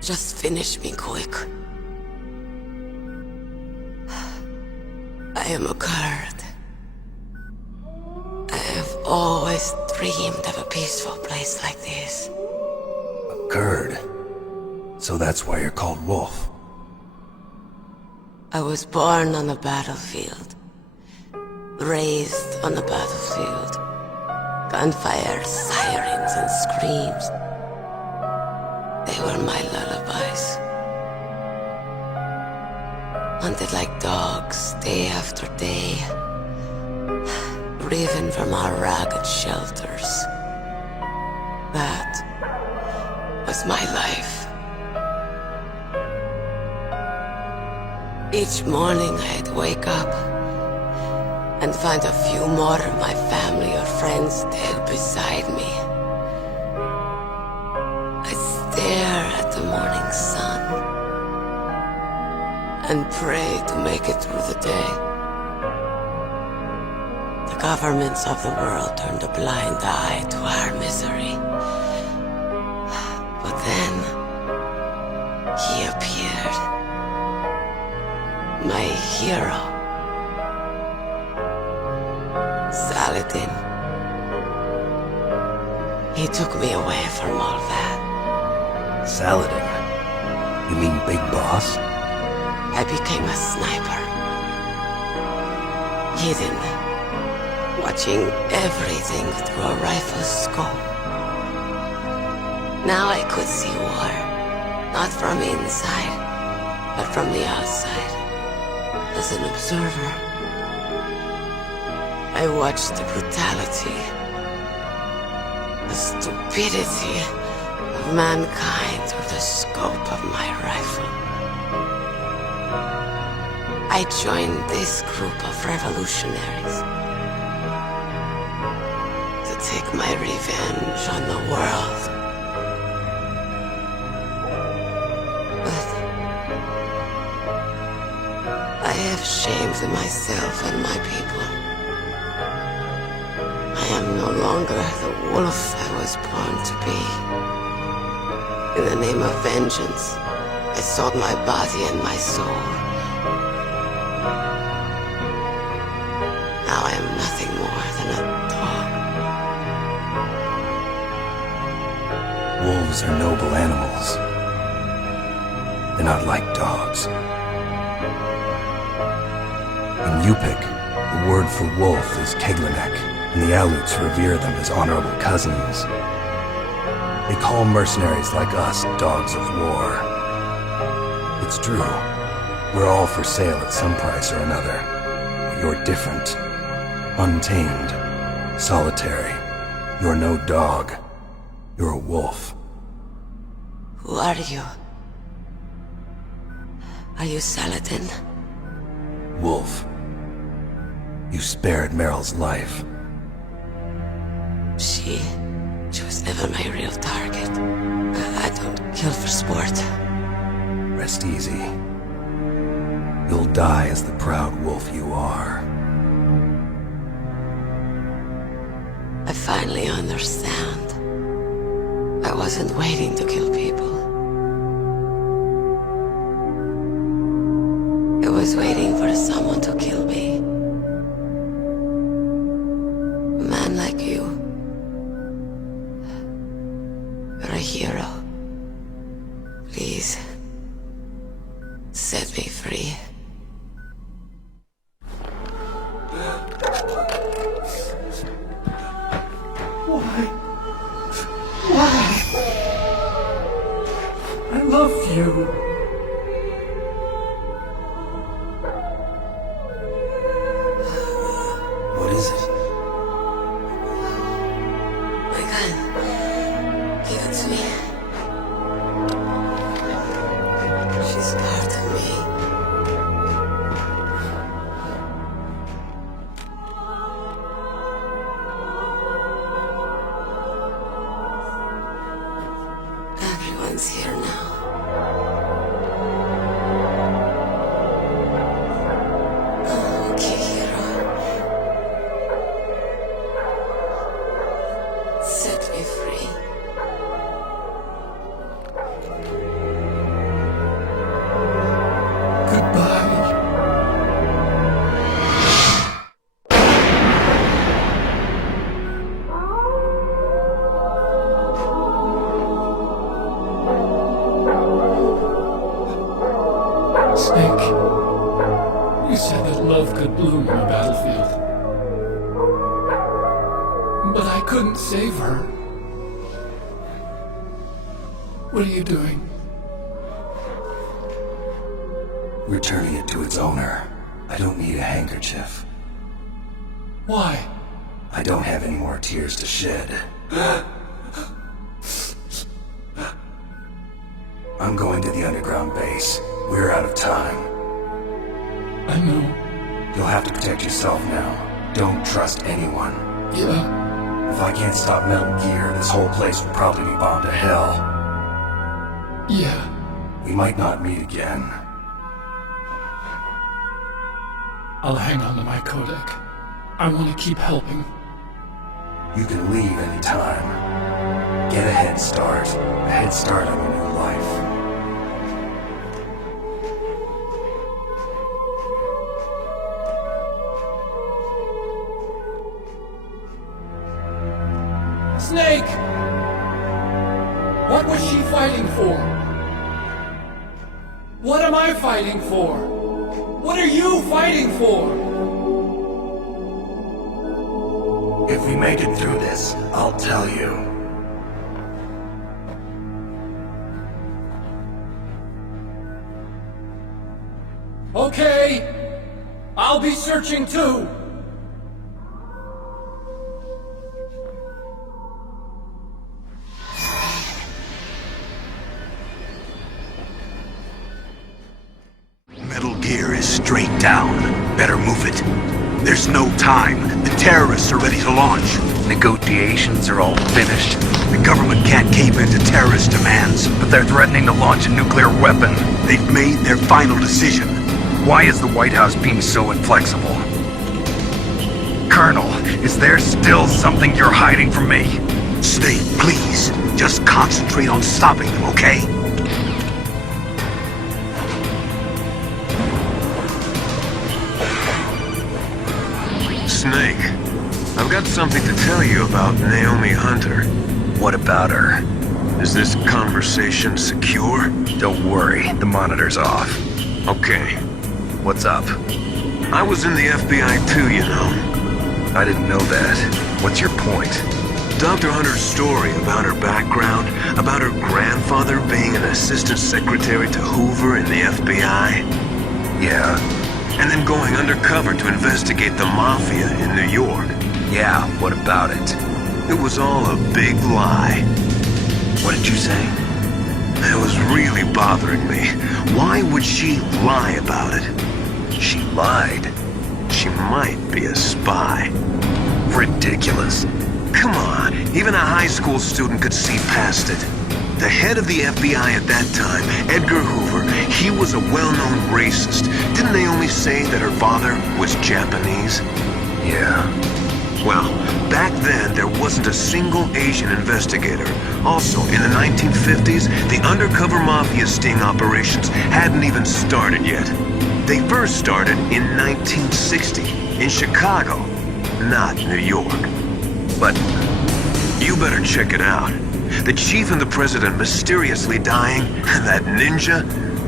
Just finish me quick. I am a Kurd. I have always dreamed of a peaceful place like this. A Kurd? So that's why you're called Wolf. I was born on the battlefield. Raised on the battlefield. Gunfire, sirens, and screams. They were my lullabies. Hunted like dogs, day after day. Driven from our ragged shelters. That was my life. Each morning I'd wake up and find a few more of my family or friends dead beside me. I'd stare at the morning sun and pray to make it through the day. The governments of the world turned a blind eye to our misery. But then, he appeared. My hero. Saladin. He took me away from all that. Saladin? You mean Big Boss? I became a sniper. Hidden. Watching everything through a rifle's scope. Now I could see war. Not from inside, but from the outside. As an observer, I watched the brutality, the stupidity of mankind through the scope of my rifle. I joined this group of revolutionaries to take my revenge on the world. I have shamed myself and my people. I am no longer the wolf I was born to be. In the name of vengeance, I sold my body and my soul. Now I am nothing more than a dog. Wolves are noble animals. They're not like dogs. In Yupik, the word for wolf is Keglenek, and the Aleuts revere them as honorable cousins. They call mercenaries like us dogs of war. It's true, we're all for sale at some price or another. But you're different. Untamed. Solitary. You're no dog. You're a wolf. Who are you? Are you Saladin? Wolf. You spared Meryl's life. She was never my real target. I don't kill for sport. Rest easy. You'll die as the proud wolf you are. I finally understand. I wasn't waiting to kill people. I was waiting for someone to kill me. A man like you. You're a hero. Please, set me free. Why? I love you. What is it? My gun. man's here now. Okay, hero. Set me free. Snake, you said that love could bloom on a battlefield. But I couldn't save her. What are you doing? Returning it to its owner. I don't need a handkerchief. Why? I don't have any more tears to shed. I'm going to the underground base. We're out of time. I know. You'll have to protect yourself now. Don't trust anyone. Yeah. If I can't stop Metal Gear, this whole place will probably be bombed to hell. Yeah. We might not meet again. I'll hang on to my codec. I want to keep helping. You can leave anytime. Get a head start. A head start on your new life. Snake! What was she fighting for? What am I fighting for? What are you fighting for? If we make it through this, I'll tell you. Okay! I'll be searching too! Metal Gear is straight down. Better move it. There's no time. The terrorists are ready to launch. Negotiations are all finished. The government can't cave into terrorist demands. But they're threatening to launch a nuclear weapon. They've made their final decision. Why is the White House being so inflexible? Colonel, is there still something you're hiding from me? Snake, please. Just concentrate on stopping them, okay? Snake, I've got something to tell you about Naomi Hunter. What about her? Is this conversation secure? Don't worry, the monitor's off. Okay. What's up? I was in the FBI too, you know. I didn't know that. What's your point? Dr. Hunter's story about her background, about her grandfather being an assistant secretary to Hoover in the FBI. Yeah. And then going undercover to investigate the Mafia in New York. Yeah, what about it? It was all a big lie. What did you say? It was really bothering me. Why would she lie about it? She lied. She might be a spy. Ridiculous. Come on, even a high school student could see past it. The head of the FBI at that time, Edgar Hoover, he was a well-known racist. Didn't Naomi say that her father was Japanese? Yeah. Well, back then, there wasn't a single Asian investigator. Also, in the 1950s, the undercover Mafia sting operations hadn't even started yet. They first started in 1960, in Chicago, not New York. But you better check it out. The chief and the president mysteriously dying, and that ninja?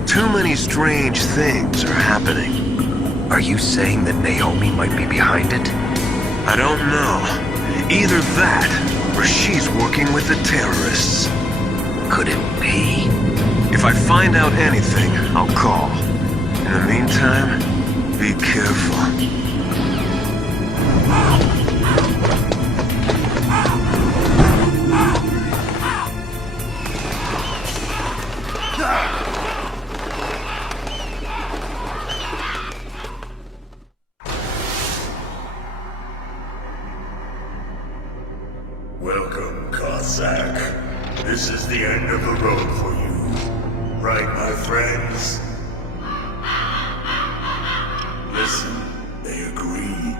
Too many strange things are happening. Are you saying that Naomi might be behind it? I don't know. Either that, or she's working with the terrorists. Could it be? If I find out anything, I'll call. In the meantime, be careful. Welcome, Cossack. This is the end of the road for you. Right, my friends? Listen, they agree.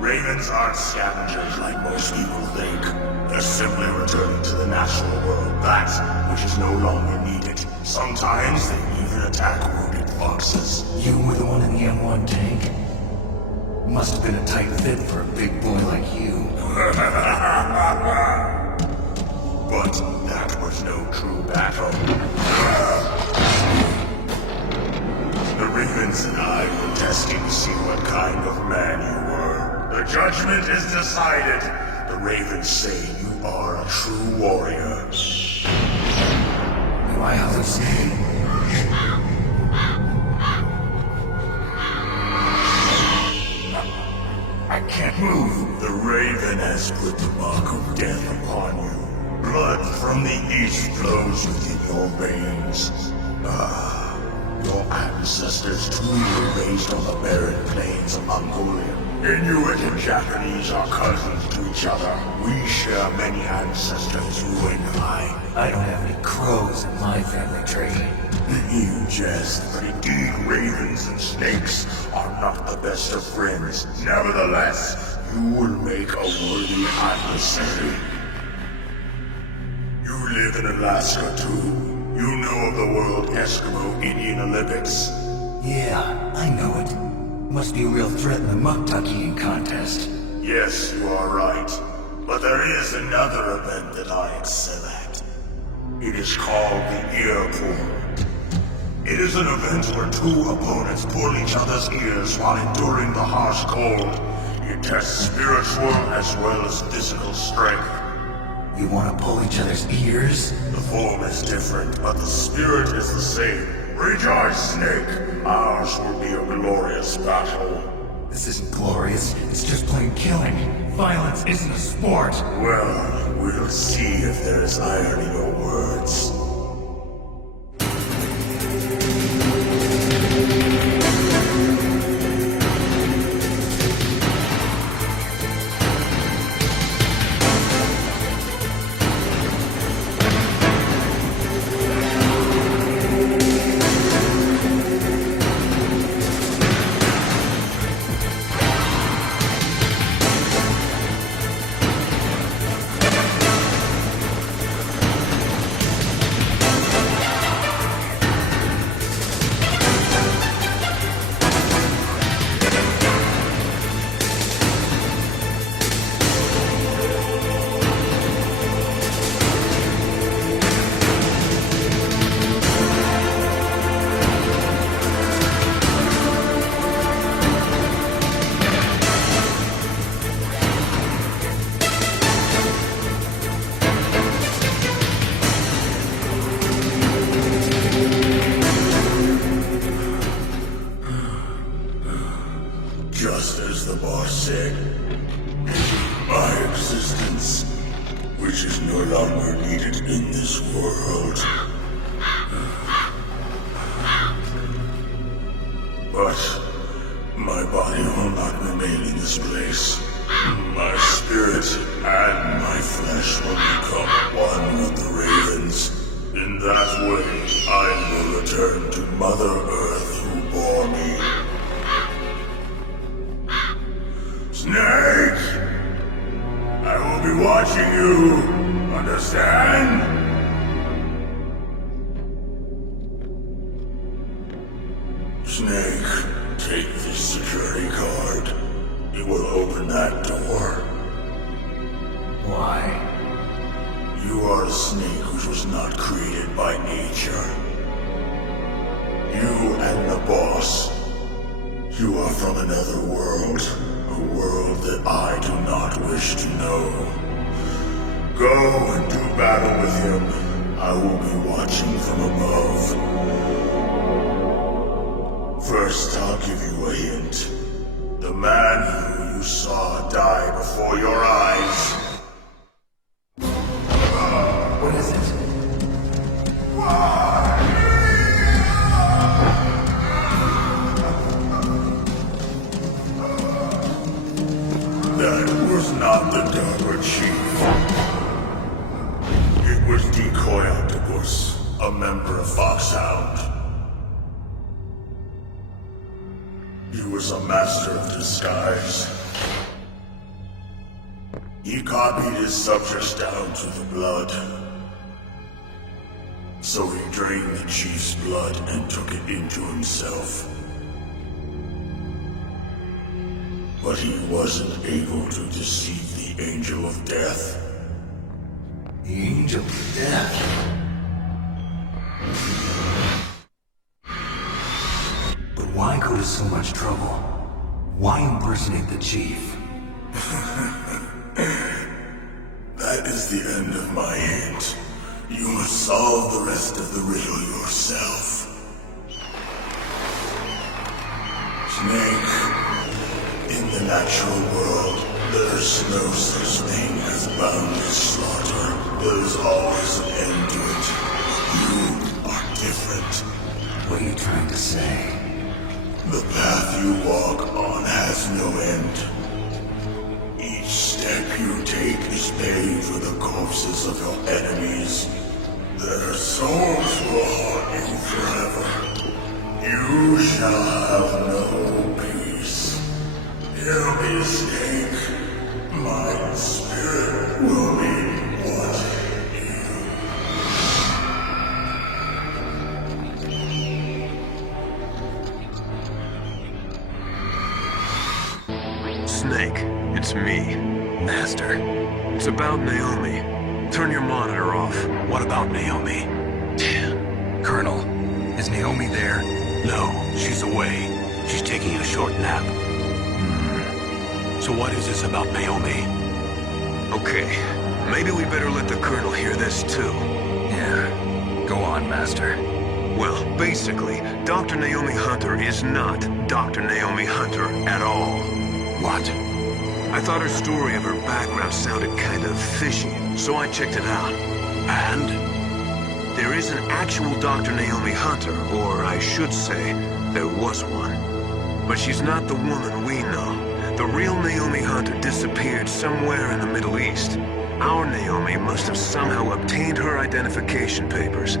Ravens aren't scavengers like most people think. They're simply returning to the natural world, that which is no longer needed. Sometimes they even attack wounded foxes. You were the one in the M1 tank? Must have been a tight fit for a big boy like you. But that was no true battle. The Ravens and I were testing to see what kind of man you were. The judgment is decided. The Ravens say you are a true warrior. Do I hallucinate? I can't move. The Raven has put the mark of death upon you. Blood from the east flows within your veins. Your ancestors too were raised on the barren plains of Mongolia. Inuit and Japanese are cousins to each other. We share many ancestors, you and I. I don't have any crows in my family tree. You jest, but indeed ravens and snakes are not the best of friends. Nevertheless, you will make a worthy adversary. You live in Alaska too. You know of the World Eskimo Indian Olympics? Yeah, I know it. Must be a real threat in the muck-duck eating contest. Yes, you are right. But there is another event that I excel at. It is called the ear pull. It is an event where two opponents pull each other's ears while enduring the harsh cold. It tests spiritual as well as physical strength. You want to pull each other's ears? The form is different, but the spirit is the same. Rejoice, Snake! Ours will be a glorious battle. This isn't glorious, it's just plain killing. Violence isn't a sport. Well, we'll see if there's iron in your words. Just as the boss said, my existence, which is no longer needed in this world. But my body will not remain in this place. My spirit and my flesh will become one with the ravens. In that way, I will return to Mother Earth who bore me. Snake! I will be watching you. Understand? Snake, take this security card. It will open that door. Why? You are a snake which was not created by nature. You and the boss. You are from another world. A world that I do not wish to know. Go and do battle with him. I will be watching from above. First, I'll give you a hint. The man who you saw die before your eyes. What is it? That was not the Darker Chief. course, a member of Foxhound. He was a master of disguise. He copied his subjects down to the blood. So he drained the chief's blood and took it into himself. But he wasn't able to deceive the Angel of Death. The Angel of Death? But why go to so much trouble? Why impersonate the chief? That is the end of my hint. You must solve the rest of the riddle yourself. Snake, in the natural world, there's no such thing as boundless slaughter. There's always an end to it. You are different. What are you trying to say? The path you walk on has no end. Each step you take is paying for the corpses of your enemies. Their souls will haunt you forever. You shall have no peace. Hear me, Snake. My spirit will be what Snake, it's me. Master. It's about Naomi. Turn your monitor off. What about Naomi? Colonel, is Naomi there? No, she's away. She's taking a short nap. So what is this about Naomi? Okay, maybe we better let the Colonel hear this too. Yeah, go on, Master. Well, basically, Dr. Naomi Hunter is not Dr. Naomi Hunter at all. What? I thought her story of her background sounded kind of fishy, so I checked it out. And? There is an actual Dr. Naomi Hunter, or I should say, there was one. But she's not the woman we know. The real Naomi Hunter disappeared somewhere in the Middle East. Our Naomi must have somehow obtained her identification papers.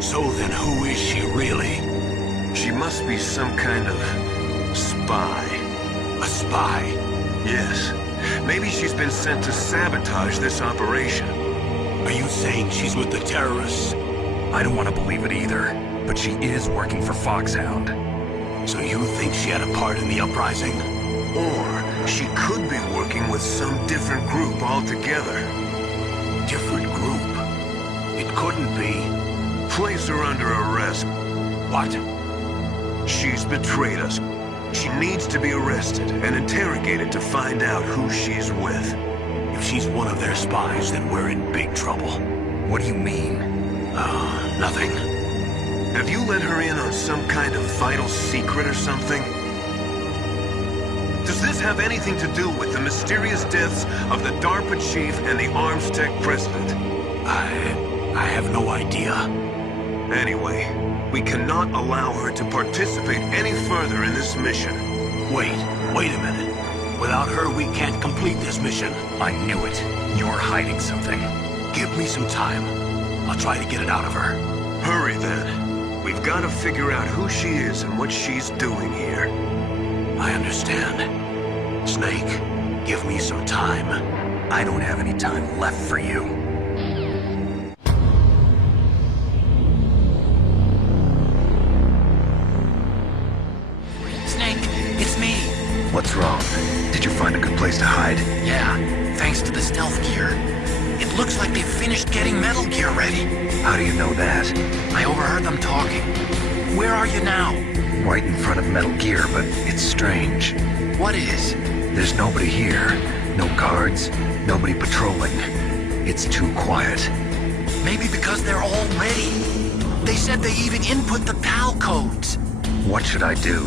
So then who is she really? She must be some kind of spy. A spy? Yes. Maybe she's been sent to sabotage this operation. Are you saying she's with the terrorists? I don't want to believe it either, but she is working for Foxhound. So you think she had a part in the uprising? Or she could be working with some different group altogether. Different group? It couldn't be. Place her under arrest. What? She's betrayed us. She needs to be arrested and interrogated to find out who she's with. If she's one of their spies, then we're in big trouble. What do you mean? Nothing. Have you let her in on some kind of vital secret or something? Does this have anything to do with the mysterious deaths of the DARPA chief and the Arms Tech president? I have no idea. Anyway, we cannot allow her to participate any further in this mission. Wait a minute. Without her, we can't complete this mission. I knew it. You're hiding something. Give me some time. I'll try to get it out of her. Hurry then. We've got to figure out who she is and what she's doing here. I understand. Snake, give me some time. I don't have any time left for you. Snake, it's me. What's wrong? Did you find a good place to hide? Yeah, thanks to the stealth gear. It looks like they've finished getting Metal Gear ready. How do you know that? I overheard them talking. Where are you now? Right in front of Metal Gear, but it's strange. What is? There's nobody here. No guards, nobody patrolling. It's too quiet. Maybe because they're all ready. They said they even input the PAL codes. What should I do?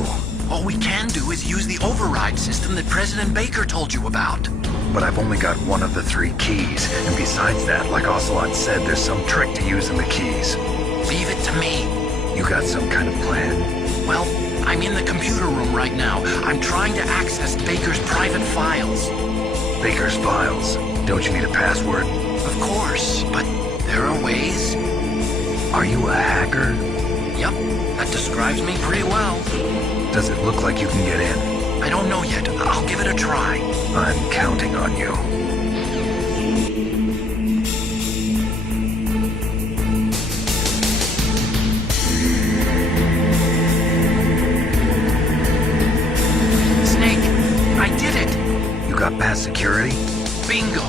All we can do is use the override system that President Baker told you about. But I've only got one of the 3 keys, and besides that, like Ocelot said, there's some trick to using the keys. Leave it to me. You got some kind of plan? Well, I'm in the computer room right now. I'm trying to access Baker's private files. Baker's files? Don't you need a password? Of course, but there are ways. Are you a hacker? Yep, that describes me pretty well. Does it look like you can get in? I don't know yet. I'll give it a try. I'm counting on you. Snake, I did it! You got past security? Bingo!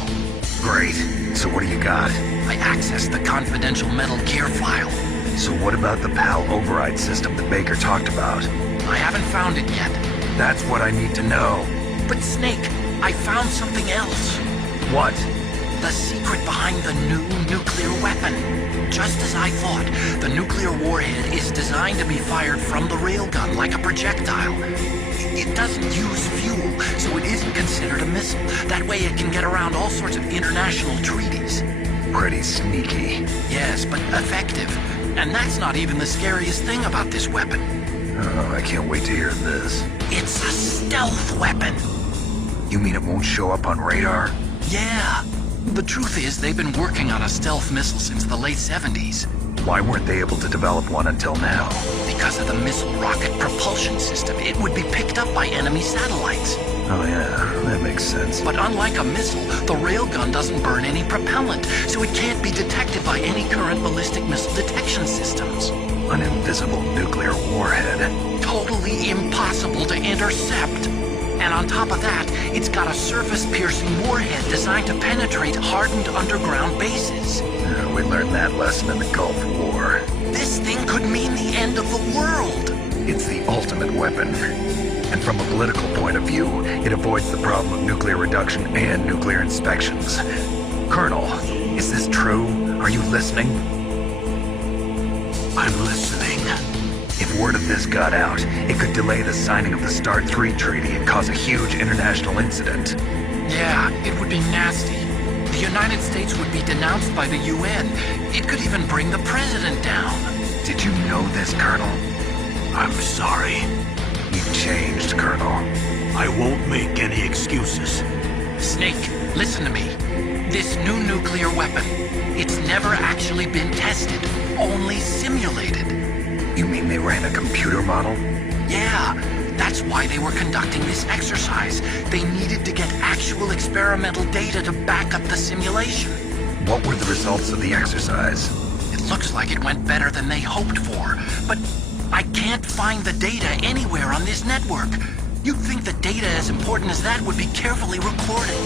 Great. So what do you got? I accessed the confidential Metal Gear file. So what about the PAL override system that Baker talked about? I haven't found it yet. That's what I need to know. But Snake, I found something else. What? The secret behind the new nuclear weapon. Just as I thought, the nuclear warhead is designed to be fired from the railgun like a projectile. It doesn't use fuel, so it isn't considered a missile. That way it can get around all sorts of international treaties. Pretty sneaky. Yes, but effective. And that's not even the scariest thing about this weapon. Oh, I can't wait to hear this. It's a stealth weapon. You mean it won't show up on radar? Yeah. The truth is, they've been working on a stealth missile since the late 70s. Why weren't they able to develop one until now? Because of the missile rocket propulsion system, it would be picked up by enemy satellites. Oh yeah, that makes sense. But unlike a missile, the railgun doesn't burn any propellant, so it can't be detected by any current ballistic missile detection systems. An invisible nuclear warhead. Totally impossible to intercept. And on top of that, it's got a surface-piercing warhead designed to penetrate hardened underground bases. We learned that lesson in the Gulf War. This thing could mean the end of the world. It's the ultimate weapon. And from a political point of view, it avoids the problem of nuclear reduction and nuclear inspections. Colonel, is this true? Are you listening? I'm listening. If word of this got out, it could delay the signing of the START 3 treaty and cause a huge international incident. Yeah, it would be nasty. The United States would be denounced by the UN. It could even bring the president down. Did you know this, Colonel? I'm sorry. You've changed, Colonel. I won't make any excuses. Snake, listen to me. This new nuclear weapon, it's never actually been tested, only simulated. You mean they ran a computer model? Yeah, that's why they were conducting this exercise. They needed to get actual experimental data to back up the simulation. What were the results of the exercise? It looks like it went better than they hoped for, but I can't find the data anywhere on this network. You'd think the data as important as that would be carefully recorded.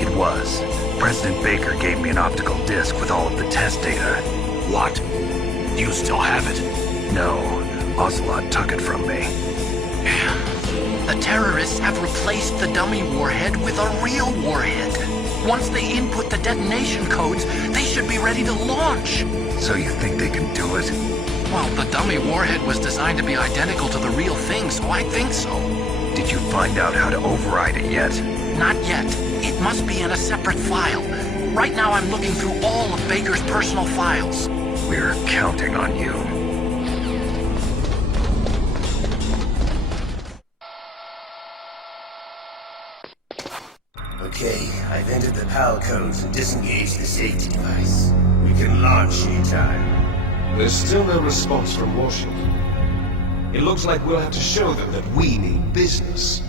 It was. President Baker gave me an optical disc with all of the test data. What? Do you still have it? No, Ocelot took it from me. The terrorists have replaced the dummy warhead with a real warhead. Once they input the detonation codes, they should be ready to launch. So you think they can do it? Well, the dummy warhead was designed to be identical to the real thing, so I think so. Did you find out how to override it yet? Not yet. It must be in a separate file. Right now I'm looking through all of Baker's personal files. We're counting on you. Okay, I've entered the PAL codes and disengaged the safety device. We can launch anytime. There's still no response from Washington. It looks like we'll have to show them that we mean business.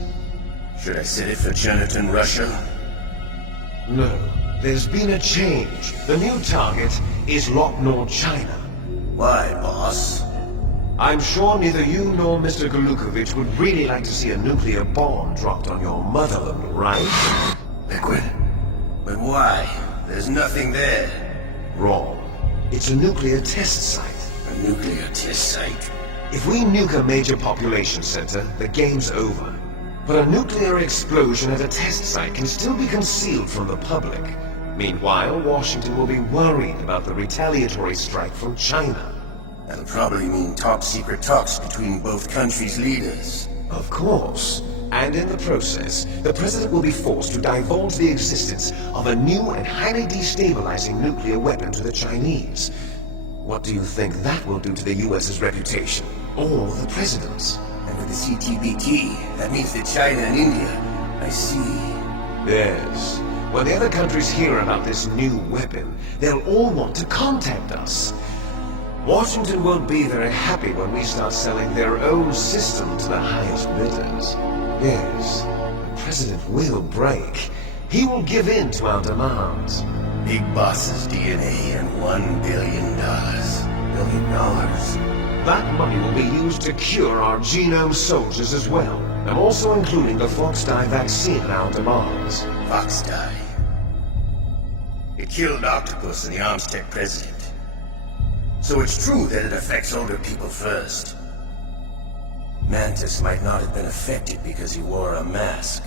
Should I set it for Jonathan, Russia? No. There's been a change. The new target is Locknor, China. Why, boss? I'm sure neither you nor Mr. Golukovich would really like to see a nuclear bomb dropped on your motherland, right? Liquid? But why? There's nothing there. Wrong. It's a nuclear test site. A nuclear test site? If we nuke a major population center, the game's over. But a nuclear explosion at a test site can still be concealed from the public. Meanwhile, Washington will be worried about the retaliatory strike from China. That'll probably mean top-secret talks between both countries' leaders. Of course. And in the process, the President will be forced to divulge the existence of a new and highly destabilizing nuclear weapon to the Chinese. What do you think that will do to the US's reputation? Or the President's? And with the CTBT, that means that China and India. I see. Yes. When the other countries hear about this new weapon, they'll all want to contact us. Washington won't be very happy when we start selling their own system to the highest bidders. Yes, the President will break. He will give in to our demands. Big Boss's DNA and $1 billion. $1 billion? That money will be used to cure our genome soldiers as well. I'm also including the Fox Dye vaccine in our demands. Fox Dye? It killed Octopus and the Armstech president. So it's true that it affects older people first. Mantis might not have been affected because he wore a mask.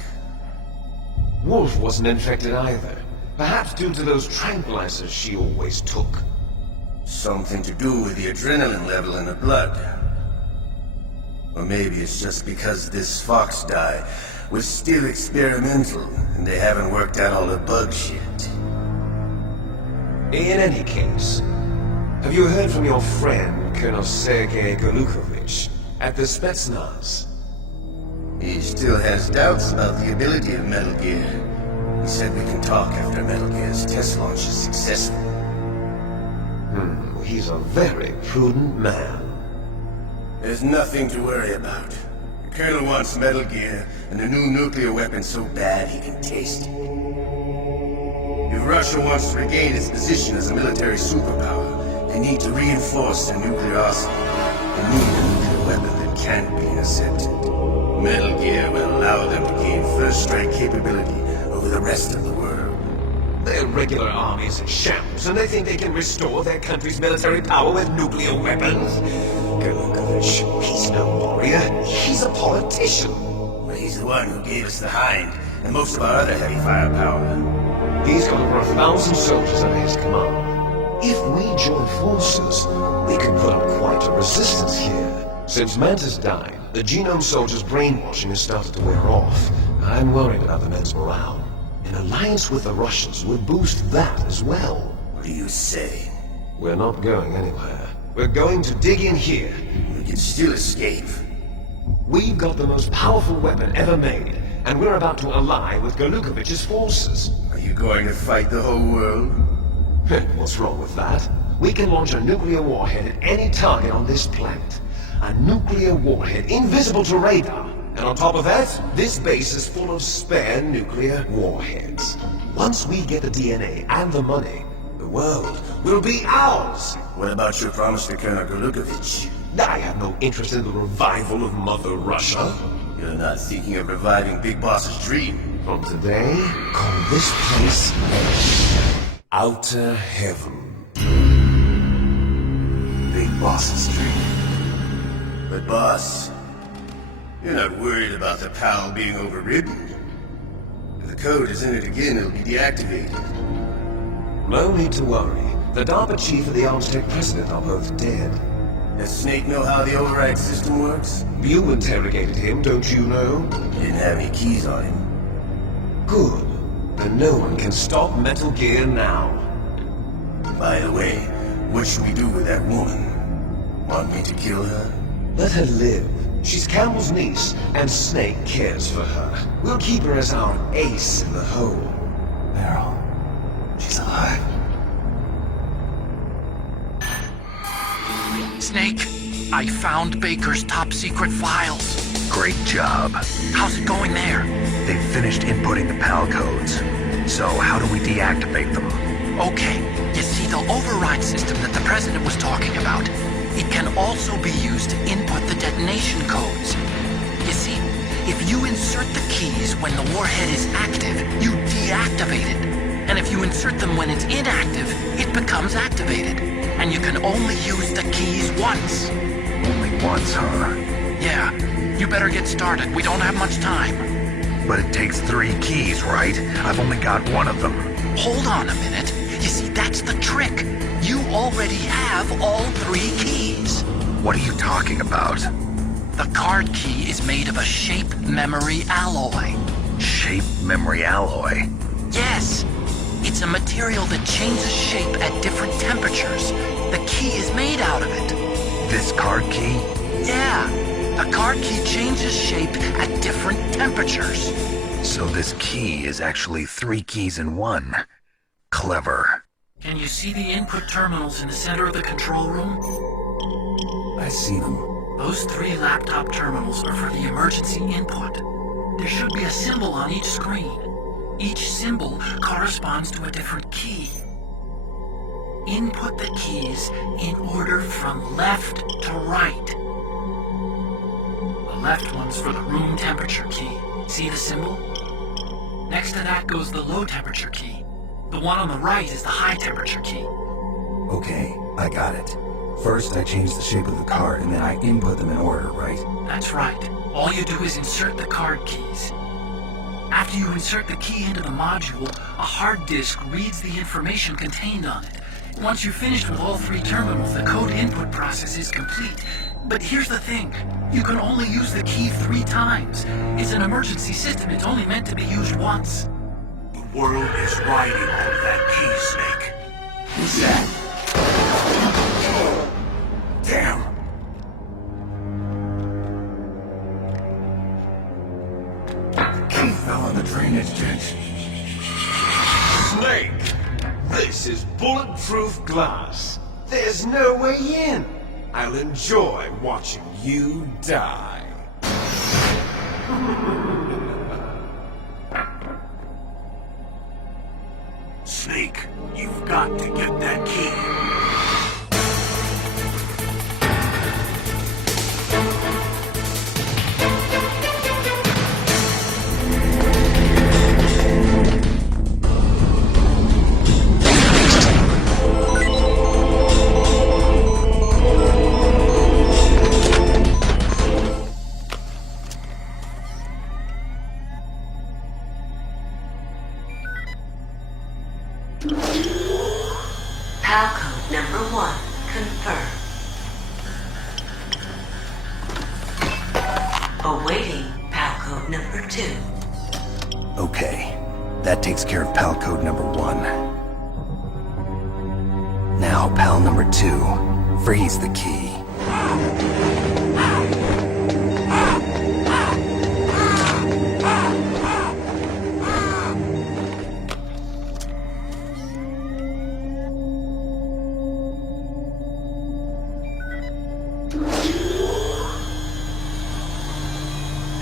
Wolf wasn't infected either. Perhaps due to those tranquilizers she always took. Something to do with the adrenaline level in the blood. Or maybe it's just because this Fox Dye was still experimental and they haven't worked out all the bugs yet. In any case, have you heard from your friend, Colonel Sergei Golukovich, at the Spetsnaz? He still has doubts about the ability of Metal Gear. He said we can talk after Metal Gear's test launch is successful. He's a very prudent man. There's nothing to worry about. The Colonel wants Metal Gear and a new nuclear weapon so bad he can taste it. If Russia wants to regain its position as a military superpower, they need to reinforce their nuclear arsenal and need a nuclear weapon that can't be intercepted. Metal Gear will allow them to gain first strike capability over the rest of the world. Their regular army's in shambles, and they think they can restore their country's military power with nuclear weapons? Golukovich, he's no warrior, he's a politician. Well, he's the one who gave us the Hind, and most of our other heavy firepower. He's got over 1,000 soldiers under his command. If we join forces, we can put up quite a resistance here. Since Mantis died, the genome soldiers' brainwashing has started to wear off. I'm worried about the men's morale. An alliance with the Russians would boost that as well. What are you saying? We're not going anywhere. We're going to dig in here. We can still escape. We've got the most powerful weapon ever made, and we're about to ally with Golukovich's forces. Are you going to fight the whole world? What's wrong with that? We can launch a nuclear warhead at any target on this planet. A nuclear warhead invisible to radar. And on top of that, this base is full of spare nuclear warheads. Once we get the DNA and the money, the world will be ours. What about your promise to Colonel Golukovich? I have no interest in the revival of Mother Russia. You're not thinking of reviving Big Boss's dream. From today, call this place Outer Heaven. Big Boss's dream. But boss, you're not worried about the PAL being overridden. If the code is in it again, it'll be deactivated. No need to worry. The DARPA chief and the Armstech president are both dead. Does Snake know how the override system works? You interrogated him, don't you know? He didn't have any keys on him. Good. Then no one can stop Metal Gear now. By the way, what should we do with that woman? Want me to kill her? Let her live. She's Campbell's niece, and Snake cares for her. We'll keep her as our ace in the hole. Meryl, she's alive. Snake, I found Baker's top-secret files. Great job. How's it going there? They've finished inputting the PAL codes. So how do we deactivate them? Okay, you see the override system that the President was talking about? It can also be used to input the detonation codes. You see, if you insert the keys when the warhead is active, you deactivate it. And if you insert them when it's inactive, it becomes activated. And you can only use the keys once. Only once, huh? Yeah, you better get started. We don't have much time. But it takes 3 keys, right? I've only got 1 of them. Hold on a minute. You see, that's the trick. You already have all 3 keys. What are you talking about? The card key is made of a shape memory alloy. Shape memory alloy? Yes. It's a material that changes shape at different temperatures. The key is made out of it. This card key? Yeah. The card key changes shape at different temperatures. So this key is actually 3 keys in 1. Clever. Can you see the input terminals in the center of the control room? I see them. Those 3 laptop terminals are for the emergency input. There should be a symbol on each screen. Each symbol corresponds to a different key. Input the keys in order from left to right. The left one's for the room temperature key. See the symbol? Next to that goes the low temperature key. The one on the right is the high temperature key. Okay, I got it. First, I change the shape of the card, and then I input them in order, right? That's right. All you do is insert the card keys. After you insert the key into the module, a hard disk reads the information contained on it. Once you're finished with all 3 terminals, the code input process is complete. But here's the thing. You can only use the key 3 times. It's an emergency system. It's only meant to be used once. The world is riding on that key, Snake. Who's that? Damn! Key fell on the drainage ditch. Snake! This is bulletproof glass. There's no way in. I'll enjoy watching you die. Snake, you've got to get that key. PAL code number 1, confirmed. Awaiting PAL code number 2. Okay, that takes care of PAL code number 1. Now, PAL number 2. Freeze the key.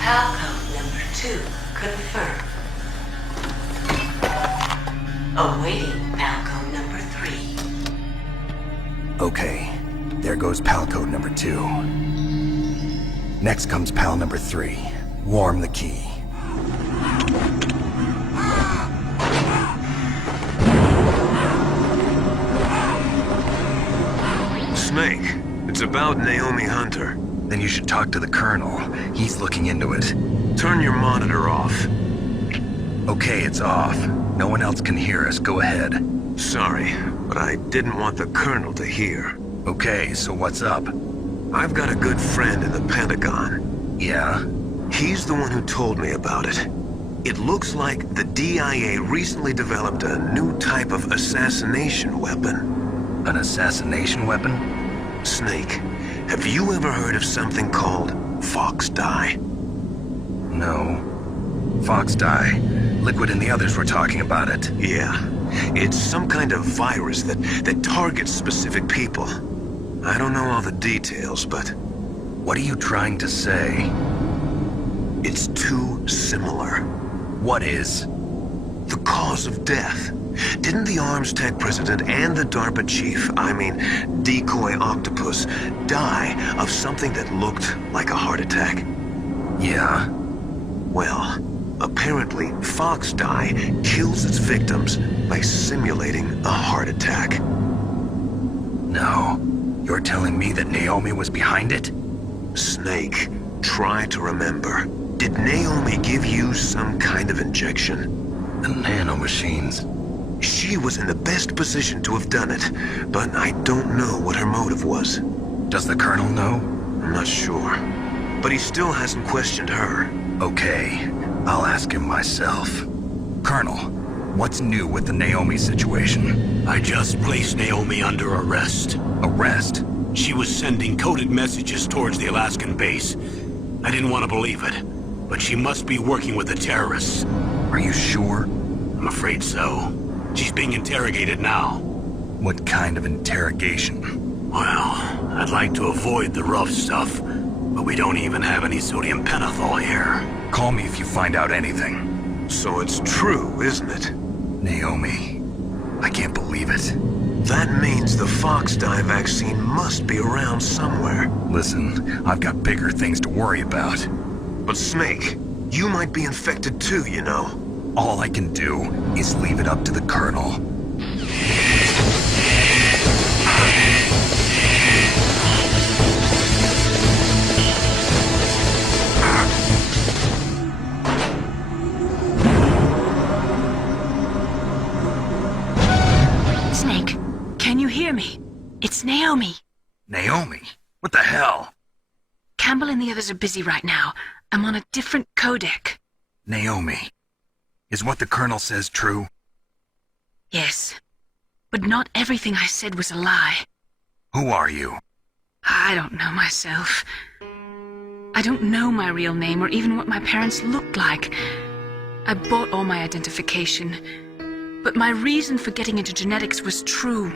PAL code number 2, confirmed. Awaiting PAL code number 3. Okay, there goes PAL code number 2. Next comes PAL number 3. Warm the key. Snake, it's about Naomi Hunter. Then you should talk to the Colonel. He's looking into it. Turn your monitor off. Okay, it's off. No one else can hear us. Go ahead. Sorry, but I didn't want the Colonel to hear. Okay, so what's up? I've got a good friend in the Pentagon. Yeah? He's the one who told me about it. It looks like the DIA recently developed a new type of assassination weapon. An assassination weapon? Snake, have you ever heard of something called Fox Dye? No. Fox Dye. Liquid and the others were talking about it. Yeah. It's some kind of virus that targets specific people. I don't know all the details, but... What are you trying to say? It's too similar. What is? The cause of death. Didn't the Arms Tech president and the DARPA chief, Decoy Octopus, die of something that looked like a heart attack? Yeah? Well, apparently Fox Dye kills its victims by simulating a heart attack. No. You're telling me that Naomi was behind it? Snake, try to remember. Did Naomi give you some kind of injection? The nanomachines. She was in the best position to have done it, but I don't know what her motive was. Does the Colonel know? I'm not sure. But he still hasn't questioned her. Okay, I'll ask him myself. Colonel, what's new with the Naomi situation? I just placed Naomi under arrest. Arrest? She was sending coded messages towards the Alaskan base. I didn't want to believe it, but she must be working with the terrorists. Are you sure? I'm afraid so. She's being interrogated now. What kind of interrogation? Well, I'd like to avoid the rough stuff, but we don't even have any sodium pentothal here. Call me if you find out anything. So it's true, isn't it? Naomi, I can't believe it. That means the Fox dye vaccine must be around somewhere. Listen, I've got bigger things to worry about. But Snake, you might be infected too, you know. All I can do is leave it up to the Colonel. Snake, can you hear me? It's Naomi. Naomi? What the hell? Campbell and the others are busy right now. I'm on a different codec. Naomi, is what the Colonel says true? Yes, but not everything I said was a lie. Who are you? I don't know myself. I don't know my real name or even what my parents looked like. I bought all my identification, but my reason for getting into genetics was true.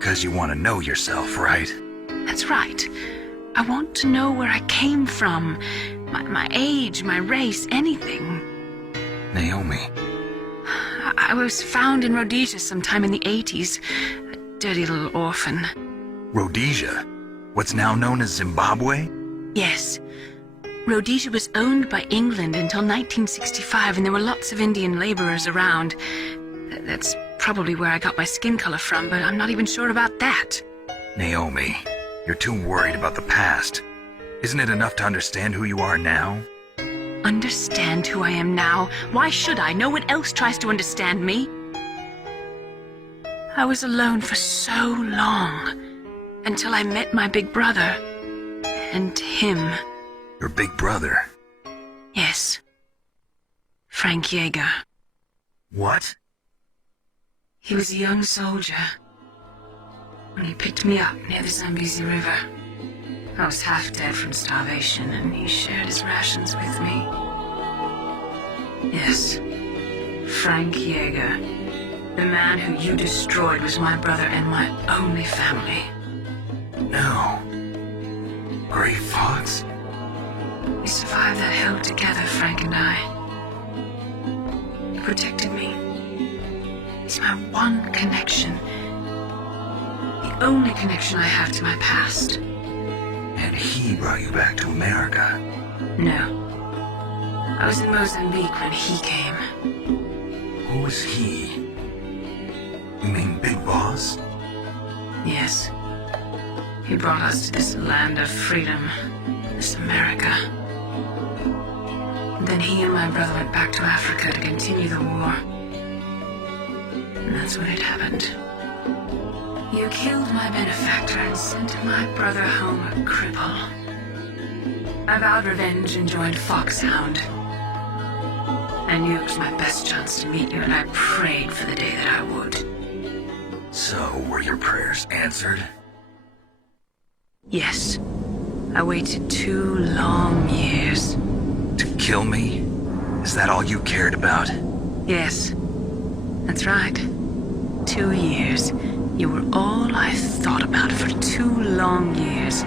'Cause you want to know yourself, right? That's right. I want to know where I came from, my age, my race, anything. Naomi. I was found in Rhodesia sometime in the 80s. A dirty little orphan. Rhodesia? What's now known as Zimbabwe? Yes. Rhodesia was owned by England until 1965, and there were lots of Indian laborers around. That's probably where I got my skin color from, but I'm not even sure about that. Naomi, you're too worried about the past. Isn't it enough to understand who you are now? Understand who I am now? Why should I? No one else tries to understand me. I was alone for so long, until I met my big brother. And him. Your big brother? Yes. Frank Yeager. What? He was a young soldier when he picked me up near the Zambezi River. I was half dead from starvation, and he shared his rations with me. Yes, Frank Yeager. The man who you destroyed was my brother and my only family. No. Gray Fox? We survived that hell together, Frank and I. He protected me. He's my one connection. The only connection I have to my past. And he brought you back to America? No. I was in Mozambique when he came. Who was he? You mean Big Boss? Yes. He brought us to this land of freedom, this America. And then he and my brother went back to Africa to continue the war. And that's when it happened. You killed my benefactor and sent my brother home a cripple. I vowed revenge and joined Foxhound. I knew it was my best chance to meet you, and I prayed for the day that I would. So, were your prayers answered? Yes. I waited 2 long years. To kill me? Is that all you cared about? Yes. That's right. 2 years. You were all I thought about for 2 long years.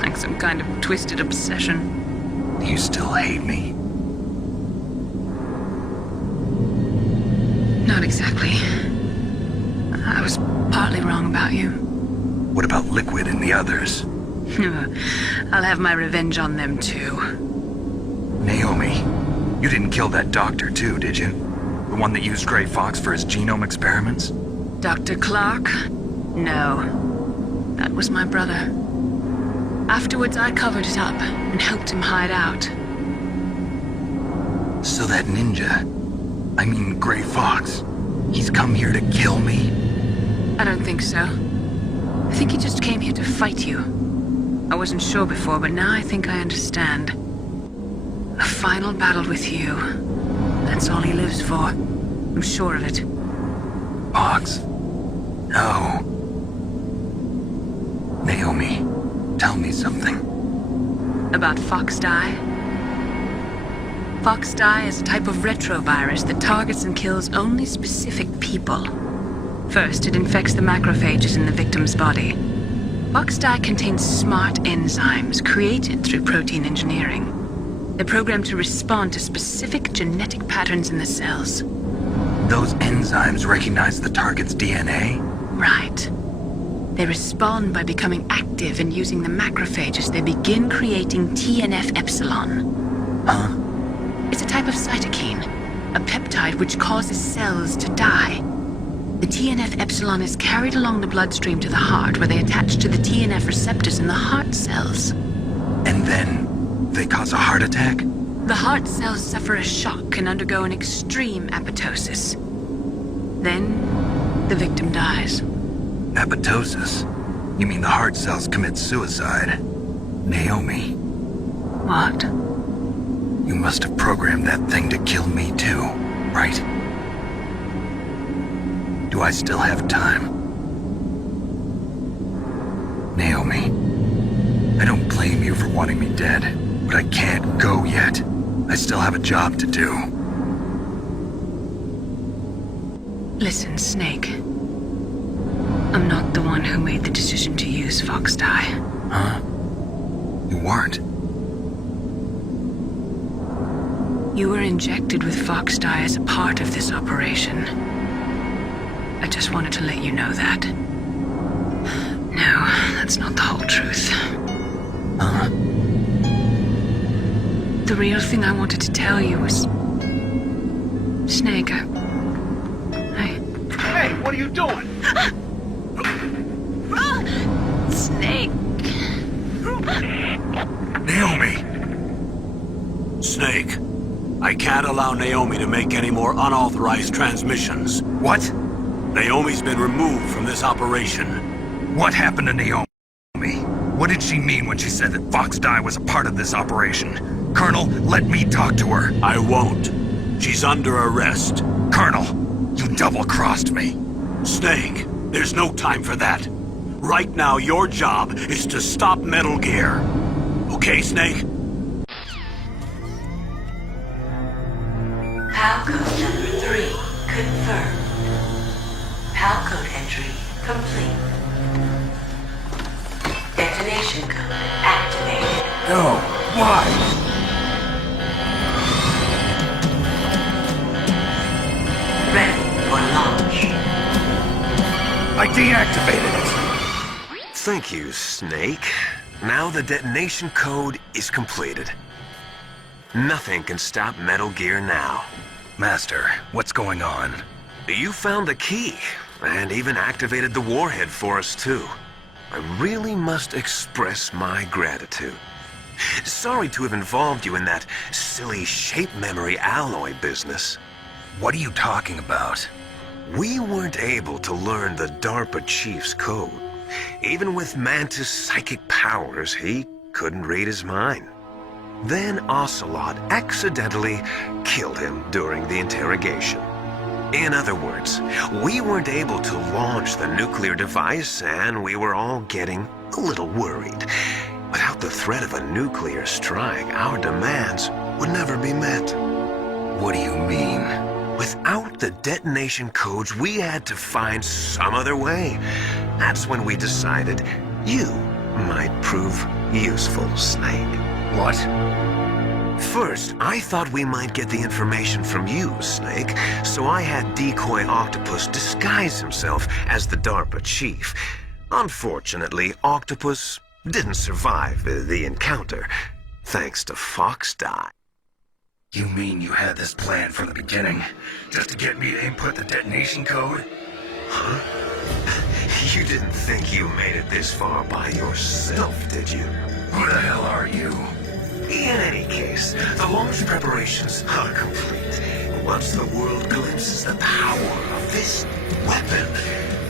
Like some kind of twisted obsession. Do you still hate me? Not exactly. I was partly wrong about you. What about Liquid and the others? I'll have my revenge on them too. Naomi, you didn't kill that doctor too, did you? The one that used Gray Fox for his genome experiments? Dr. Clark? No. That was my brother. Afterwards, I covered it up and helped him hide out. So that ninja, I mean Gray Fox, he's come here to kill me? I don't think so. I think he just came here to fight you. I wasn't sure before, but now I think I understand. A final battle with you. That's all he lives for. I'm sure of it. Fox? No. Naomi, tell me something. About Fox dye? Fox dye is a type of retrovirus that targets and kills only specific people. First, it infects the macrophages in the victim's body. Fox dye contains smart enzymes created through protein engineering. They're programmed to respond to specific genetic patterns in the cells. Those enzymes recognize the target's DNA? Right. They respond by becoming active and using the macrophages. They begin creating TNF-epsilon. Huh? It's a type of cytokine, a peptide which causes cells to die. The TNF-epsilon is carried along the bloodstream to the heart, where they attach to the TNF receptors in the heart cells. And then they cause a heart attack? The heart cells suffer a shock and undergo an extreme apoptosis. Then, the victim dies. Apoptosis? You mean the heart cells commit suicide? Naomi. What? You must have programmed that thing to kill me too, right? Do I still have time? Naomi, I don't blame you for wanting me dead, but I can't go yet. I still have a job to do. Listen, Snake. I'm not the one who made the decision to use Fox dye. Huh? You weren't? You were injected with Fox dye as a part of this operation. I just wanted to let you know that. No, that's not the whole truth. Huh? The real thing I wanted to tell you was... Snake, Hey, what are you doing? Snake. Naomi! Snake, I can't allow Naomi to make any more unauthorized transmissions. What? Naomi's been removed from this operation. What happened to Naomi? What did she mean when she said that Fox dye was a part of this operation? Colonel, let me talk to her. I won't. She's under arrest. Colonel, you double-crossed me. Snake, there's no time for that. Right now, your job is to stop Metal Gear. Okay, Snake? PAL code number 3 confirmed. PAL code entry complete. Detonation code activated. No, why? Ready for launch. I deactivated it. Thank you, Snake. Now the detonation code is completed. Nothing can stop Metal Gear now. Master, what's going on? You found the key, and even activated the warhead for us, too. I really must express my gratitude. Sorry to have involved you in that silly shape memory alloy business. What are you talking about? We weren't able to learn the DARPA chief's code. Even with Mantis' psychic powers, he couldn't read his mind. Then Ocelot accidentally killed him during the interrogation. In other words, we weren't able to launch the nuclear device, and we were all getting a little worried. Without the threat of a nuclear strike, our demands would never be met. What do you mean? Without the detonation codes, we had to find some other way. That's when we decided you might prove useful, Snake. What? First, I thought we might get the information from you, Snake, so I had Decoy Octopus disguise himself as the DARPA chief. Unfortunately, Octopus didn't survive the encounter, thanks to Fox dye. You mean you had this plan from the beginning, just to get me to input the detonation code? Huh? You didn't think you made it this far by yourself, did you? Who the hell are you? In any case, the launch preparations are complete. Once the world glimpses the power of this weapon,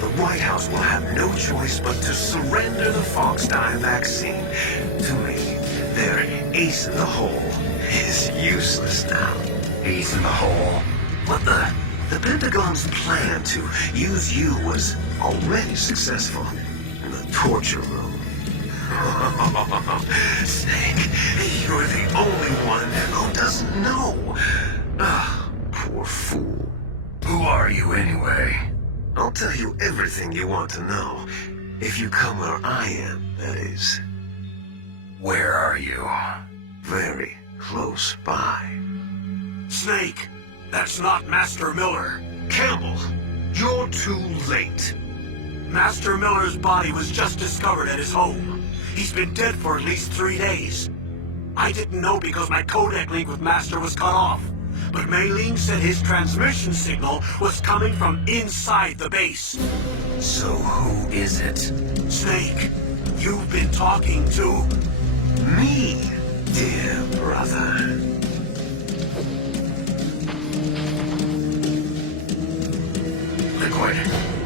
the White House will have no choice but to surrender the Fox dye vaccine to me. Their ace in the hole is useless now. Ace in the hole? But the Pentagon's plan to use you was already successful in the torture room. Snake, you're the only one who doesn't know. Ah, poor fool. Who are you anyway? I'll tell you everything you want to know. If you come where I am, that is. Where are you? Very close by. Snake, that's not Master Miller. Campbell, you're too late. Master Miller's body was just discovered at his home. He's been dead for at least 3 days. I didn't know because my codec link with Master was cut off. But Mei-Ling said his transmission signal was coming from inside the base. So who is it? Snake, you've been talking to... me, dear brother. Liquid,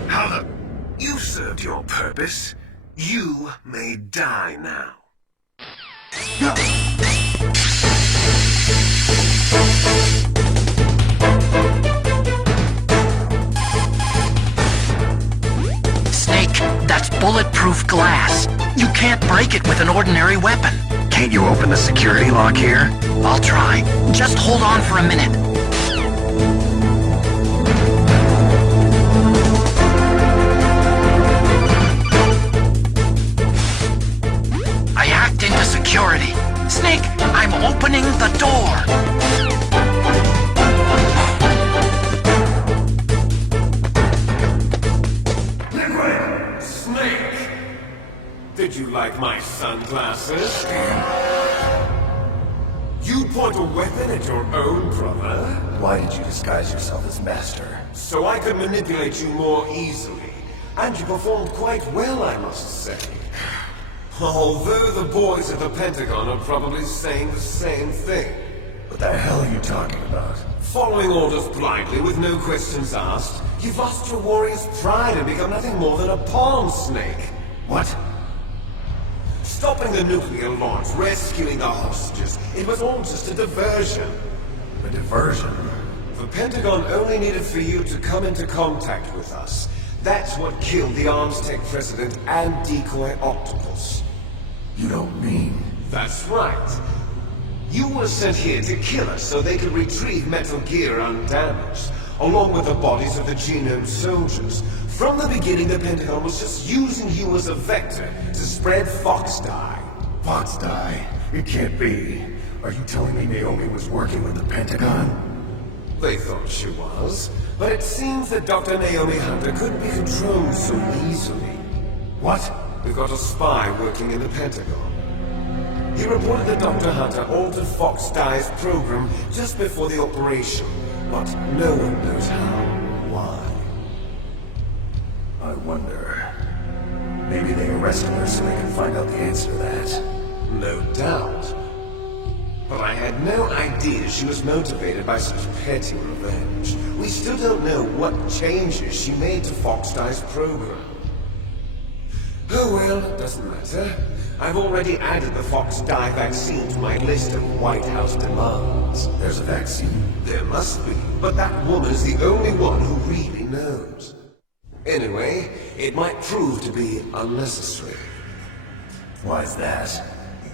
how the... You served your purpose. You may die now. Snake, that's bulletproof glass. You can't break it with an ordinary weapon. Can't you open the security lock here? I'll try. Just hold on for a minute. I hacked into security. Snake, I'm opening the door. Liquid! Snake! Did you like my sunglasses? You point a weapon at your own brother? Why did you disguise yourself as Master? So I could manipulate you more easily. And you performed quite well, I must say. Although the boys at the Pentagon are probably saying the same thing. What the hell are you talking about? Following orders blindly with no questions asked, you've lost your warrior's pride and become nothing more than a pawn, Snake. What? Stopping the nuclear launch, rescuing the hostages, it was all just a diversion. A diversion? The Pentagon only needed for you to come into contact with us. That's what killed the Armstech president and decoy Octopus. You don't mean... That's right. You were sent here to kill us so they could retrieve Metal Gear undamaged, along with the bodies of the Genome soldiers. From the beginning, the Pentagon was just using you as a vector to spread Fox Dye. Fox Dye? It can't be. Are you telling me Naomi was working with the Pentagon? They thought she was, but it seems that Dr. Naomi Hunter couldn't be controlled so easily. What? We've got a spy working in the Pentagon. He reported that Dr. Hunter altered Fox Dye's program just before the operation, but no one knows how or why. I wonder... Maybe they arrested her so they can find out the answer to that. No doubt. But I had no idea she was motivated by such petty revenge. We still don't know what changes she made to Fox Dye's program. Oh well, it doesn't matter. I've already added the Fox Dye vaccine to my list of White House demands. There's a vaccine? There must be, but that woman's the only one who really knows. Anyway, it might prove to be unnecessary. Why's that?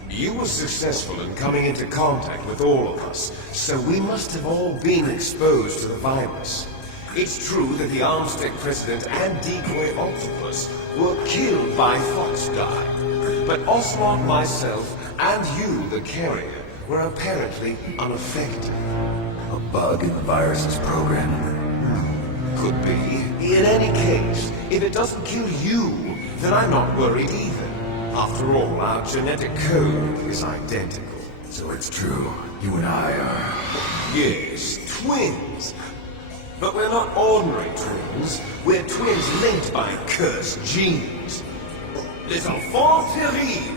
You were successful in coming into contact with all of us, so we must have all been exposed to the virus. It's true that the Armstech president and decoy Octopus were killed by Fox Dye, but Ocelot, myself, and you, the carrier, were apparently unaffected. A bug in the virus's program? Could be. In any case, if it doesn't kill you, then I'm not worried either. After all, our genetic code is identical. So it's true, you and I are... Yes, twins. But we're not ordinary twins. We're twins linked by cursed genes. Les enfants terribles.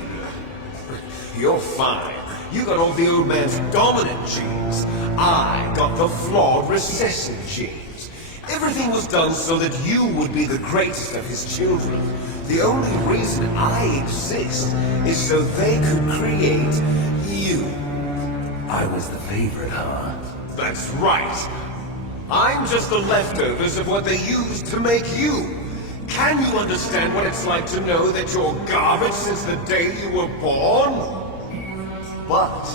You're fine. You got all the old man's dominant genes. I got the flawed recessive genes. Everything was done so that you would be the greatest of his children. The only reason I exist is so they could create you. I was the favorite, huh? That's right. I'm just the leftovers of what they used to make you. Can you understand what it's like to know that you're garbage since the day you were born? But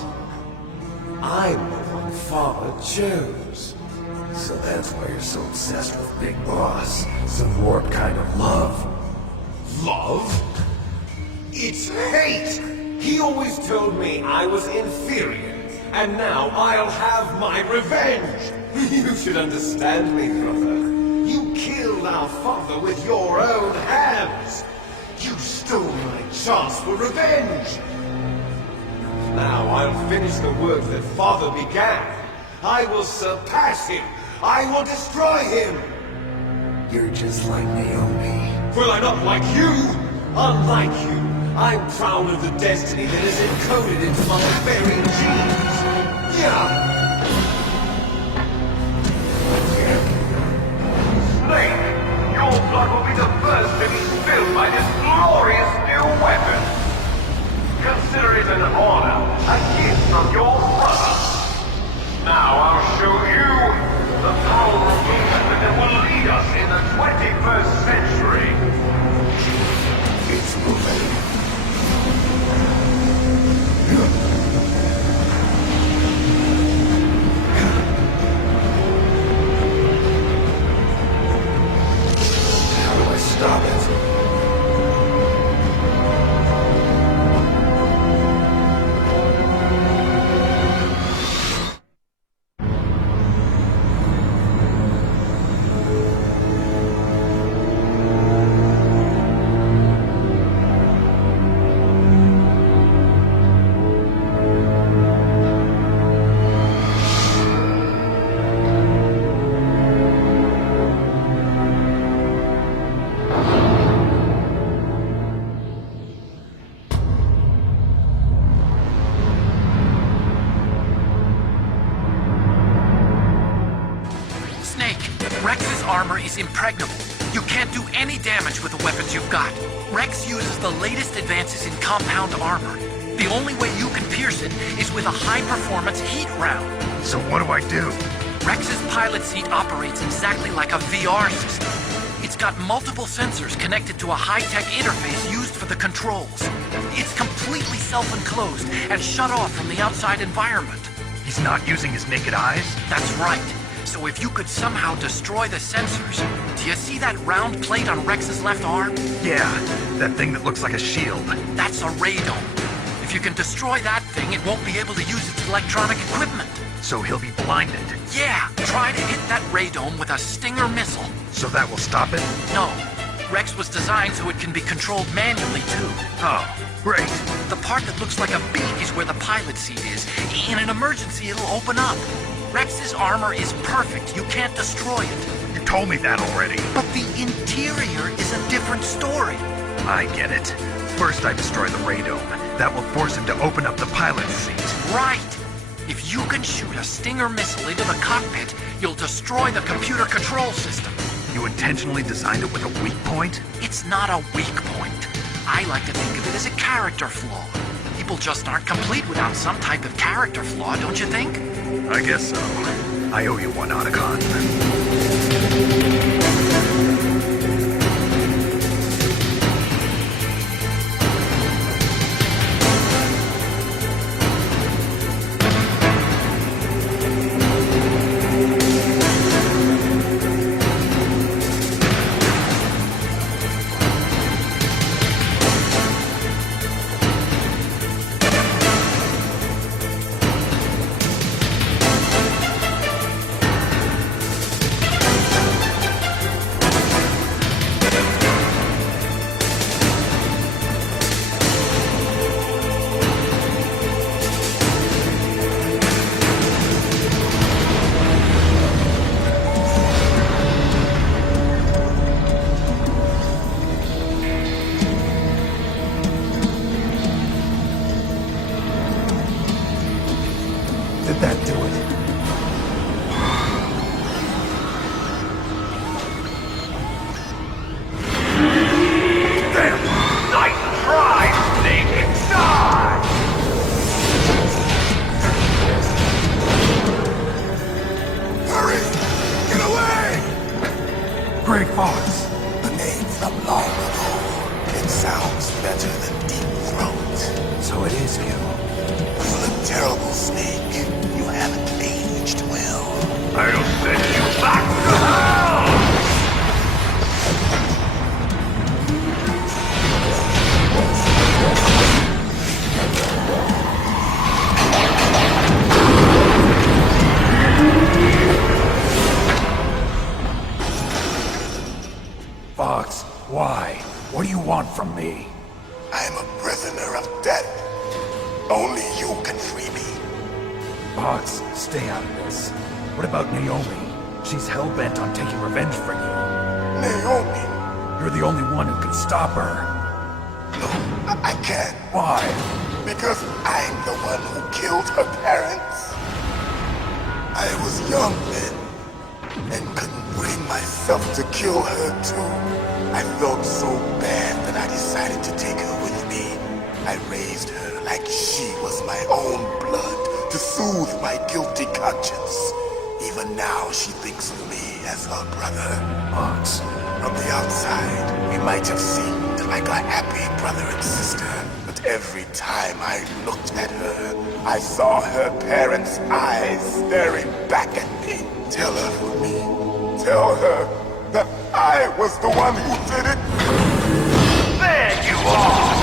I'm the one Father chose. So that's why you're so obsessed with Big Boss. Some warped kind of love. Love? It's hate! He always told me I was inferior, and now I'll have my revenge! You should understand me, brother. You killed our father with your own hands! You stole my chance for revenge! Now I'll finish the work that father began. I will surpass him! I will destroy him! You're just like Naomi. Well, I'm not like you! Unlike you, I'm proud of the destiny that is encoded into my very genes! Yeah! Snake, your blood will be the first to be spilled by this glorious new weapon. Consider it an honor, a gift from your brother. Now I'll show you the powerful weapon that will lead us in the 21st century. It's moving. How do I stop it? Rex's armor is impregnable. You can't do any damage with the weapons you've got. Rex uses the latest advances in compound armor. The only way you can pierce it is with a high-performance heat round. So what do I do? Rex's pilot seat operates exactly like a VR system. It's got multiple sensors connected to a high-tech interface used for the controls. It's completely self-enclosed and shut off from the outside environment. He's not using his naked eyes? That's right. So if you could somehow destroy the sensors... Do you see that round plate on Rex's left arm? Yeah, that thing that looks like a shield. That's a radome. If you can destroy that thing, it won't be able to use its electronic equipment. So he'll be blinded? Yeah, try to hit that radome with a Stinger missile. So that will stop it? No. Rex was designed so it can be controlled manually, too. Oh, great. The part that looks like a beak is where the pilot seat is. In an emergency, it'll open up. Rex's armor is perfect. You can't destroy it. You told me that already. But the interior is a different story. I get it. First I destroy the radome. That will force him to open up the pilot's seat. Right. If you can shoot a Stinger missile into the cockpit, you'll destroy the computer control system. You intentionally designed it with a weak point? It's not a weak point. I like to think of it as a character flaw. People just aren't complete without some type of character flaw, don't you think? I guess so. I owe you one, Otacon. from me. I'm a prisoner of death. Only you can free me. Fox, stay out of this. What about Naomi? She's hell-bent on taking revenge for you. Naomi? You're the only one who can stop her. No, I can't. Why? Because I'm the one who killed her parents. I was young then, and couldn't bring myself to kill her too. I felt so bad that I decided to take her with me. I raised her like she was my own blood to soothe my guilty conscience. Even now she thinks of me as her brother. Fox. From the outside, we might have seemed like a happy brother and sister. But every time I looked at her, I saw her parents' eyes staring back at me. Tell her for me. Tell her that I was the one who did it. There you are!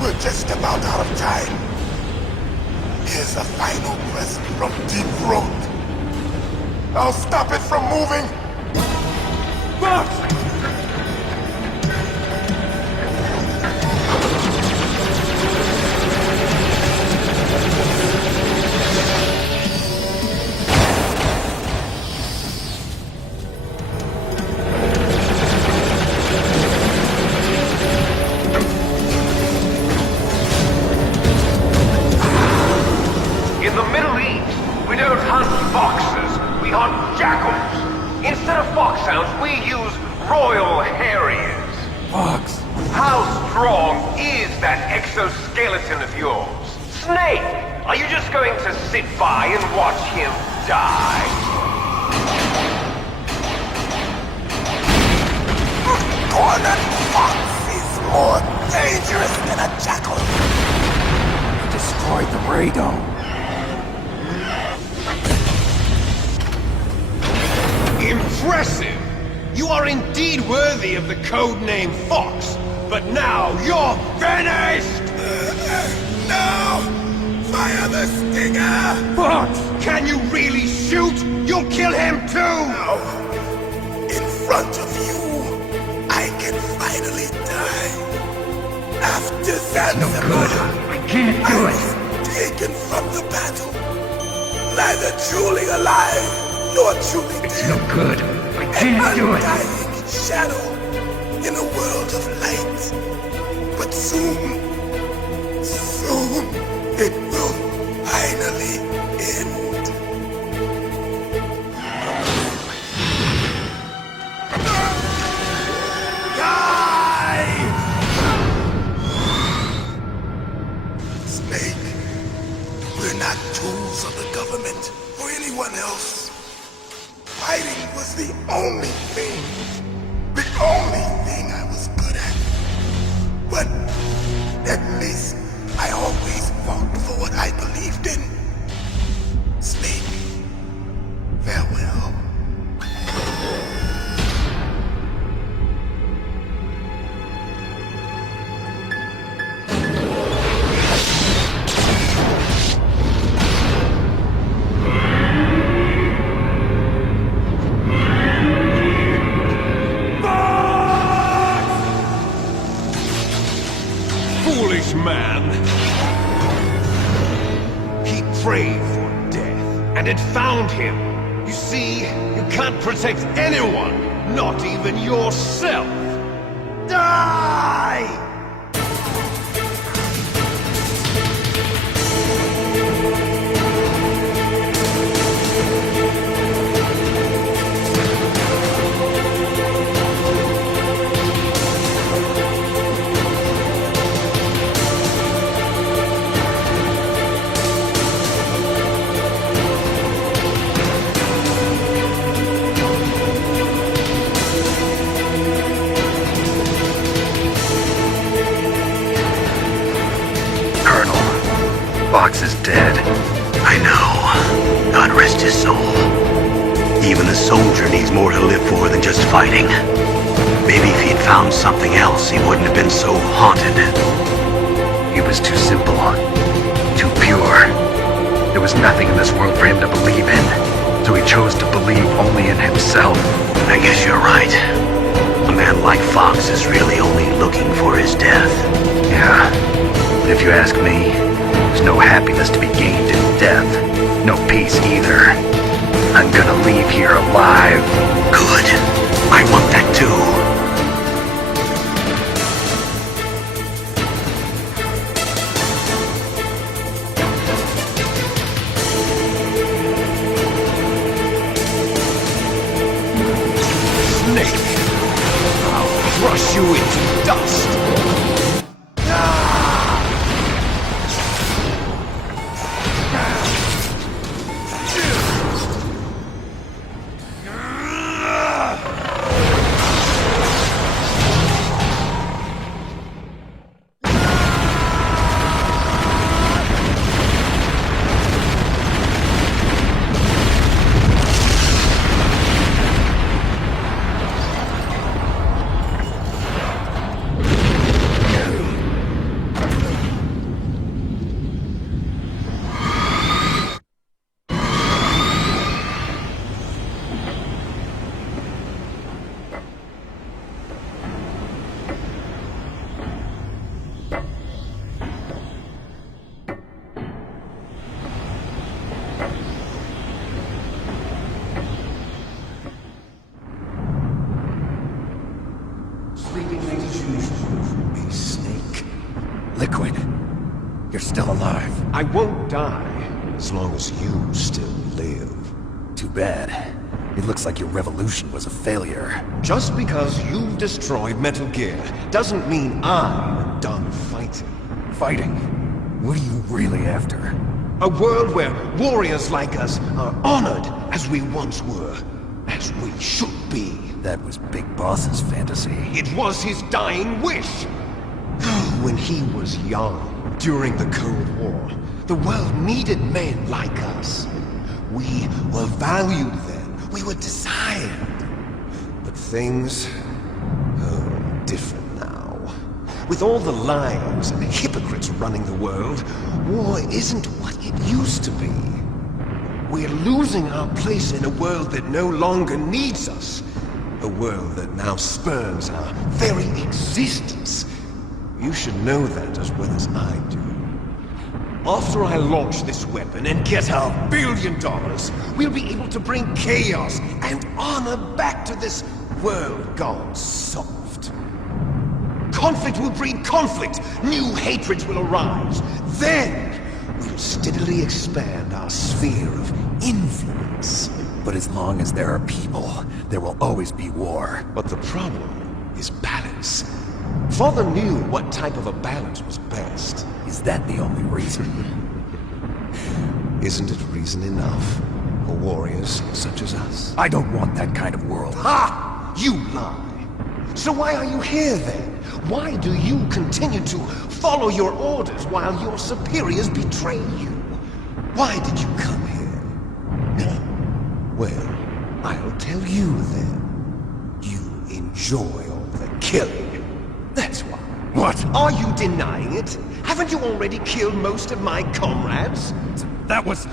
We're just about out of time. Here's a final present from Deep Throat. I'll stop it from moving. Fox! In the Middle East, we don't hunt foxes, we hunt jackals. Instead of foxhounds, we use royal harriers. Fox! How strong is that exoskeleton of yours? Snake, are you just going to sit by and watch him die? Cornered fox is more dangerous than a jackal. Destroyed the radome. Impressive! You are indeed worthy of the codename Fox, but now you're finished! No! Fire the stinger! Fox! Can you really shoot? You'll kill him too! No. In front of you, I can finally die. After that, no good. I can't do it. Taken from the battle. Neither truly alive, nor truly dead. It's no good. I can't do it. Undying shadow in a world of light. But soon, it will finally end. Die! Snake, we're not tools of the government or anyone else. Fighting was the only thing I was good at. But at least I always fought for what I believed in. Snake, farewell. Foolish man! He prayed for death, and it found him. You see, you can't protect anyone, not even yourself. Die! Fox is dead. I know. God rest his soul. Even a soldier needs more to live for than just fighting. Maybe if he'd found something else, he wouldn't have been so haunted. He was too simple, too pure. There was nothing in this world for him to believe in. So he chose to believe only in himself. I guess you're right. A man like Fox is really only looking for his death. Yeah. But if you ask me, there's no happiness to be gained in death. No peace either. I'm gonna leave here alive. Good. I want that too. Snake! I'll crush you into dust! A snake? Liquid, you're still alive. I won't die, as long as you still live. Too bad. It looks like your revolution was a failure. Just because you've destroyed Metal Gear doesn't mean I'm done fighting. Fighting? What are you really after? A world where warriors like us are honored as we once were. As we should be. That was Big Boss's fantasy. It was his dying wish. When he was young, during the Cold War, the world needed men like us. We were valued then. We were desired. But things are different now. With all the liars and hypocrites running the world, war isn't what it used to be. We're losing our place in a world that no longer needs us. A world that now spurns our very existence. You should know that as well as I do. After I launch this weapon and get our $1 billion, we'll be able to bring chaos and honor back to this world gone soft. Conflict will breed conflict. New hatreds will arise. Then, we'll steadily expand our sphere of influence. But as long as there are people, there will always be war. But the problem is balance. Father knew what type of a balance was best. Is that the only reason? Isn't it reason enough for warriors such as us? I don't want that kind of world. Ha! You lie! So why are you here then? Why do you continue to follow your orders while your superiors betray you? Why did you come here? Well, I'll tell you then. You enjoy all the killing. That's why. What? Are you denying it? Haven't you already killed most of my comrades? That was...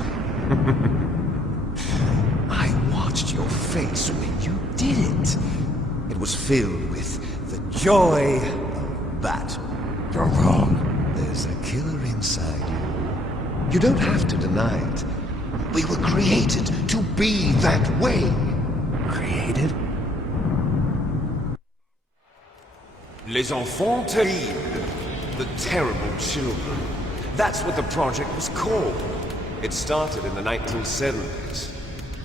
I watched your face when you did it. It was filled with the joy of battle. You're wrong. There's a killer inside you. You don't have to deny it. We were created to be that way. Created? Les enfants terribles. The terrible children. That's what the project was called. It started in the 1970s.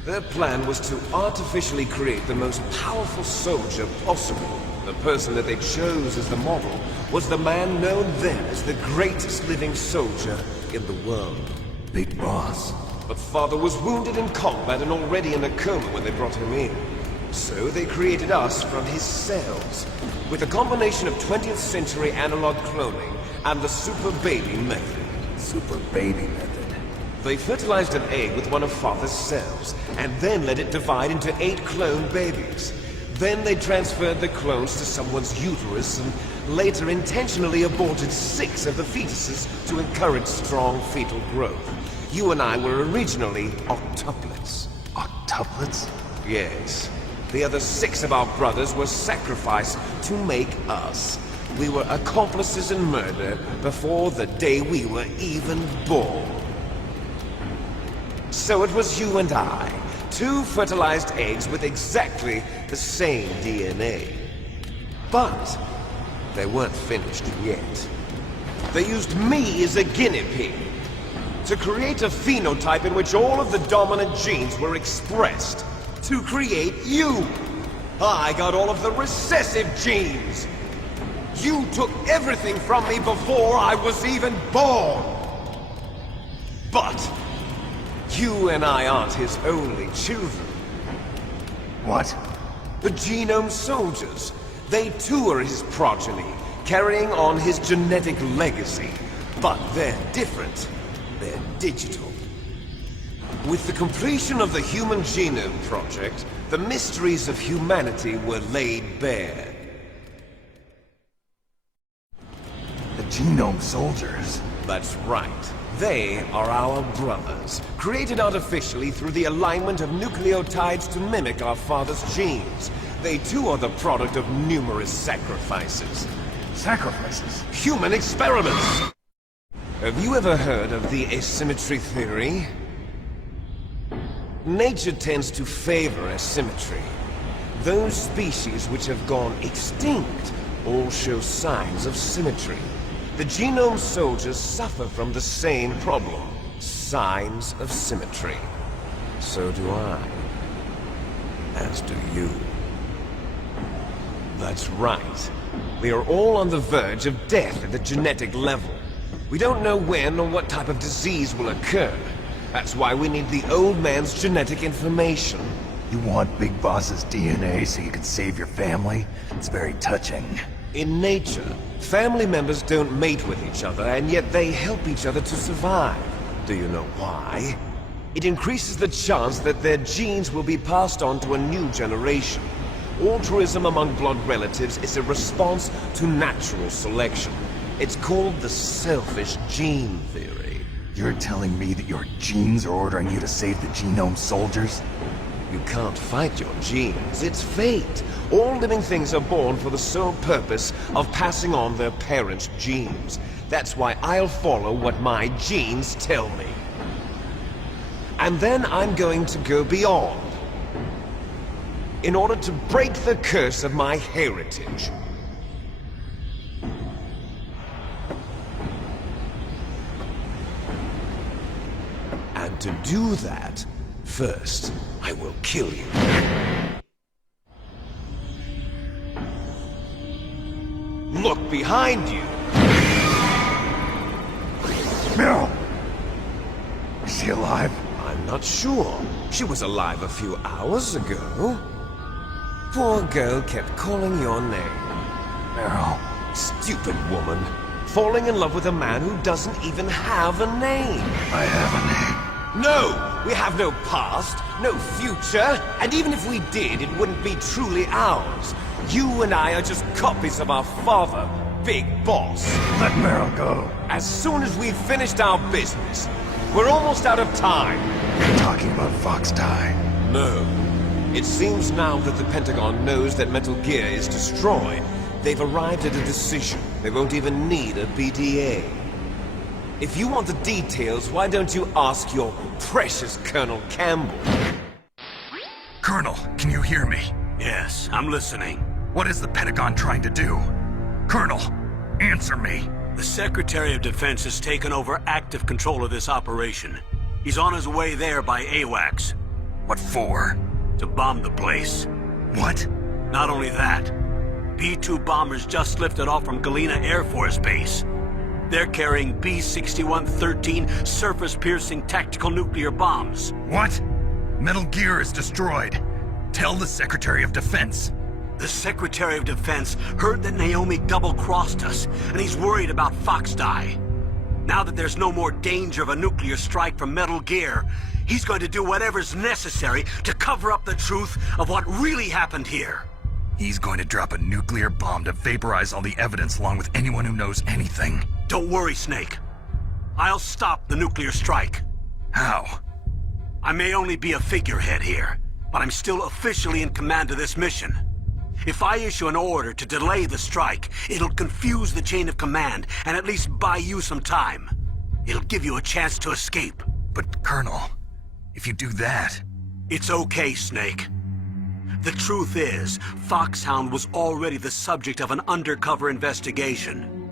Their plan was to artificially create the most powerful soldier possible. The person that they chose as the model was the man known then as the greatest living soldier in the world. Big Boss. But Father was wounded in combat and already in a coma when they brought him in. So they created us from his cells, with a combination of 20th century analog cloning and the Super Baby method. Super Baby method? They fertilized an egg with one of Father's cells, and then let it divide into 8 clone babies. Then they transferred the clones to someone's uterus and later intentionally aborted 6 of the fetuses to encourage strong fetal growth. You and I were originally octuplets. Quintuplets? Yes. The other 6 of our brothers were sacrificed to make us. We were accomplices in murder before the day we were even born. So it was you and I, 2 fertilized eggs with exactly the same DNA. But they weren't finished yet. They used me as a guinea pig to create a phenotype in which all of the dominant genes were expressed. To create you! I got all of the recessive genes! You took everything from me before I was even born! But you and I aren't his only children. What? The Genome Soldiers. They too are his progeny, carrying on his genetic legacy. But they're different. They're digital. With the completion of the Human Genome Project, the mysteries of humanity were laid bare. The Genome Soldiers? That's right. They are our brothers, created artificially through the alignment of nucleotides to mimic our father's genes. They too are the product of numerous sacrifices. Sacrifices? Human experiments! Have you ever heard of the asymmetry theory? Nature tends to favor asymmetry. Those species which have gone extinct all show signs of symmetry. The Genome Soldiers suffer from the same problem, signs of symmetry. So do I. As do you. That's right. We are all on the verge of death at the genetic level. We don't know when or what type of disease will occur. That's why we need the old man's genetic information. You want Big Boss's DNA so you can save your family? It's very touching. In nature, family members don't mate with each other, and yet they help each other to survive. Do you know why? It increases the chance that their genes will be passed on to a new generation. Altruism among blood relatives is a response to natural selection. It's called the selfish gene theory. You're telling me that your genes are ordering you to save the Genome Soldiers? You can't fight your genes. It's fate. All living things are born for the sole purpose of passing on their parents' genes. That's why I'll follow what my genes tell me. And then I'm going to go beyond, in order to break the curse of my heritage. And to do that, first, I will kill you. Look behind you! Meryl! Is she alive? I'm not sure. She was alive a few hours ago. Poor girl kept calling your name. Meryl. Stupid woman. Falling in love with a man who doesn't even have a name. I have a name. No! We have no past, no future, and even if we did, it wouldn't be truly ours. You and I are just copies of our father, Big Boss. Let Meryl go. As soon as we've finished our business, we're almost out of time. You're talking about Fox Die. No. It seems now that the Pentagon knows that Metal Gear is destroyed. They've arrived at a decision. They won't even need a BDA. If you want the details, why don't you ask your precious Colonel Campbell? Colonel, can you hear me? Yes, I'm listening. What is the Pentagon trying to do? Colonel, answer me. The Secretary of Defense has taken over active control of this operation. He's on his way there by AWACS. What for? To bomb the place. What? Not only that, B-2 bombers just lifted off from Galena Air Force Base. They're carrying B-6113 surface-piercing tactical nuclear bombs. What? Metal Gear is destroyed. Tell the Secretary of Defense. The Secretary of Defense heard that Naomi double-crossed us, and he's worried about Fox Die. Now that there's no more danger of a nuclear strike from Metal Gear, he's going to do whatever's necessary to cover up the truth of what really happened here. He's going to drop a nuclear bomb to vaporize all the evidence along with anyone who knows anything. Don't worry, Snake. I'll stop the nuclear strike. How? I may only be a figurehead here, but I'm still officially in command of this mission. If I issue an order to delay the strike, it'll confuse the chain of command and at least buy you some time. It'll give you a chance to escape. But, Colonel, if you do that... It's okay, Snake. The truth is, Foxhound was already the subject of an undercover investigation.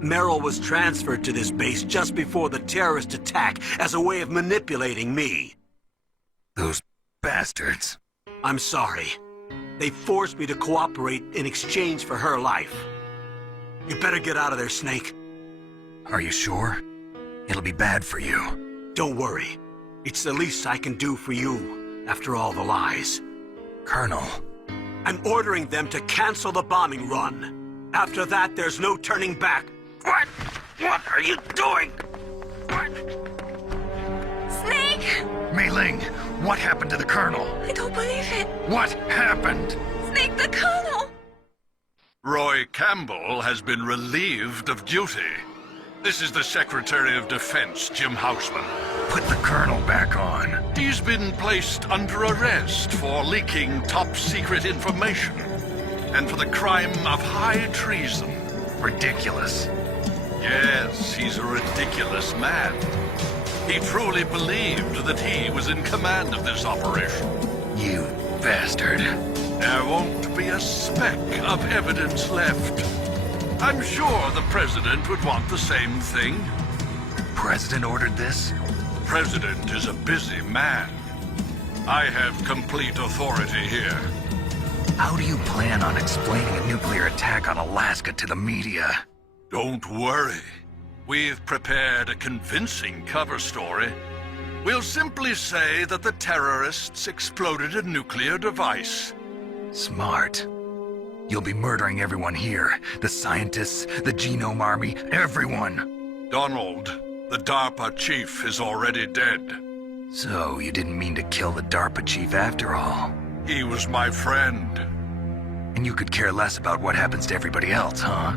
Merrill was transferred to this base just before the terrorist attack as a way of manipulating me. Those bastards. I'm sorry. They forced me to cooperate in exchange for her life. You better get out of there, Snake. Are you sure? It'll be bad for you. Don't worry. It's the least I can do for you, after all the lies. Colonel. I'm ordering them to cancel the bombing run. After that, there's no turning back. What? What are you doing? What? Snake! Mei Ling, what happened to the Colonel? I don't believe it. What happened? Snake, the Colonel! Roy Campbell has been relieved of duty. This is the Secretary of Defense, Jim Houseman. Put the Colonel back on. He's been placed under arrest for leaking top-secret information and for the crime of high treason. Ridiculous. Yes, he's a ridiculous man. He truly believed that he was in command of this operation. You bastard. There won't be a speck of evidence left. I'm sure the President would want the same thing. President ordered this? The President is a busy man. I have complete authority here. How do you plan on explaining a nuclear attack on Alaska to the media? Don't worry. We've prepared a convincing cover story. We'll simply say that the terrorists exploded a nuclear device. Smart. You'll be murdering everyone here. The scientists, the Genome Army, everyone. Donald, the DARPA chief, is already dead. So you didn't mean to kill the DARPA chief after all? He was my friend. And you could care less about what happens to everybody else, huh?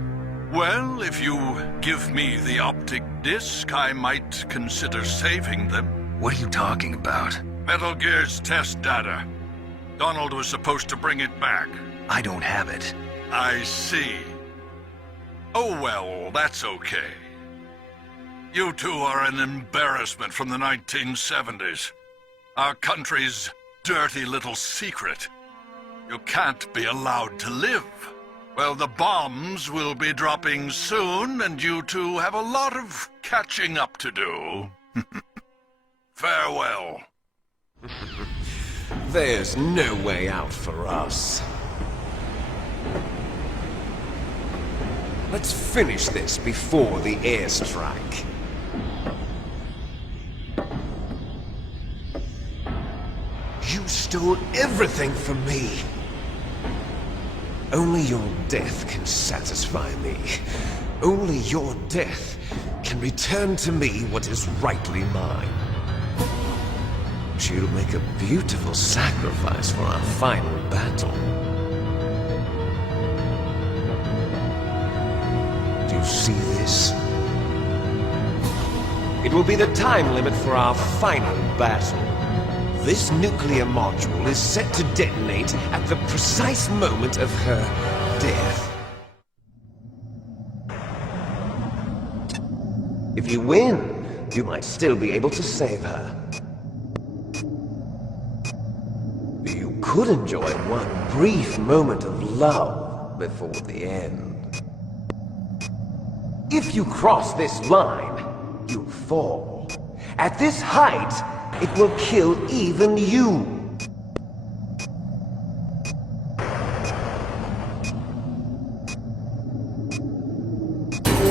Well, if you give me the optic disc, I might consider saving them. What are you talking about? Metal Gear's test data. Donald was supposed to bring it back. I don't have it. I see. Oh well, that's okay. You two are an embarrassment from the 1970s. Our country's dirty little secret. You can't be allowed to live. Well, the bombs will be dropping soon, and you two have a lot of catching up to do. Farewell. There's no way out for us. Let's finish this before the airstrike. You stole everything from me. Only your death can satisfy me. Only your death can return to me what is rightly mine. She'll make a beautiful sacrifice for our final battle. Do you see this? It will be the time limit for our final battle. This nuclear module is set to detonate at the precise moment of her death. If you win, you might still be able to save her. You could enjoy one brief moment of love before the end. If you cross this line, you fall. At this height, it will kill even you.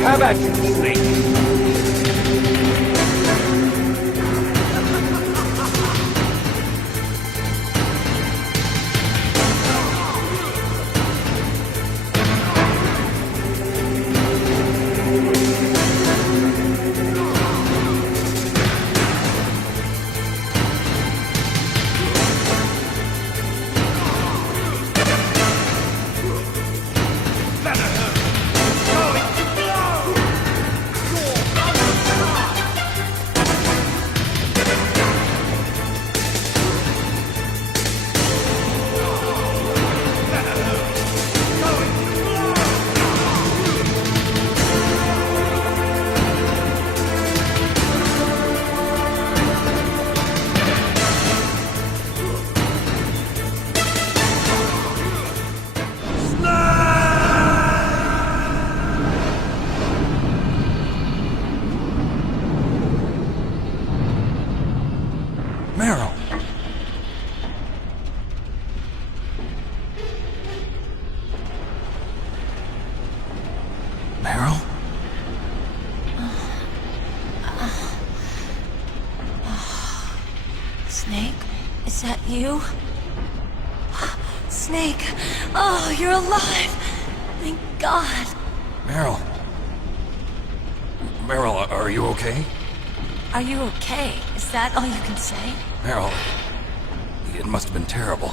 Have at you, Snake. You? Snake! Oh, you're alive! Thank God! Meryl. Meryl, are you okay? Are you okay? Is that all you can say? Meryl, it must have been terrible.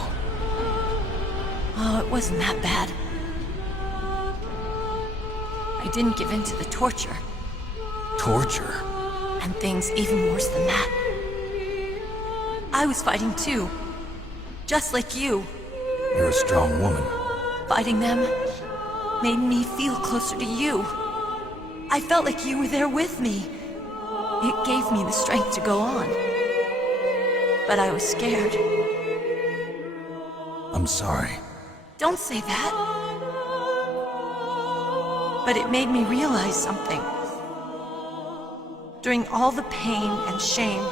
Oh, it wasn't that bad. I didn't give in to the torture. Torture? And things even worse than that. I was fighting too. Just like you. You're a strong woman. Fighting them made me feel closer to you. I felt like you were there with me. It gave me the strength to go on. But I was scared. I'm sorry. Don't say that. But it made me realize something. During all the pain and shame,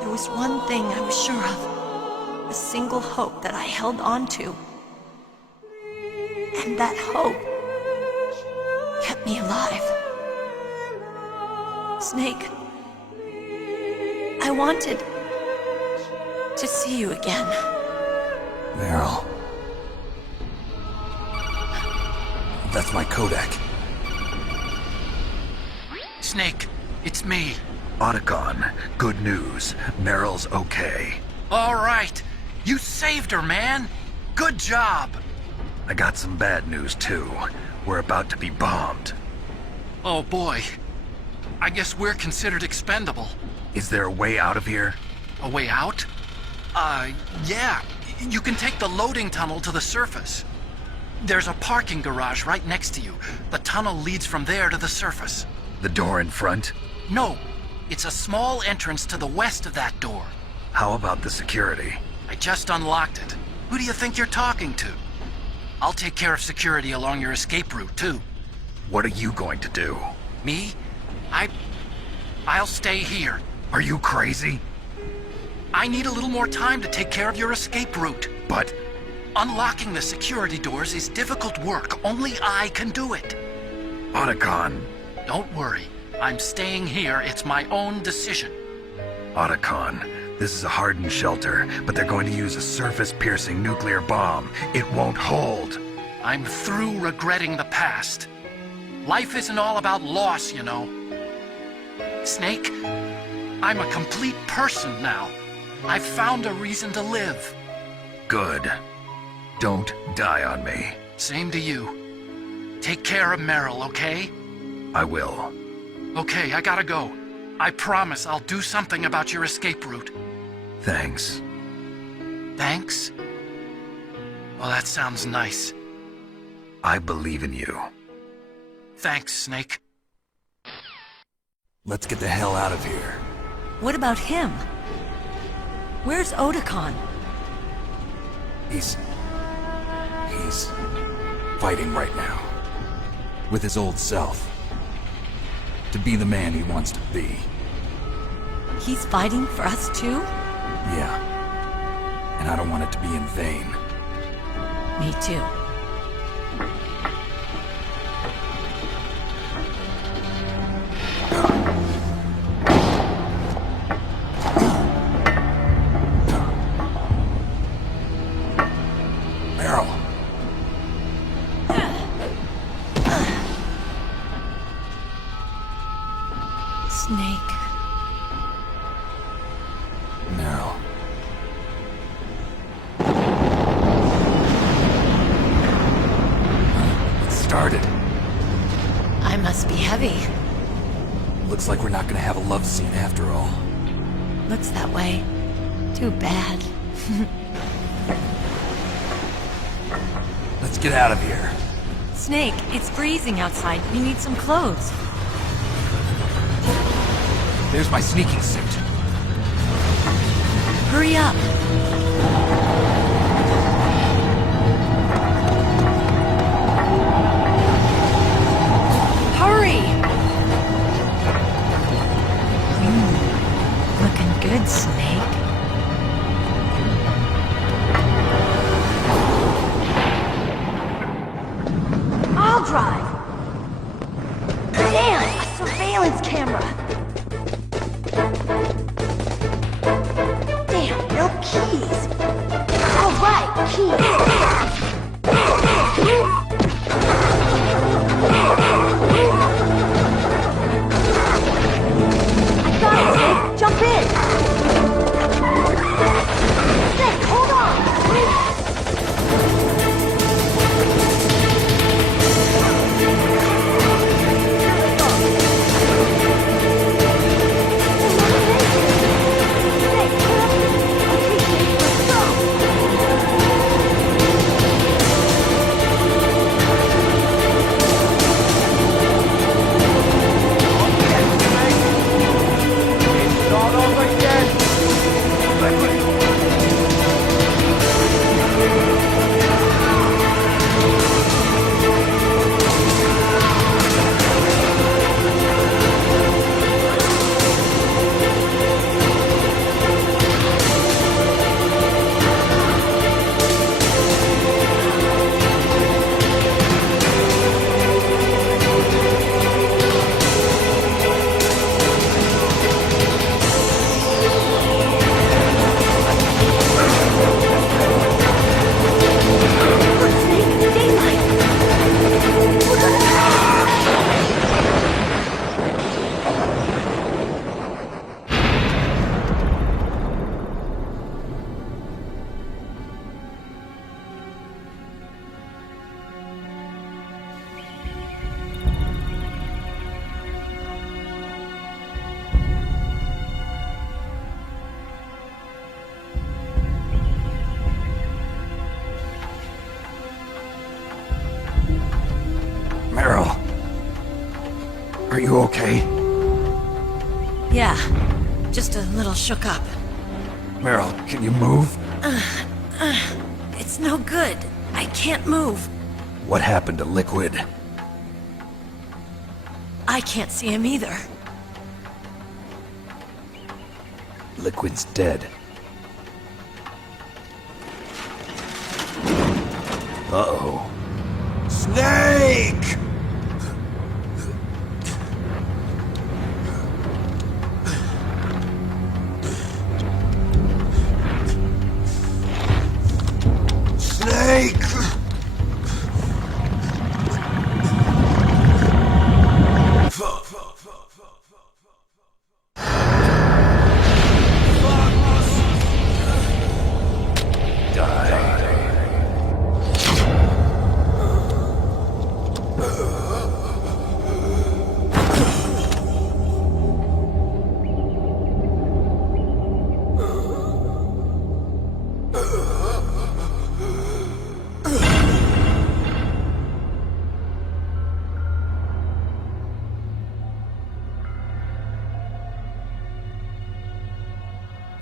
there was one thing I was sure of. A single hope that I held on to. And that hope kept me alive. Snake, I wanted to see you again. Meryl. That's my Kodak. Snake, it's me. Otacon, good news. Meryl's okay. All right. You saved her, man. Good job. I got some bad news, too. We're about to be bombed. Oh, boy. I guess we're considered expendable. Is there a way out of here? A way out? Yeah. You can take the loading tunnel to the surface. There's a parking garage right next to you. The tunnel leads from there to the surface. The door in front? No. It's a small entrance to the west of that door. How about the security? I just unlocked it. Who do you think you're talking to? I'll take care of security along your escape route, too. What are you going to do? Me? I'll stay here. Are you crazy? I need a little more time to take care of your escape route. But... unlocking the security doors is difficult work. Only I can do it. Otacon. Don't worry. I'm staying here. It's my own decision. Otacon, this is a hardened shelter, but they're going to use a surface-piercing nuclear bomb. It won't hold. I'm through regretting the past. Life isn't all about loss, you know. Snake, I'm a complete person now. I've found a reason to live. Good. Don't die on me. Same to you. Take care of Meryl, okay? I will. Okay, I gotta go. I promise I'll do something about your escape route. Thanks. Thanks? Well, that sounds nice. I believe in you. Thanks, Snake. Let's get the hell out of here. What about him? Where's Otacon? He's fighting right now. With his old self. To be the man he wants to be. He's fighting for us too? Yeah. And I don't want it to be in vain. Me too. Meryl. Snake. Meryl. It started. I must be heavy. Looks like we're not gonna have a love scene after all. Looks that way. Too bad. Let's get out of here. Snake, it's freezing outside. You need some clothes. There's my sneaking suit. Hurry up. Hurry! Looking good, Snake. I'll drive. Damn, a surveillance camera. Damn, no keys. right, kid. I got it, Snake. Jump in. Snake, hold on. Meryl. Are you okay? Yeah, just a little shook up. Meryl, can you move? It's no good. I can't move. What happened to Liquid? I can't see him either. Liquid's dead. Uh-oh. Snake! Snake!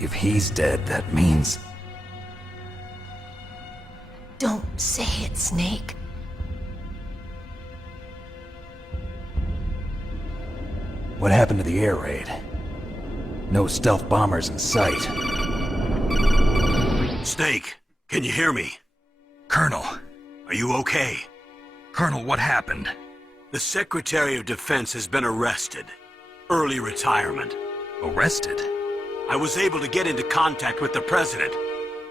If he's dead, that means... Don't say it, Snake. What happened to the air raid? No stealth bombers in sight. Snake, can you hear me? Colonel. Are you okay? Colonel, what happened? The Secretary of Defense has been arrested. Early retirement. Arrested? I was able to get into contact with the President.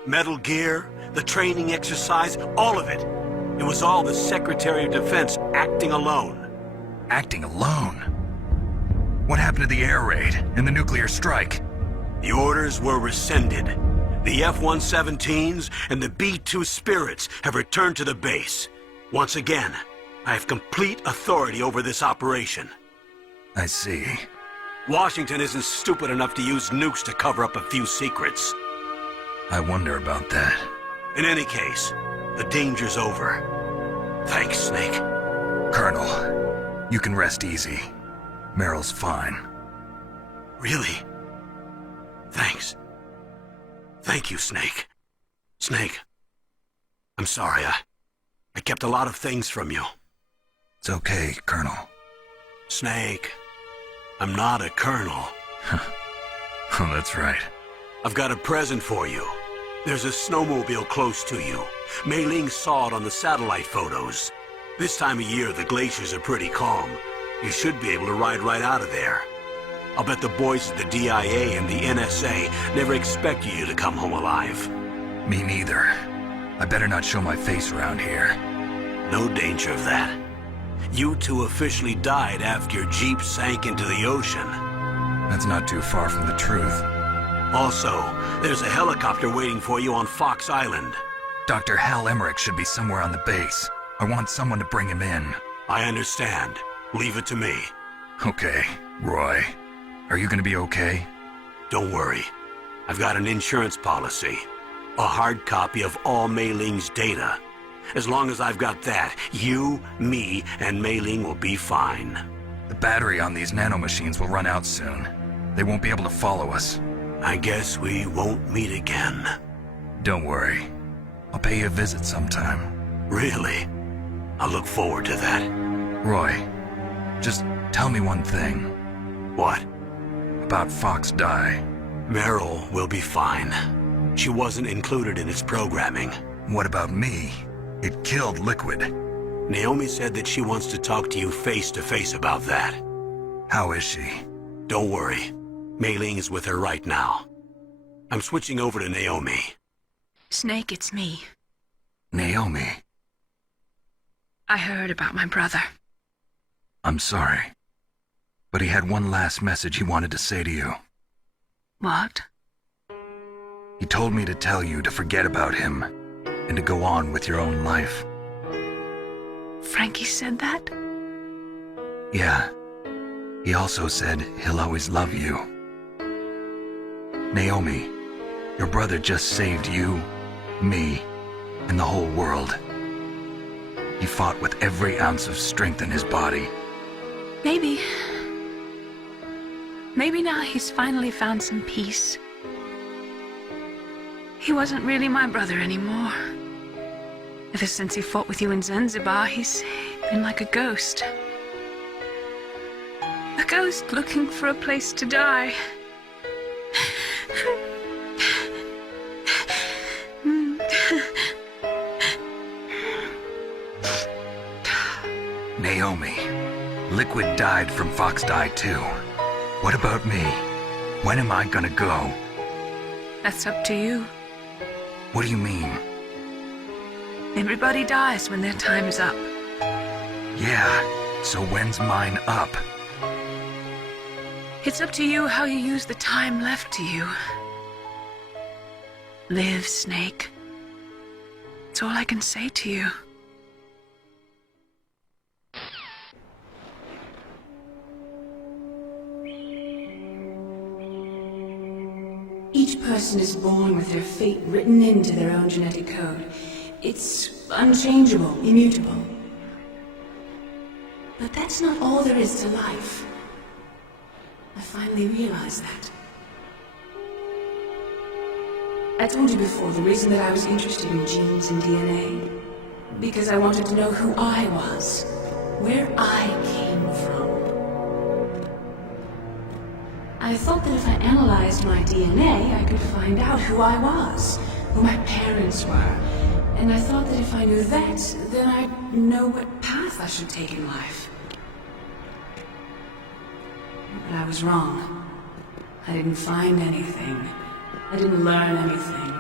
Metal Gear, the training exercise, all of it. It was all the Secretary of Defense acting alone. Acting alone? What happened to the air raid and the nuclear strike? The orders were rescinded. The F-117s and the B-2 Spirits have returned to the base. Once again, I have complete authority over this operation. I see. Washington isn't stupid enough to use nukes to cover up a few secrets. I wonder about that. In any case, the danger's over. Thanks, Snake. Colonel, you can rest easy. Meryl's fine. Really? Thanks. Thank you, Snake. Snake, I'm sorry. I kept a lot of things from you. It's okay, Colonel. Snake, I'm not a colonel. Oh, that's right. I've got a present for you. There's a snowmobile close to you. Mei Ling saw it on the satellite photos. This time of year, the glaciers are pretty calm. You should be able to ride right out of there. I'll bet the boys at the DIA and the NSA never expected you to come home alive. Me neither. I better not show my face around here. No danger of that. You two officially died after your jeep sank into the ocean. That's not too far from the truth. Also, there's a helicopter waiting for you on Fox Island. Dr. Hal Emmerich should be somewhere on the base. I want someone to bring him in. I understand. Leave it to me. Okay, Roy. Are you gonna be okay? Don't worry. I've got an insurance policy. A hard copy of all Mei Ling's data. As long as I've got that, you, me, and Mei Ling will be fine. The battery on these nanomachines will run out soon. They won't be able to follow us. I guess we won't meet again. Don't worry. I'll pay you a visit sometime. Really? I look forward to that. Roy, just tell me one thing. What? About Fox Die. Meryl will be fine. She wasn't included in its programming. What about me? It killed Liquid. Naomi said that she wants to talk to you face to face about that. How is she? Don't worry. Mei Ling is with her right now. I'm switching over to Naomi. Snake, it's me. Naomi. I heard about my brother. I'm sorry. But he had one last message he wanted to say to you. What? He told me to tell you to forget about him and to go on with your own life. Frankie said that? Yeah. He also said he'll always love you. Naomi, your brother just saved you, me, and the whole world. He fought with every ounce of strength in his body. Maybe now he's finally found some peace. He wasn't really my brother anymore. Ever since he fought with you in Zanzibar, he's been like a ghost. A ghost looking for a place to die. Naomi, Liquid died from Fox Die too. What about me? When am I gonna go? That's up to you. What do you mean? Everybody dies when their time is up. Yeah, so when's mine up? It's up to you how you use the time left to you. Live, Snake. That's all I can say to you. Each person is born with their fate written into their own genetic code. It's unchangeable, immutable. But that's not all there is to life. I finally realized that. I told you before the reason that I was interested in genes and DNA. Because I wanted to know who I was, where I came from. I thought that if I analyzed my DNA, I could find out who I was, who my parents were. And I thought that if I knew that, then I'd know what path I should take in life. But I was wrong. I didn't find anything. I didn't learn anything.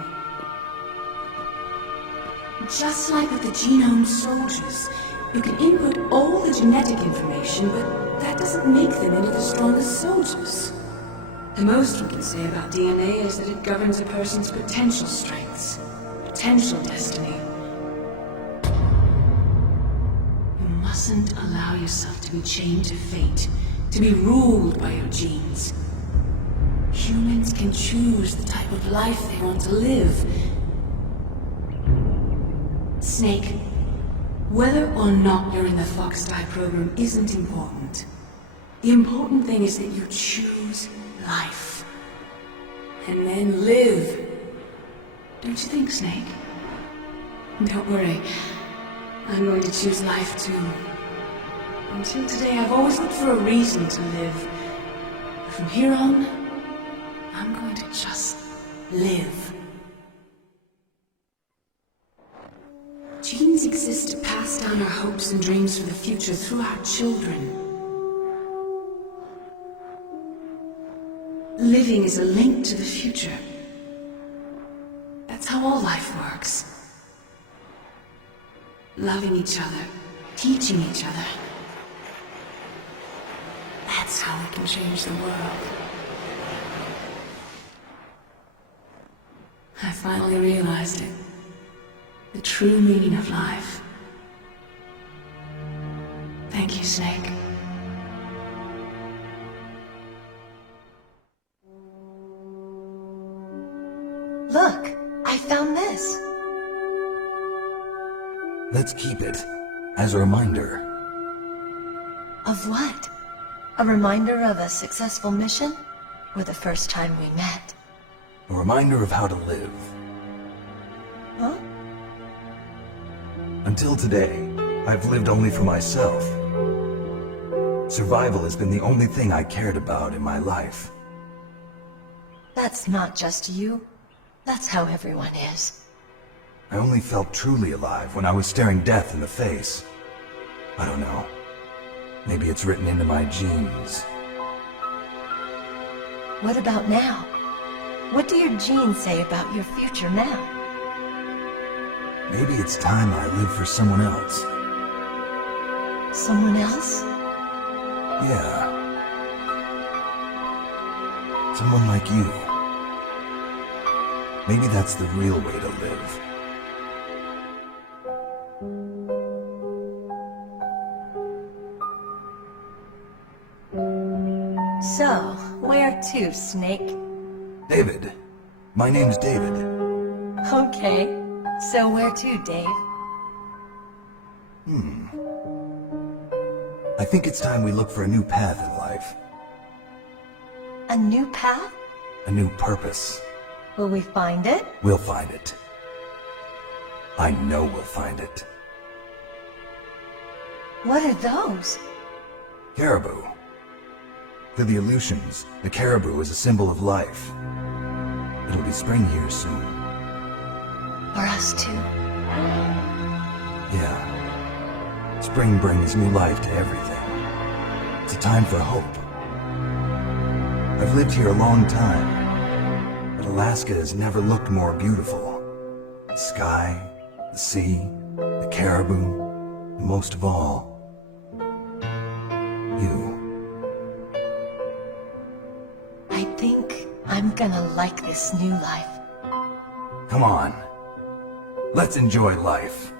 Just like with the genome soldiers, you can input all the genetic information, but that doesn't make them into the strongest soldiers. The most we can say about DNA is that it governs a person's potential strengths, potential destiny. You mustn't allow yourself to be chained to fate, to be ruled by your genes. Humans can choose the type of life they want to live. Snake, whether or not you're in the Fox Die program isn't important. The important thing is that you choose life. And then live. Don't you think, Snake? Don't worry. I'm going to choose life too. Until today, I've always looked for a reason to live. But from here on, I'm going to just live. Genes exist to pass down our hopes and dreams for the future through our children. Living is a link to the future. That's how all life works. loving each other, teaching each other. That's how we can change the world. I finally realized it. The true meaning of life. Thank you, Snake. Look, I found this. Let's keep it as a reminder. Of what? A reminder of a successful mission? Or the first time we met? A reminder of how to live. Huh? Until today, I've lived only for myself. Survival has been the only thing I cared about in my life. That's not just you. That's how everyone is. I only felt truly alive when I was staring death in the face. I don't know. Maybe it's written into my genes. What about now? What do your genes say about your future now? Maybe it's time I live for someone else. Someone else? Yeah. Someone like you. Maybe that's the real way to live. So, where to, Snake? David. My name's David. Okay. So where to, Dave? I think it's time we look for a new path in life. A new path? A new purpose. Will we find it? We'll find it. I know we'll find it. What are those? Caribou. To the Aleutians, the caribou is a symbol of life. It'll be spring here soon. For us too? Yeah. Spring brings new life to everything. It's a time for hope. I've lived here a long time, but Alaska has never looked more beautiful. The sky, the sea, the caribou, and most of all, you. I think I'm gonna like this new life. Come on. Let's enjoy life.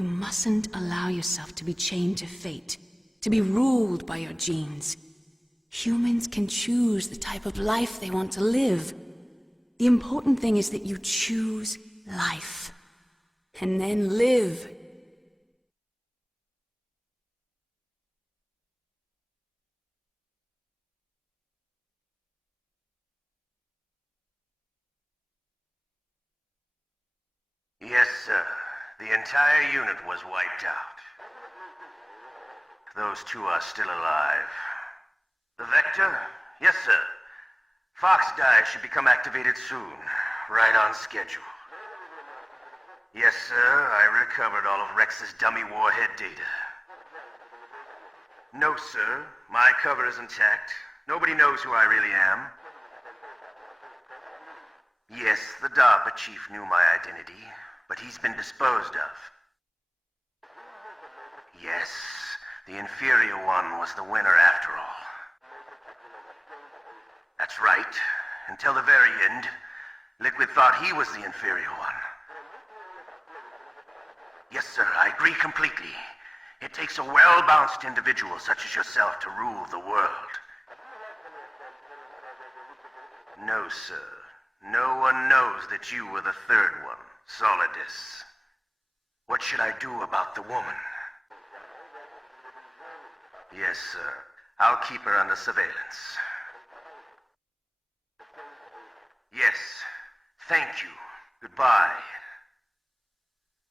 You mustn't allow yourself to be chained to fate, to be ruled by your genes. Humans can choose the type of life they want to live. The important thing is that you choose life, and then live. Yes, sir. The entire unit was wiped out. Those two are still alive. The Vector? Yes, sir. Fox Die should become activated soon. Right on schedule. Yes, sir. I recovered all of Rex's dummy warhead data. No, sir. My cover is intact. Nobody knows who I really am. Yes, the DARPA chief knew my identity, but he's been disposed of. Yes, the inferior one was the winner after all. That's right. Until the very end, Liquid thought he was the inferior one. Yes, sir, I agree completely. It takes a well-balanced individual such as yourself to rule the world. No, sir. No one knows that you were the third one, Solidus. What should I do about the woman? Yes, sir. I'll keep her under surveillance. Yes. Thank you. Goodbye,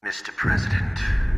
Mr. President.